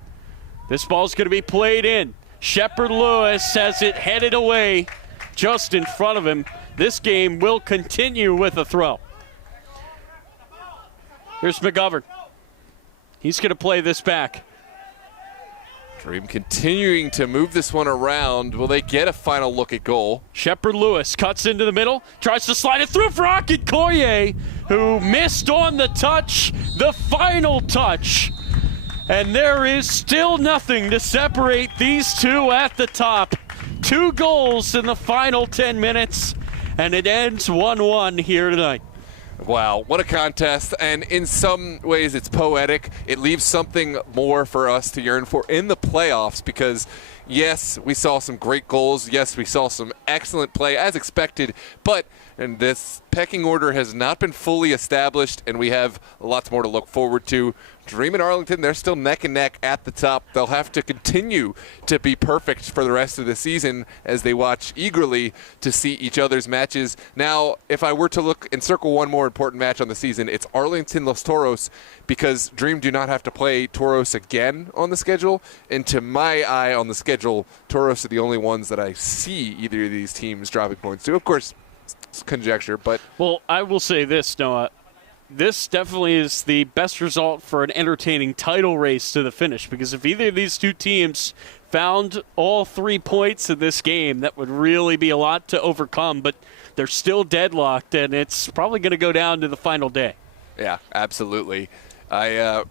This ball's going to be played in. Shepard Lewis has it headed away just in front of him. This game will continue with a throw. Here's McGovern. He's going to play this back. Dream continuing to move this one around. Will they get a final look at goal? Shepard Lewis cuts into the middle, tries to slide it through for Akinkoye, who missed on the touch, the final touch. And there is still nothing to separate these two at the top. 2 goals in the final 10 minutes, and it ends 1-1 here tonight. Wow, what a contest, and in some ways it's poetic. It leaves something more for us to yearn for in the playoffs because, yes, we saw some great goals. Yes, we saw some excellent play as expected, but and this pecking order has not been fully established, and we have lots more to look forward to. Dream and Arlington, they're still neck and neck at the top. They'll have to continue to be perfect for the rest of the season as they watch eagerly to see each other's matches. Now, if I were to look and circle one more important match on the season, it's Arlington-Los Toros, because Dream do not have to play Toros again on the schedule. And to my eye on the schedule, Toros are the only ones that I see either of these teams dropping points to. Of course, it's conjecture, but... Well, I will say this, Noah. this definitely is the best result for an entertaining title race to the finish, because if either of these two teams found all 3 points in this game, that would really be a lot to overcome, but they're still deadlocked, and it's probably going to go down to the final day. Yeah, absolutely. I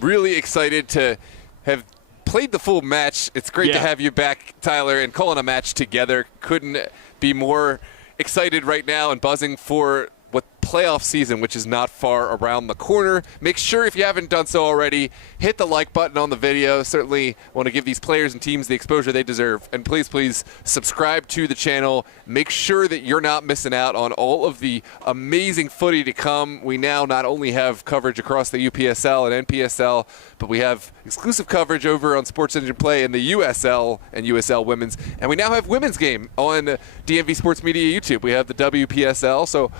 really excited to have played the full match. It's great to have you back, Tyler, and calling a match together. Couldn't be more excited right now and buzzing for what playoff season, which is not far around the corner. Make sure, if you haven't done so already, hit the like button on the video. Certainly want to give these players and teams the exposure they deserve. And please subscribe to the channel. Make sure that you're not missing out on all of the amazing footy to come. We now not only have coverage across the UPSL and NPSL, but we have exclusive coverage over on Sports Engine Play in the USL and USL Women's. And we now have women's game on DMV Sports Media YouTube. We have the WPSL, so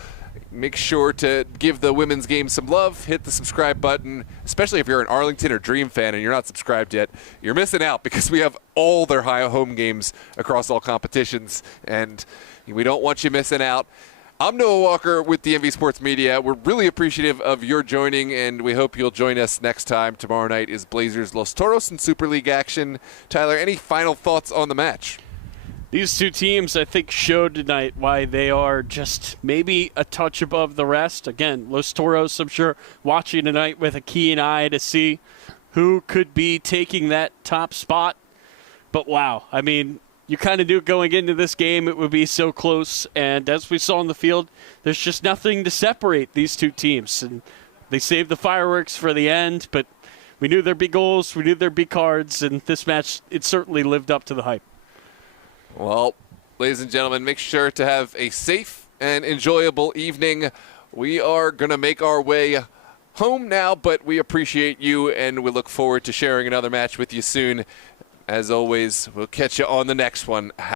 make sure to give the women's game some love. Hit the subscribe button, especially if you're an Arlington or Dream fan and you're not subscribed yet. You're missing out, because we have all their high home games across all competitions, and we don't want you missing out. I'm Noah Walker with DMV Sports Media. We're really appreciative of your joining, and we hope you'll join us next time. Tomorrow night is Blazers Los Toros in Super League action. Tyler, any final thoughts on the match? These two teams, I think, showed tonight why they are just maybe a touch above the rest. Again, Los Toros, I'm sure, watching tonight with a keen eye to see who could be taking that top spot. But wow, I mean, you kind of knew going into this game it would be so close. And as we saw on the field, there's just nothing to separate these two teams. And they saved the fireworks for the end, but we knew there'd be goals, we knew there'd be cards, and this match, it certainly lived up to the hype. Well, ladies and gentlemen, make sure to have a safe and enjoyable evening. We are going to make our way home now, but we appreciate you, and we look forward to sharing another match with you soon. As always, we'll catch you on the next one.